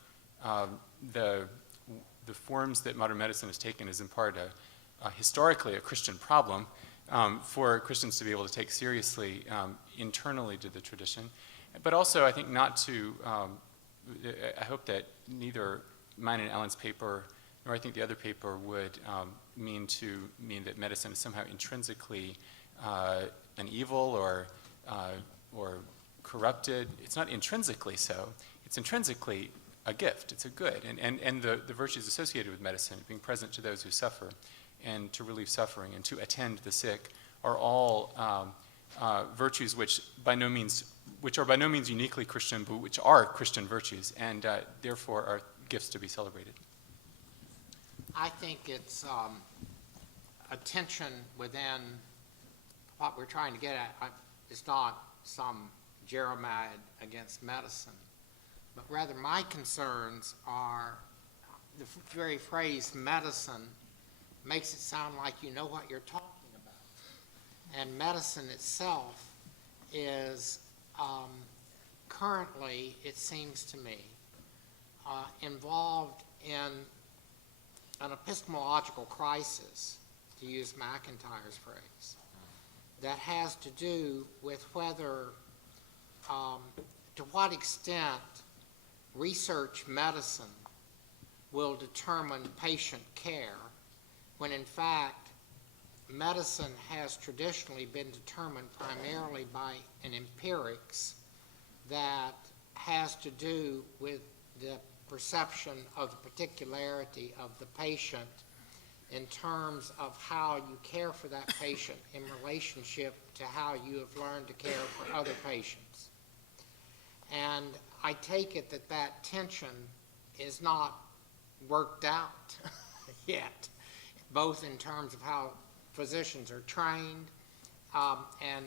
the forms that modern medicine has taken is in part historically a Christian problem, for Christians to be able to take seriously internally to the tradition. But also, I think not to, I hope that neither mine and Alan's paper, nor I think the other paper would mean that medicine is somehow intrinsically an evil or corrupted. It's not intrinsically so. It's intrinsically a gift. It's a good. And the virtues associated with medicine, being present to those who suffer and to relieve suffering and to attend the sick, are all virtues which are by no means uniquely Christian, but which are Christian virtues, and therefore are gifts to be celebrated. I think it's a tension within what we're trying to get at. It's not some Jeremiad against medicine, but rather my concerns are the very phrase medicine makes it sound like you know what you're talking about. And medicine itself is currently, it seems to me, involved in an epistemological crisis, to use McIntyre's phrase, that has to do with whether, to what extent research medicine will determine patient care, when in fact medicine has traditionally been determined primarily by an empirics that has to do with the perception of the particularity of the patient in terms of how you care for that patient in relationship to how you have learned to care for other patients. And I take it that that tension is not worked out yet, both in terms of how physicians are trained, and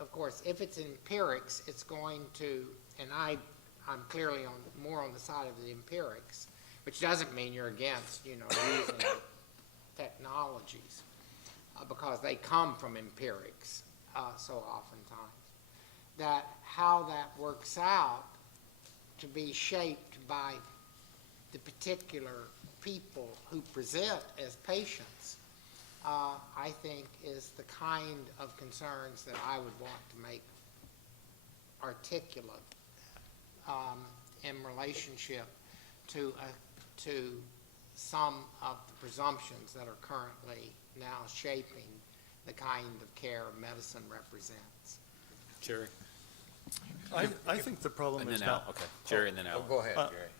of course, if it's empirics, it's going to, and I'm clearly more on the side of the empirics, which doesn't mean you're against, using technologies, because they come from empirics so oftentimes. That how that works out to be shaped by the particular people who present as patients, I think is the kind of concerns that I would want to make articulate in relationship to some of the presumptions that are currently now shaping the kind of care medicine represents. Jerry. I think the problem And is then Al. not. Okay. Jerry and then Al. Go ahead, Jerry.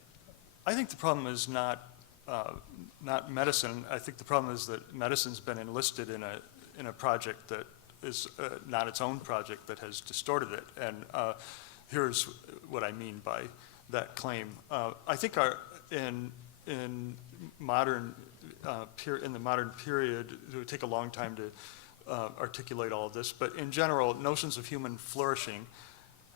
I think the problem is not medicine. I think the problem is that medicine's been enlisted in a project that is not its own project, that has distorted it. And here's what I mean by that claim. I think in the modern period, it would take a long time to articulate all of this, but in general, notions of human flourishing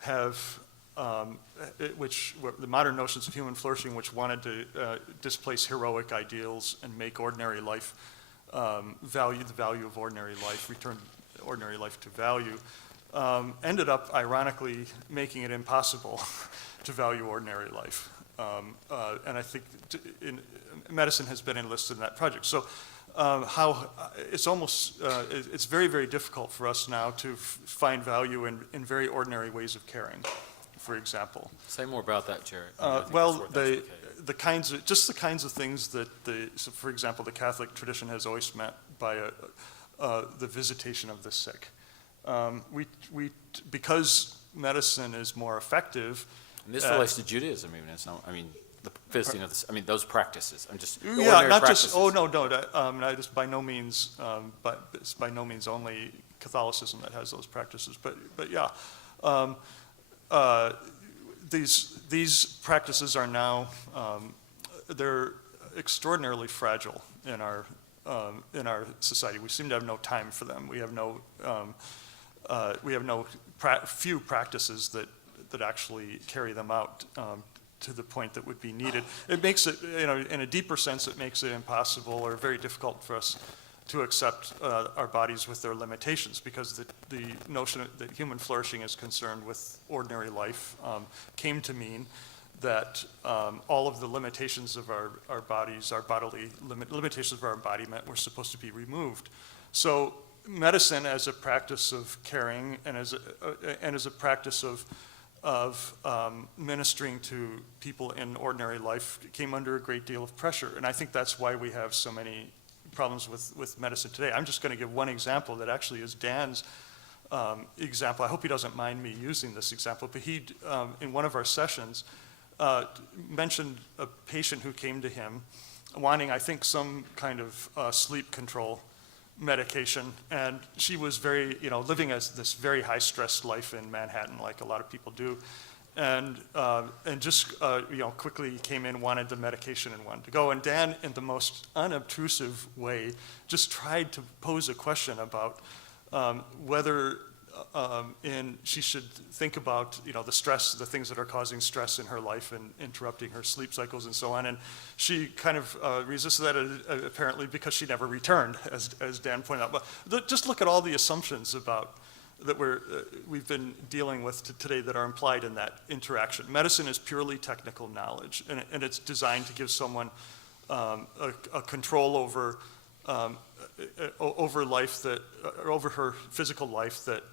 have, the modern notions of human flourishing, which wanted to displace heroic ideals and make ordinary life, the value of ordinary life, return ordinary life to value, ended up ironically making it impossible to value ordinary life. And I think medicine has been enlisted in that project. So it's very, very difficult for us now to find value in very ordinary ways of caring, for example. Say more about that, Jerry. The kinds of things that so for example, the Catholic tradition has always meant by the visitation of the sick. Because medicine is more effective. And this relates to Judaism, even. It's not, the visiting of the, those practices. I'm just not practices. just. Oh no, it's by no means. But it's by no means only Catholicism that has those practices. But yeah, these practices are now they're extraordinarily fragile in our society. We seem to have no time for them. We have few practices that actually carry them out to the point that would be needed. It makes it, in a deeper sense, it makes it impossible or very difficult for us to accept our bodies with their limitations, because the notion that human flourishing is concerned with ordinary life came to mean that all of the limitations of our bodies, our bodily limitations of our embodiment were supposed to be removed. So medicine as a practice of caring and as a practice of ministering to people in ordinary life came under a great deal of pressure. And I think that's why we have so many problems with medicine today. I'm just going to give one example that actually is Dan's example. I hope he doesn't mind me using this example, but he, in one of our sessions, mentioned a patient who came to him wanting, I think, some kind of sleep control medication, and she was very, living as this very high-stress life in Manhattan, like a lot of people do, and just, quickly came in, wanted the medication, and wanted to go. And Dan, in the most unobtrusive way, just tried to pose a question about whether she should think about, the stress, the things that are causing stress in her life and interrupting her sleep cycles and so on. And she kind of resisted that apparently because she never returned, as Dan pointed out. But just look at all the assumptions about that we've been dealing with today that are implied in that interaction. Medicine is purely technical knowledge, and it's designed to give someone a control over life over her physical life that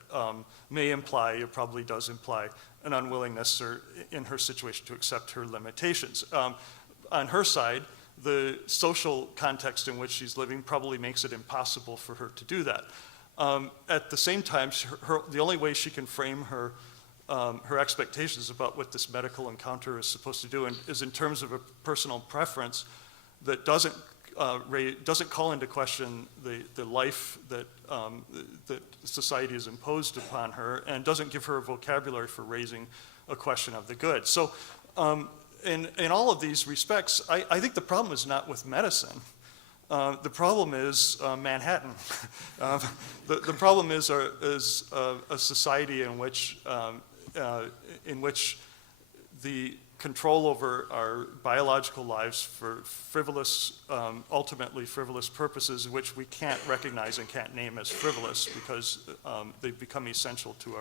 may imply, it probably does imply, an unwillingness in her situation to accept her limitations. On her side, the social context in which she's living probably makes it impossible for her to do that. At the same time, the only way she can frame her expectations about what this medical encounter is supposed to do is in terms of a personal preference that doesn't call into question the life that society has imposed upon her, and doesn't give her a vocabulary for raising a question of the good. So in all of these respects, I think the problem is not with medicine. The problem is Manhattan. The problem is a society in which the control over our biological lives for ultimately frivolous purposes, which we can't recognize and can't name as frivolous because they've become essential to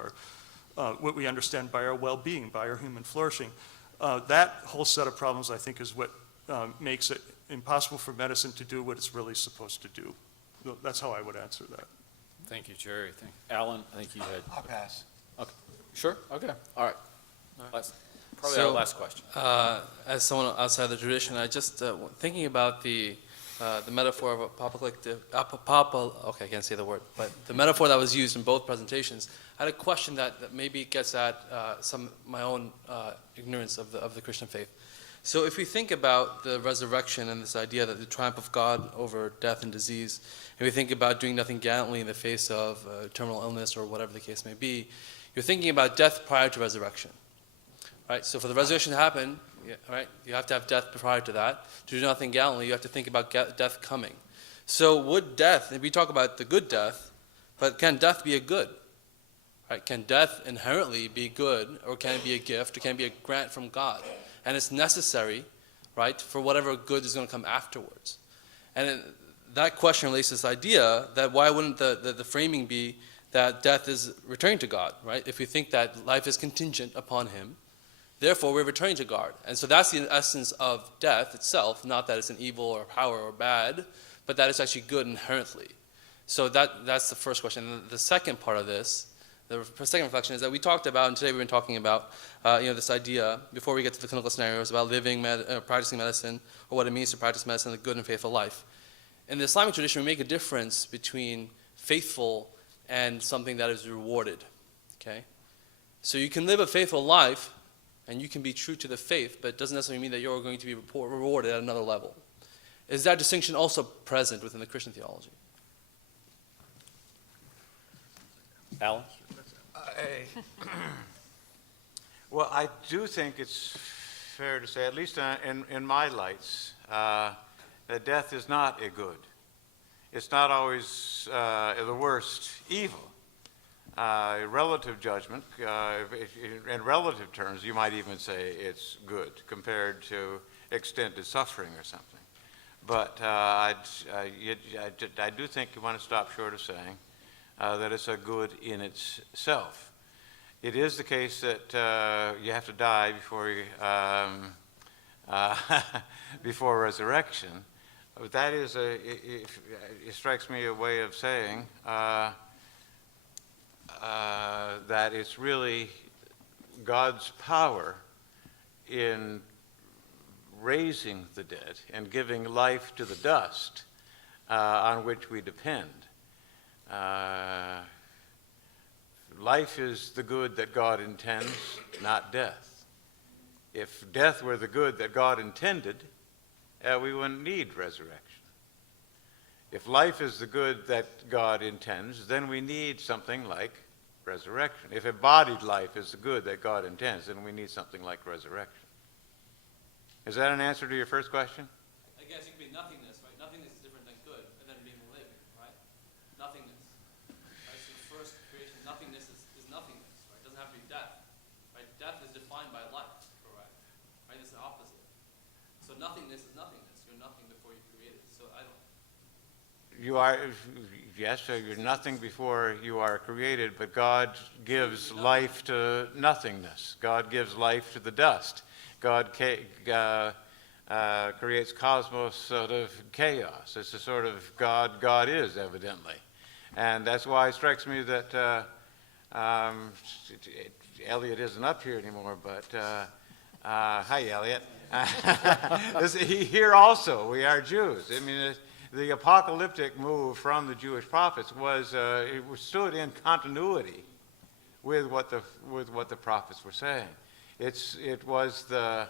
what we understand by our well-being, by our human flourishing. That whole set of problems, I think, is what makes it impossible for medicine to do what it's really supposed to do. That's how I would answer that. Thank you, Jerry. Alan, I think you had. I'll pass. Okay. Sure? Okay. All right. Probably So, our last question. As someone outside the tradition, I just thinking about the metaphor of apocalyptic. Okay, I can't say the word, but the metaphor that was used in both presentations. I had a question that maybe gets at my own ignorance of the Christian faith. So if we think about the resurrection and this idea that the triumph of God over death and disease, and we think about doing nothing gallantly in the face of terminal illness or whatever the case may be, you're thinking about death prior to resurrection. Right? So for the resurrection to happen, right, you have to have death prior to that. To do nothing gallantly, you have to think about death coming. So would death, if we talk about the good death, but can death be a good? Right? Can death inherently be good, or can it be a gift, or can it be a grant from God? And it's necessary, right, for whatever good is going to come afterwards. And that question relates to this idea that why wouldn't the framing be that death is returning to God, right? If we think that life is contingent upon Him, therefore we're returning to God. And so that's the essence of death itself, not that it's an evil or power or bad, but that it's actually good inherently. So that's the first question. And the second part of this, the second reflection is that we talked about, and today we've been talking about, this idea, before we get to the clinical scenarios, about practicing medicine, or what it means to practice medicine, the good and faithful life. In the Islamic tradition, we make a difference between faithful and something that is rewarded, okay? So you can live a faithful life, and you can be true to the faith, but it doesn't necessarily mean that you're going to be rewarded at another level. Is that distinction also present within the Christian theology? Alan? Well, I do think it's fair to say, at least in my lights, that death is not a good. It's not always the worst evil. Relative judgment, in relative terms, you might even say it's good compared to extended suffering or something. But I do think you want to stop short of saying that it's a good in itself. it is the case that you have to die before before resurrection. But that is it strikes me a way of saying that it's really God's power in raising the dead and giving life to the dust on which we depend. Life is the good that God intends, not death. If death were the good that God intended, we wouldn't need resurrection. If life is the good that God intends, then we need something like resurrection. If embodied life is the good that God intends, then we need something like resurrection. Is that an answer to your first question? I guess it could be nothingness, right? Nothingness is different than good, and then being living, right? Nothingness. Right? So the first creation, nothingness is nothingness, right? It doesn't have to be death, right? Death is defined by life, correct? Right? It's the opposite. So nothingness is nothingness. You're nothing before you created. So I don't. You are, yes, so you're nothing before you are created, but God gives life to nothingness. God gives life to the dust. God creates cosmos sort of chaos. It's a sort of God is, evidently. And that's why it strikes me that Elliot isn't up here anymore, but hi, Elliot. Here also, we are Jews. I mean, the apocalyptic move from the Jewish prophets it stood in continuity with what the prophets were saying. It was the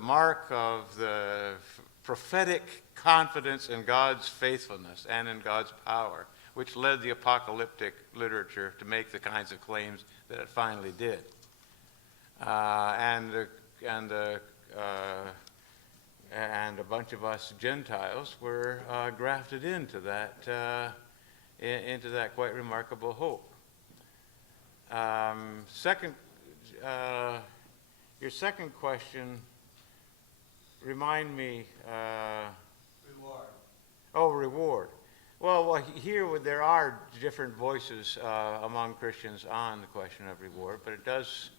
mark of the prophetic confidence in God's faithfulness and in God's power, which led the apocalyptic literature to make the kinds of claims that it finally did. And a bunch of us Gentiles were grafted into that quite remarkable hope. Your second question, remind me. Reward. Oh, reward. Well, here there are different voices among Christians on the question of reward, but it does.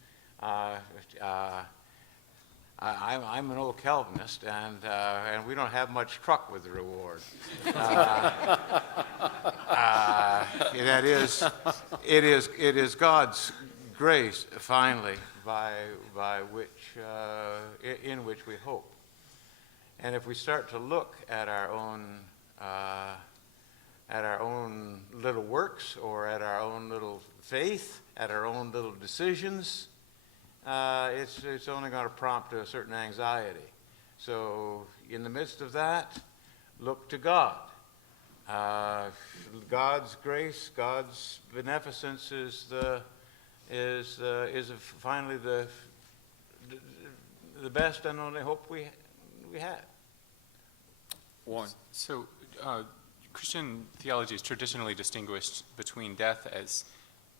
I'm an old Calvinist, and we don't have much truck with the reward. That is, it is God's grace, finally, in which we hope. And if we start to look at our own little works, or at our own little faith, at our own little decisions, it's only going to prompt a certain anxiety. So in the midst of that, look to God. God's grace, God's beneficence is finally the best and only hope we have. Warren. So Christian theology is traditionally distinguished between death as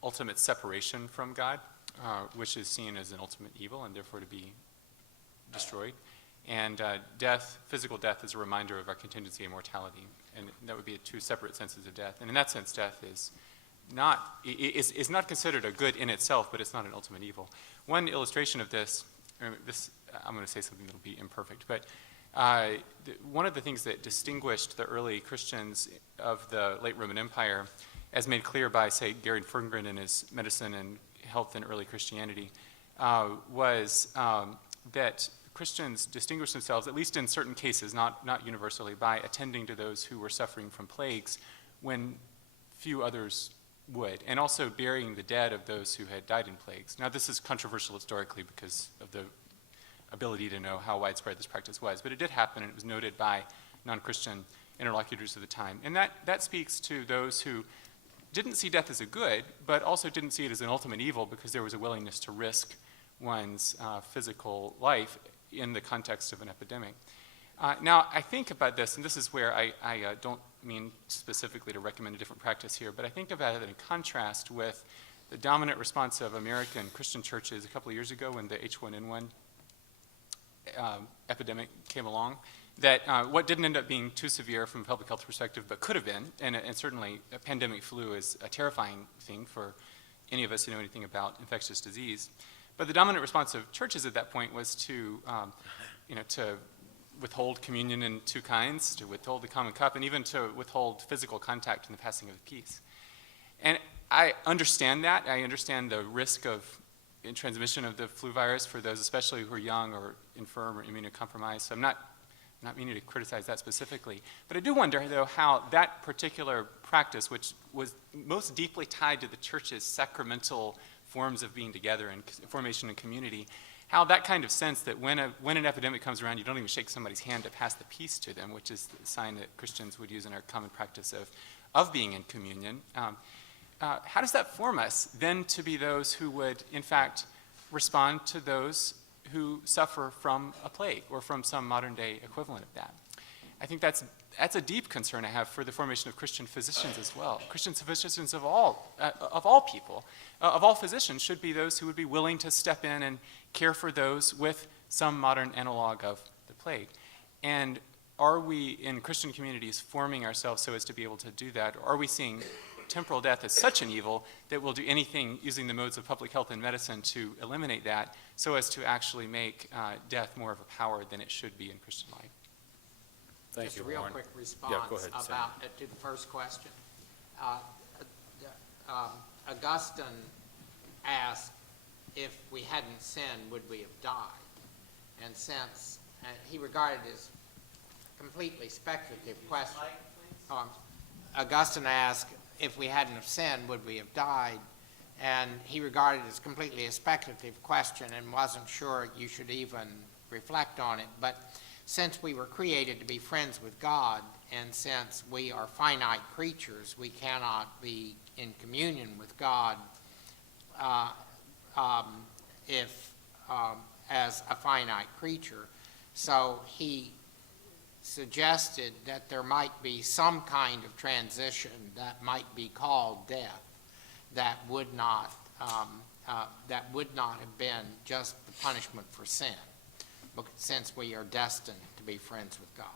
ultimate separation from God, which is seen as an ultimate evil and therefore to be destroyed, and death, physical death, is a reminder of our contingency and mortality, and that would be two separate senses of death. And in that sense, death is not considered a good in itself, but it's not an ultimate evil. One illustration of this, I'm going to say something that will be imperfect, but one of the things that distinguished the early Christians of the late Roman Empire, as made clear by, say, Gerald Ferngren in his Medicine and Health in Early Christianity, was that Christians distinguished themselves, at least in certain cases, not universally, by attending to those who were suffering from plagues when few others would, and also burying the dead of those who had died in plagues. Now, this is controversial historically because of the ability to know how widespread this practice was, but it did happen, and it was noted by non-Christian interlocutors of the time. And that speaks to those who didn't see death as a good, but also didn't see it as an ultimate evil because there was a willingness to risk one's physical life in the context of an epidemic. Now, I think about this, and this is where I don't mean specifically to recommend a different practice here, but I think about it in contrast with the dominant response of American Christian churches a couple of years ago when the H1N1 epidemic came along, that what didn't end up being too severe from a public health perspective, but could have been, and certainly a pandemic flu is a terrifying thing for any of us who know anything about infectious disease. But the dominant response of churches at that point was to withhold communion in two kinds, to withhold the common cup, and even to withhold physical contact in the passing of the peace. And I understand that. I understand the risk of transmission of the flu virus for those especially who are young or infirm or immunocompromised. So I'm not meaning to criticize that specifically. But I do wonder, though, how that particular practice, which was most deeply tied to the church's sacramental forms of being together and formation and community, how that kind of sense that when an epidemic comes around, you don't even shake somebody's hand to pass the peace to them, which is the sign that Christians would use in our common practice of being in communion. How does that form us then to be those who would, in fact, respond to those who suffer from a plague or from some modern-day equivalent of that? I think that's a deep concern I have for the formation of Christian physicians as well. Christian physicians of all people, of all physicians, should be those who would be willing to step in and care for those with some modern analog of the plague. And are we in Christian communities forming ourselves so as to be able to do that? Or are we seeing temporal death as such an evil that we'll do anything using the modes of public health and medicine to eliminate that so as to actually make death more of a power than it should be in Christian life? Thank Just you, a real Warren. quick response go ahead, Sam. to the first question. Augustine asked, if we hadn't sinned, would we have died? And since he regarded it as completely speculative question. Augustine asked, if we hadn't have sinned, would we have died? And he regarded it as completely a speculative question and wasn't sure you should even reflect on it. But since we were created to be friends with God, and since we are finite creatures, we cannot be in communion with God as a finite creature. So he suggested that there might be some kind of transition that might be called death that would not have been just the punishment for sin, since we are destined to be friends with God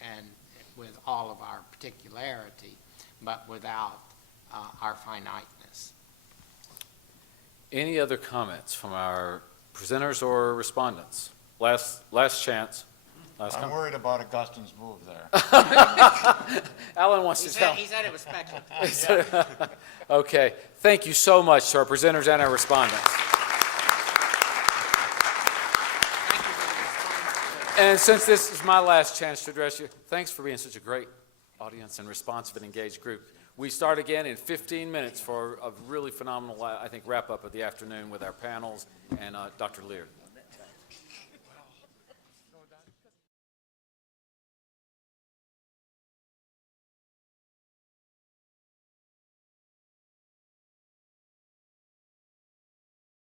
and with all of our particularity, but without our finiteness. Any other comments from our presenters or respondents? Last chance. I'm worried about Augustine's move there. Alan wants He to tell. said it was speculative. Okay. Thank you so much to our presenters and our respondents. And since this is my last chance to address you, thanks for being such a great audience and responsive and engaged group. We start again in 15 minutes for a really phenomenal, I think, wrap-up of the afternoon with our panels and Dr. Lear.